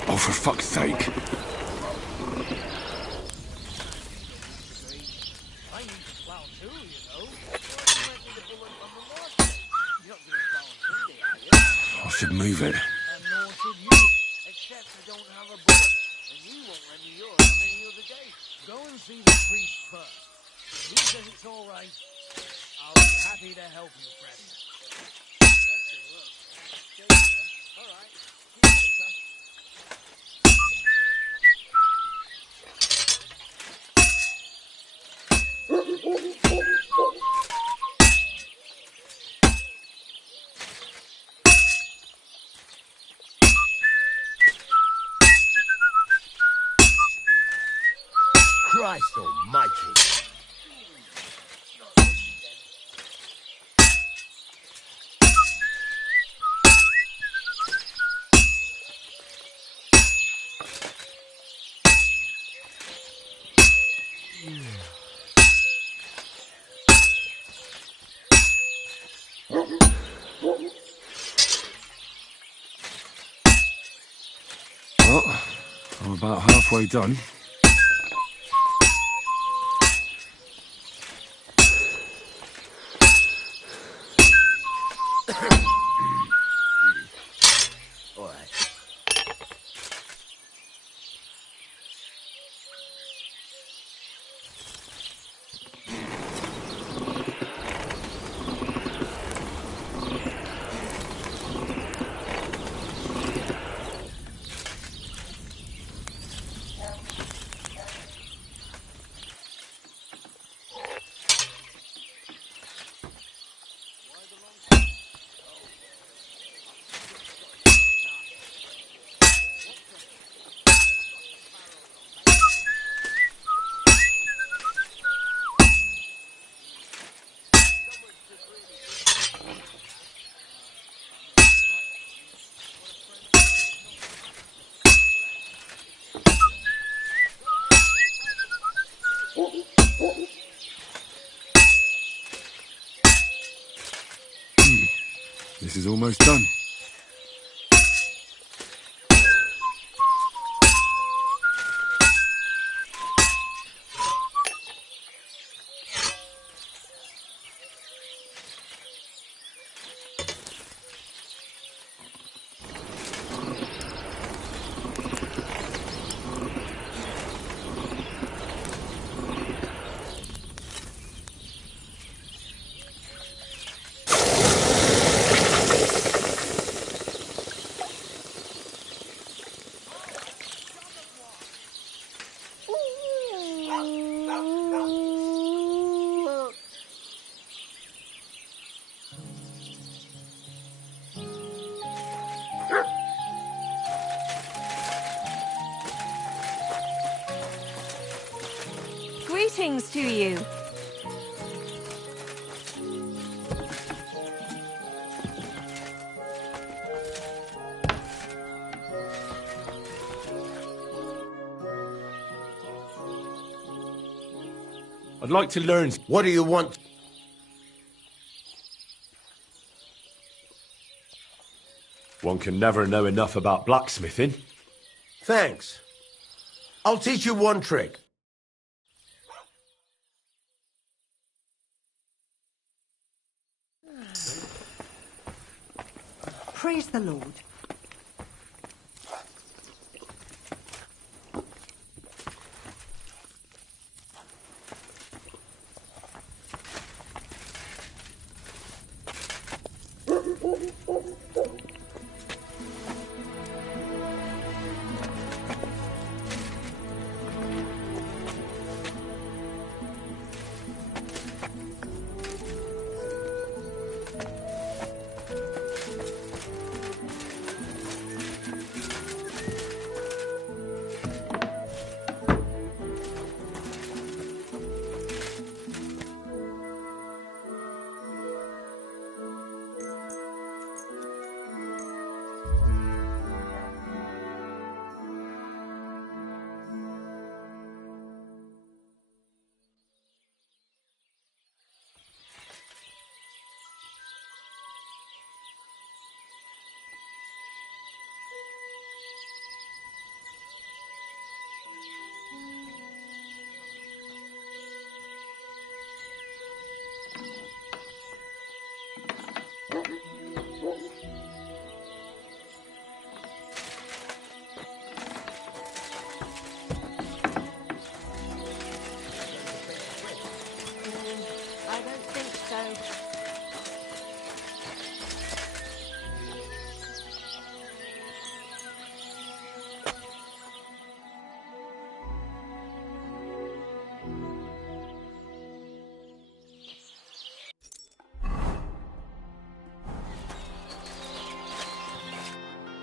Oh, for fuck's sake. I should move it. And nor should you, except I don't have a bullet, and you won't lend me yours on any other day. Go and see the priest first. If he says it's all right, I'll be happy to help you, friend. That's it, look. Take care. All right. See you later. Christ almighty. Well, I'm about halfway done. All right. This is almost done. Greetings to you. I'd like to learn. What do you want? One can never know enough about blacksmithing. Thanks. I'll teach you one trick. Praise the Lord.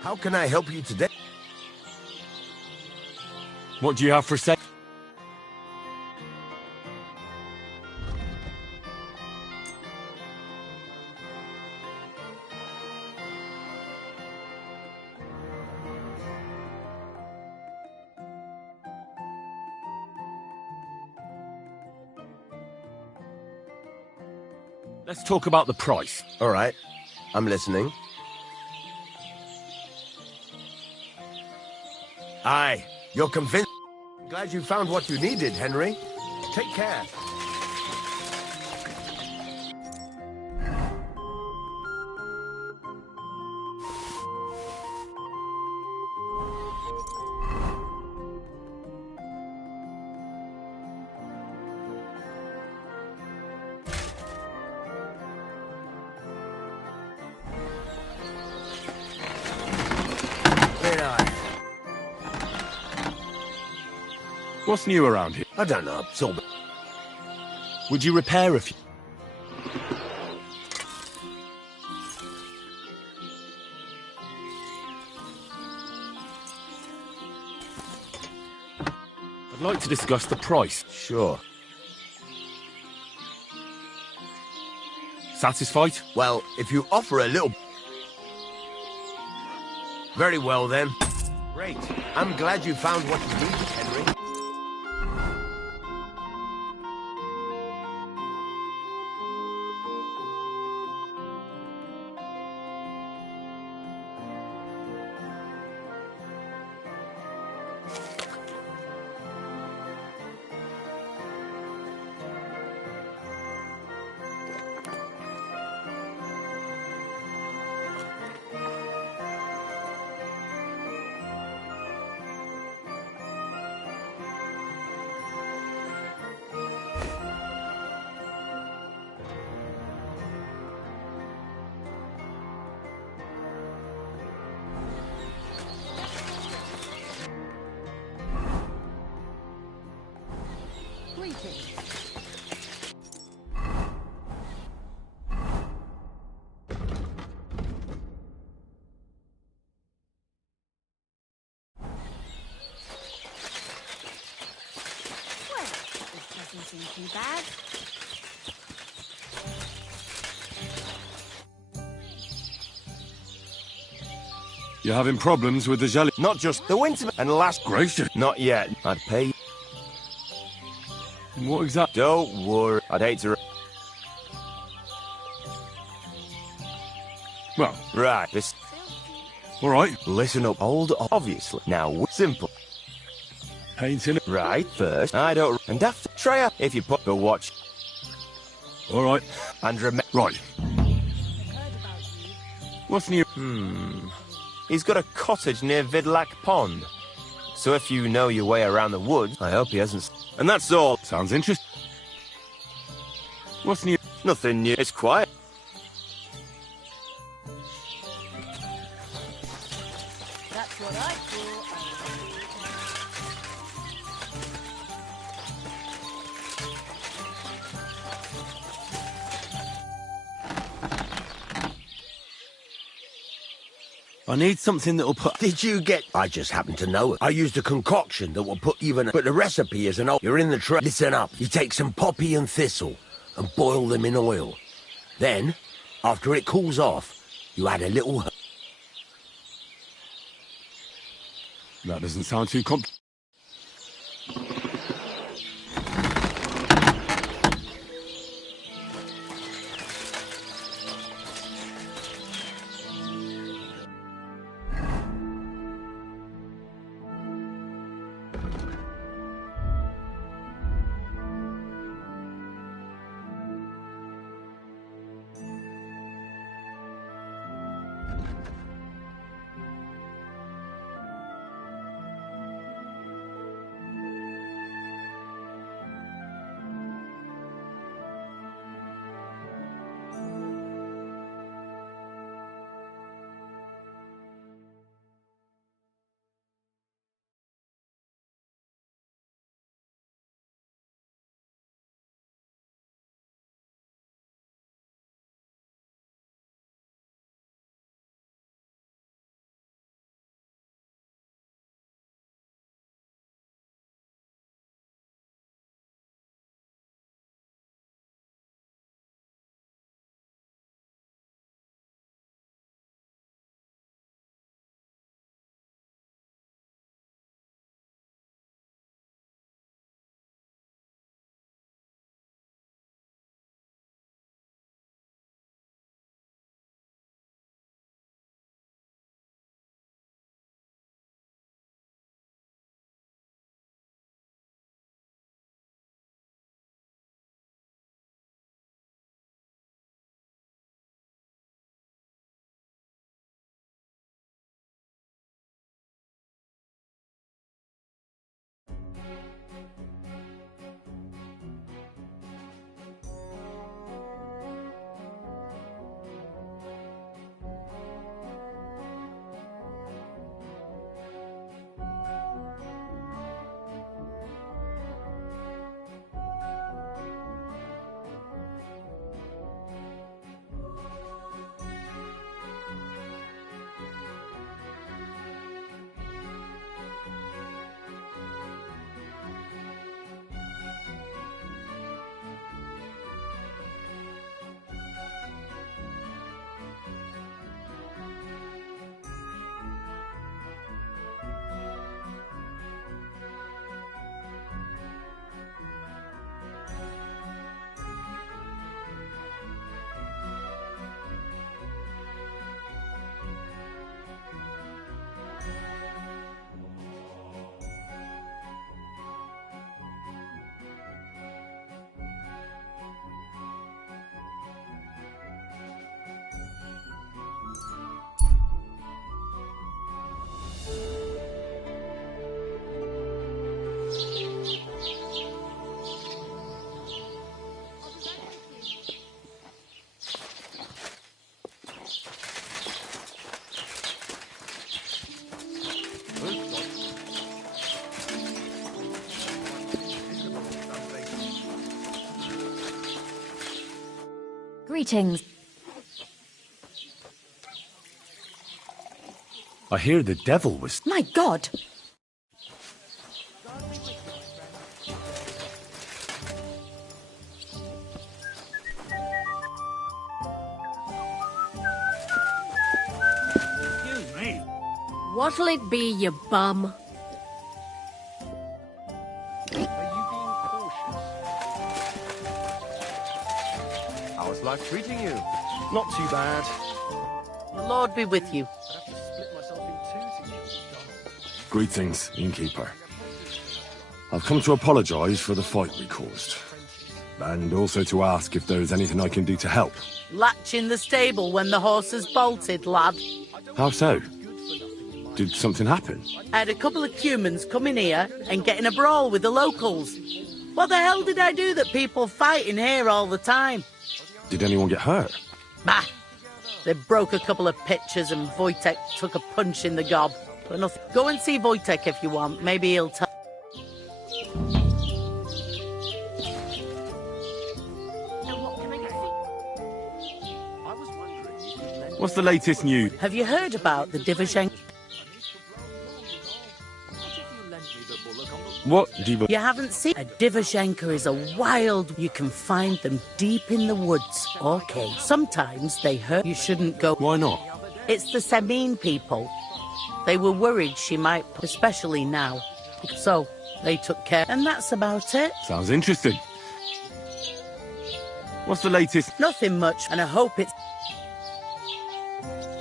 How can I help you today? What do you have for sale? Let's talk about the price. All right, I'm listening. Aye, you're convinced. Glad you found what you needed, Henry. Take care. What's new around here? I don't know. It's all... Would you repair a few? I'd like to discuss the price. Sure. Satisfied? Well, if you offer a little... Very well, then. Great. I'm glad you found what you needed, Henry. Doesn't seem too bad. You're having problems with the jelly? Not just the winter and last... Gracious. Not yet. I'd pay... What exactly? Don't worry. I'd hate to... Well... Right, this... All right. Listen up. Hold on. Obviously. Now, simple. Painting it. Right, first. I don't... And after... Try out. If you put the watch... All right. And right. What's new? He's got a cottage near Vidlac Pond. So if you know your way around the woods, I hope he hasn't... And that's all. Sounds interesting. What's new? Nothing new. It's quiet. That's what I call I need something that'll put... Did you get... I just happen to know it. I used a concoction that will put even... But the recipe is an old... You're in the tray. Listen up. You take some poppy and thistle and boil them in oil. Then, after it cools off, you add a little... That doesn't sound too complicated. Greetings. I hear the devil was... My God! Excuse me. What'll it be, you bum? How's life treating you? Not too bad. The Lord be with you. I'd have to split myself in two to get it done. Greetings, innkeeper. I've come to apologise for the fight we caused. And also to ask if there's anything I can do to help. Latch in the stable when the horses bolted, lad. How so? Did something happen? I had a couple of humans come in here and get in a brawl with the locals. What the hell did I do that people fight in here all the time? Did anyone get hurt? Bah! They broke a couple of pitchers and Wojtek took a punch in the gob. But nothing. Go and see Wojtek if you want. Maybe he'll tell. What's the latest news? Have you heard about the Divishen? What, Diva? You haven't seen? A Divashenka is a wild... You can find them deep in the woods. Okay. Sometimes they hurt. You shouldn't go... Why not? It's the Semine people. They were worried she might... Especially now. So, they took care. And that's about it. Sounds interesting. What's the latest? Nothing much, and I hope it's...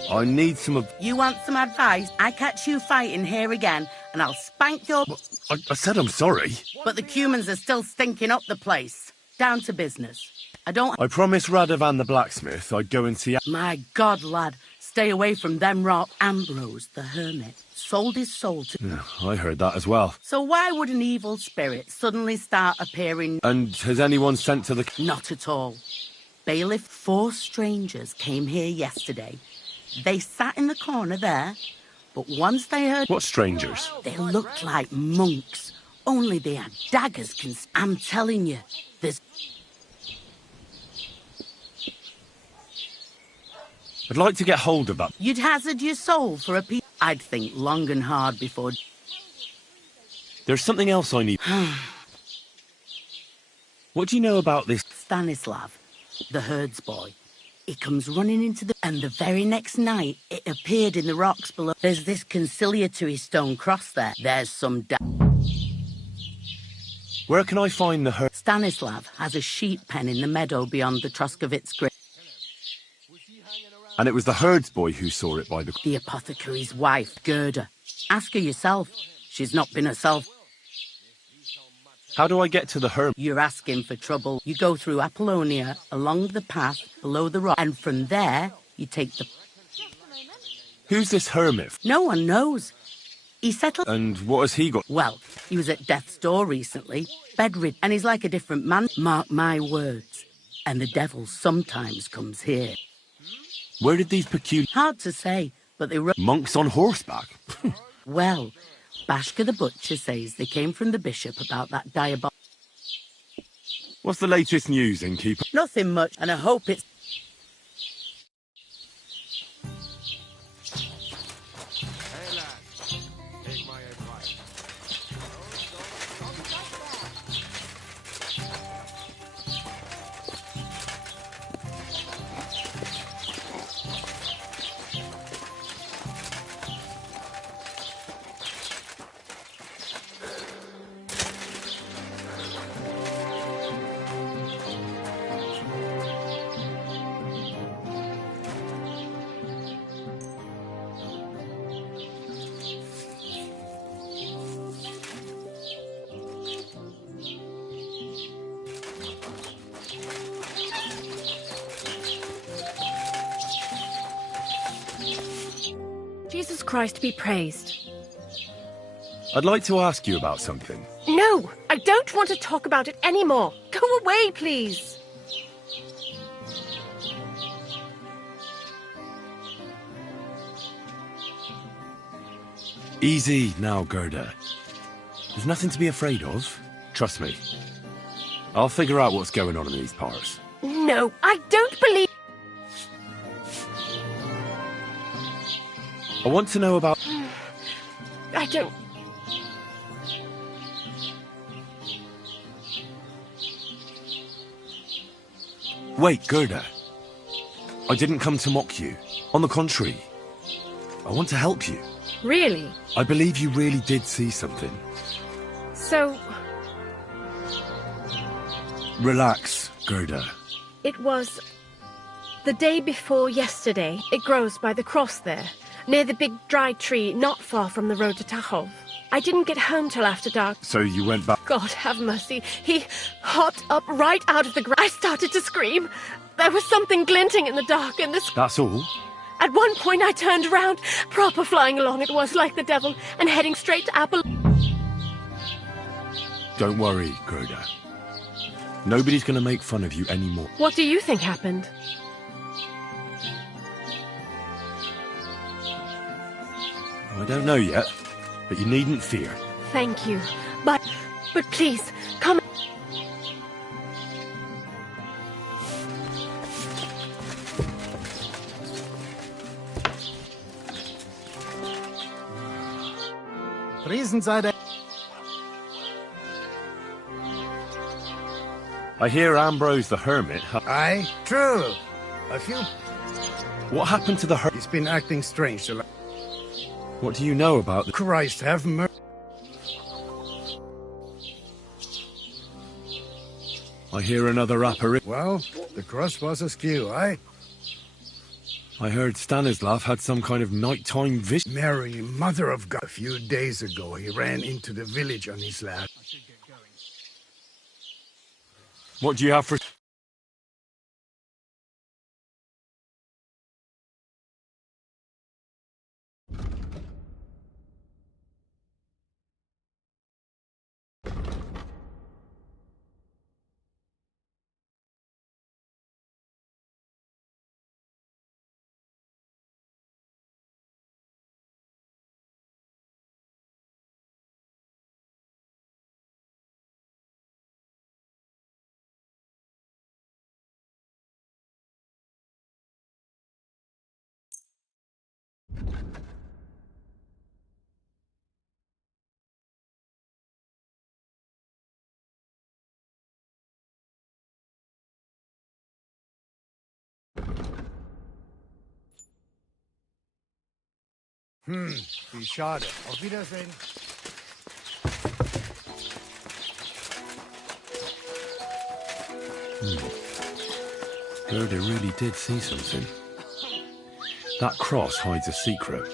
I need some of... You want some advice? I catch you fighting here again, and I'll spank your... I said I'm sorry. But the Cumans are still stinking up the place. Down to business. I promised Radovan the blacksmith I'd go and see... My God, lad. Stay away from them rock. Ambrose, the hermit, sold his soul to... Yeah, I heard that as well. So why would an evil spirit suddenly start appearing... And has anyone sent to the... Not at all. Bailiff, 4 strangers came here yesterday. They sat in the corner there, but once they heard... What strangers? They looked like monks, only they had daggers. I'm telling you, there's... I'd like to get hold of that. You'd hazard your soul for a piece... I'd think long and hard before... There's something else I need. What do you know about this? Stanislav, the herds boy. He comes running into the... And the very next night, it appeared in the rocks below. There's this conciliatory stone cross there. There's some... Where can I find the herd? Stanislav has a sheep pen in the meadow beyond the Troskovitz Grave. And it was the herds boy who saw it by the... The apothecary's wife, Gerda. Ask her yourself. She's not been herself. How do I get to the hermit? You're asking for trouble. You go through Apollonia, along the path, below the rock, and from there, you take the... Who's this hermit? No one knows. He settled... And what has he got? Well, he was at death's door recently, bedridden, and he's like a different man. Mark my words. And the devil sometimes comes here. Where did these peculiar... Hard to say, but they... Monks on horseback? Well... Bashka the butcher says they came from the bishop about that diabolical... What's the latest news, innkeeper? Nothing much, and I hope it's... Hey, lads, take my advice. Jesus Christ be praised. I'd like to ask you about something. No, I don't want to talk about it anymore. Go away, please. Easy now, Gerda. There's nothing to be afraid of. Trust me. I'll figure out what's going on in these parts. No, I don't believe... I want to know about... I don't... Wait, Gerda. I didn't come to mock you. On the contrary, I want to help you. Really? I believe you really did see something. So... Relax, Gerda. It was... the day before yesterday. It grows by the cross there, near the big dry tree not far from the road to Tachov. I didn't get home till after dark. So you went back... God have mercy. He hopped up right out of the ground. I started to scream. There was something glinting in the dark and this... That's all? At one point I turned around, proper flying along it was like the devil, and heading straight to Apple... Don't worry, Gerda. Nobody's gonna make fun of you anymore. What do you think happened? I don't know yet, but you needn't fear. Thank you. But please, come... Riesenseite. I hear Ambrose the Hermit... Aye, true. A few... What happened to the Hermit? He's been acting strange the What do you know about the... Christ have mercy. I hear another apparition. Well, the cross was askew, aye? I heard Stanislav had some kind of nighttime vision. Mary, Mother of God. A few days ago, he ran into the village on his lad. What do you have for... Wie schade. Auf Wiedersehen. Gerda really did see something. That cross hides a secret.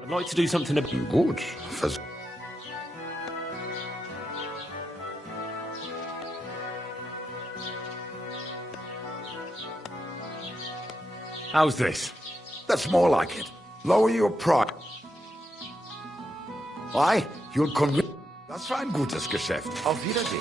I'd like to do something about... Gut. How's this? That's more like it. Lower your pride. Why? You'll convince... Das war ein gutes Geschäft. Auf Wiedersehen.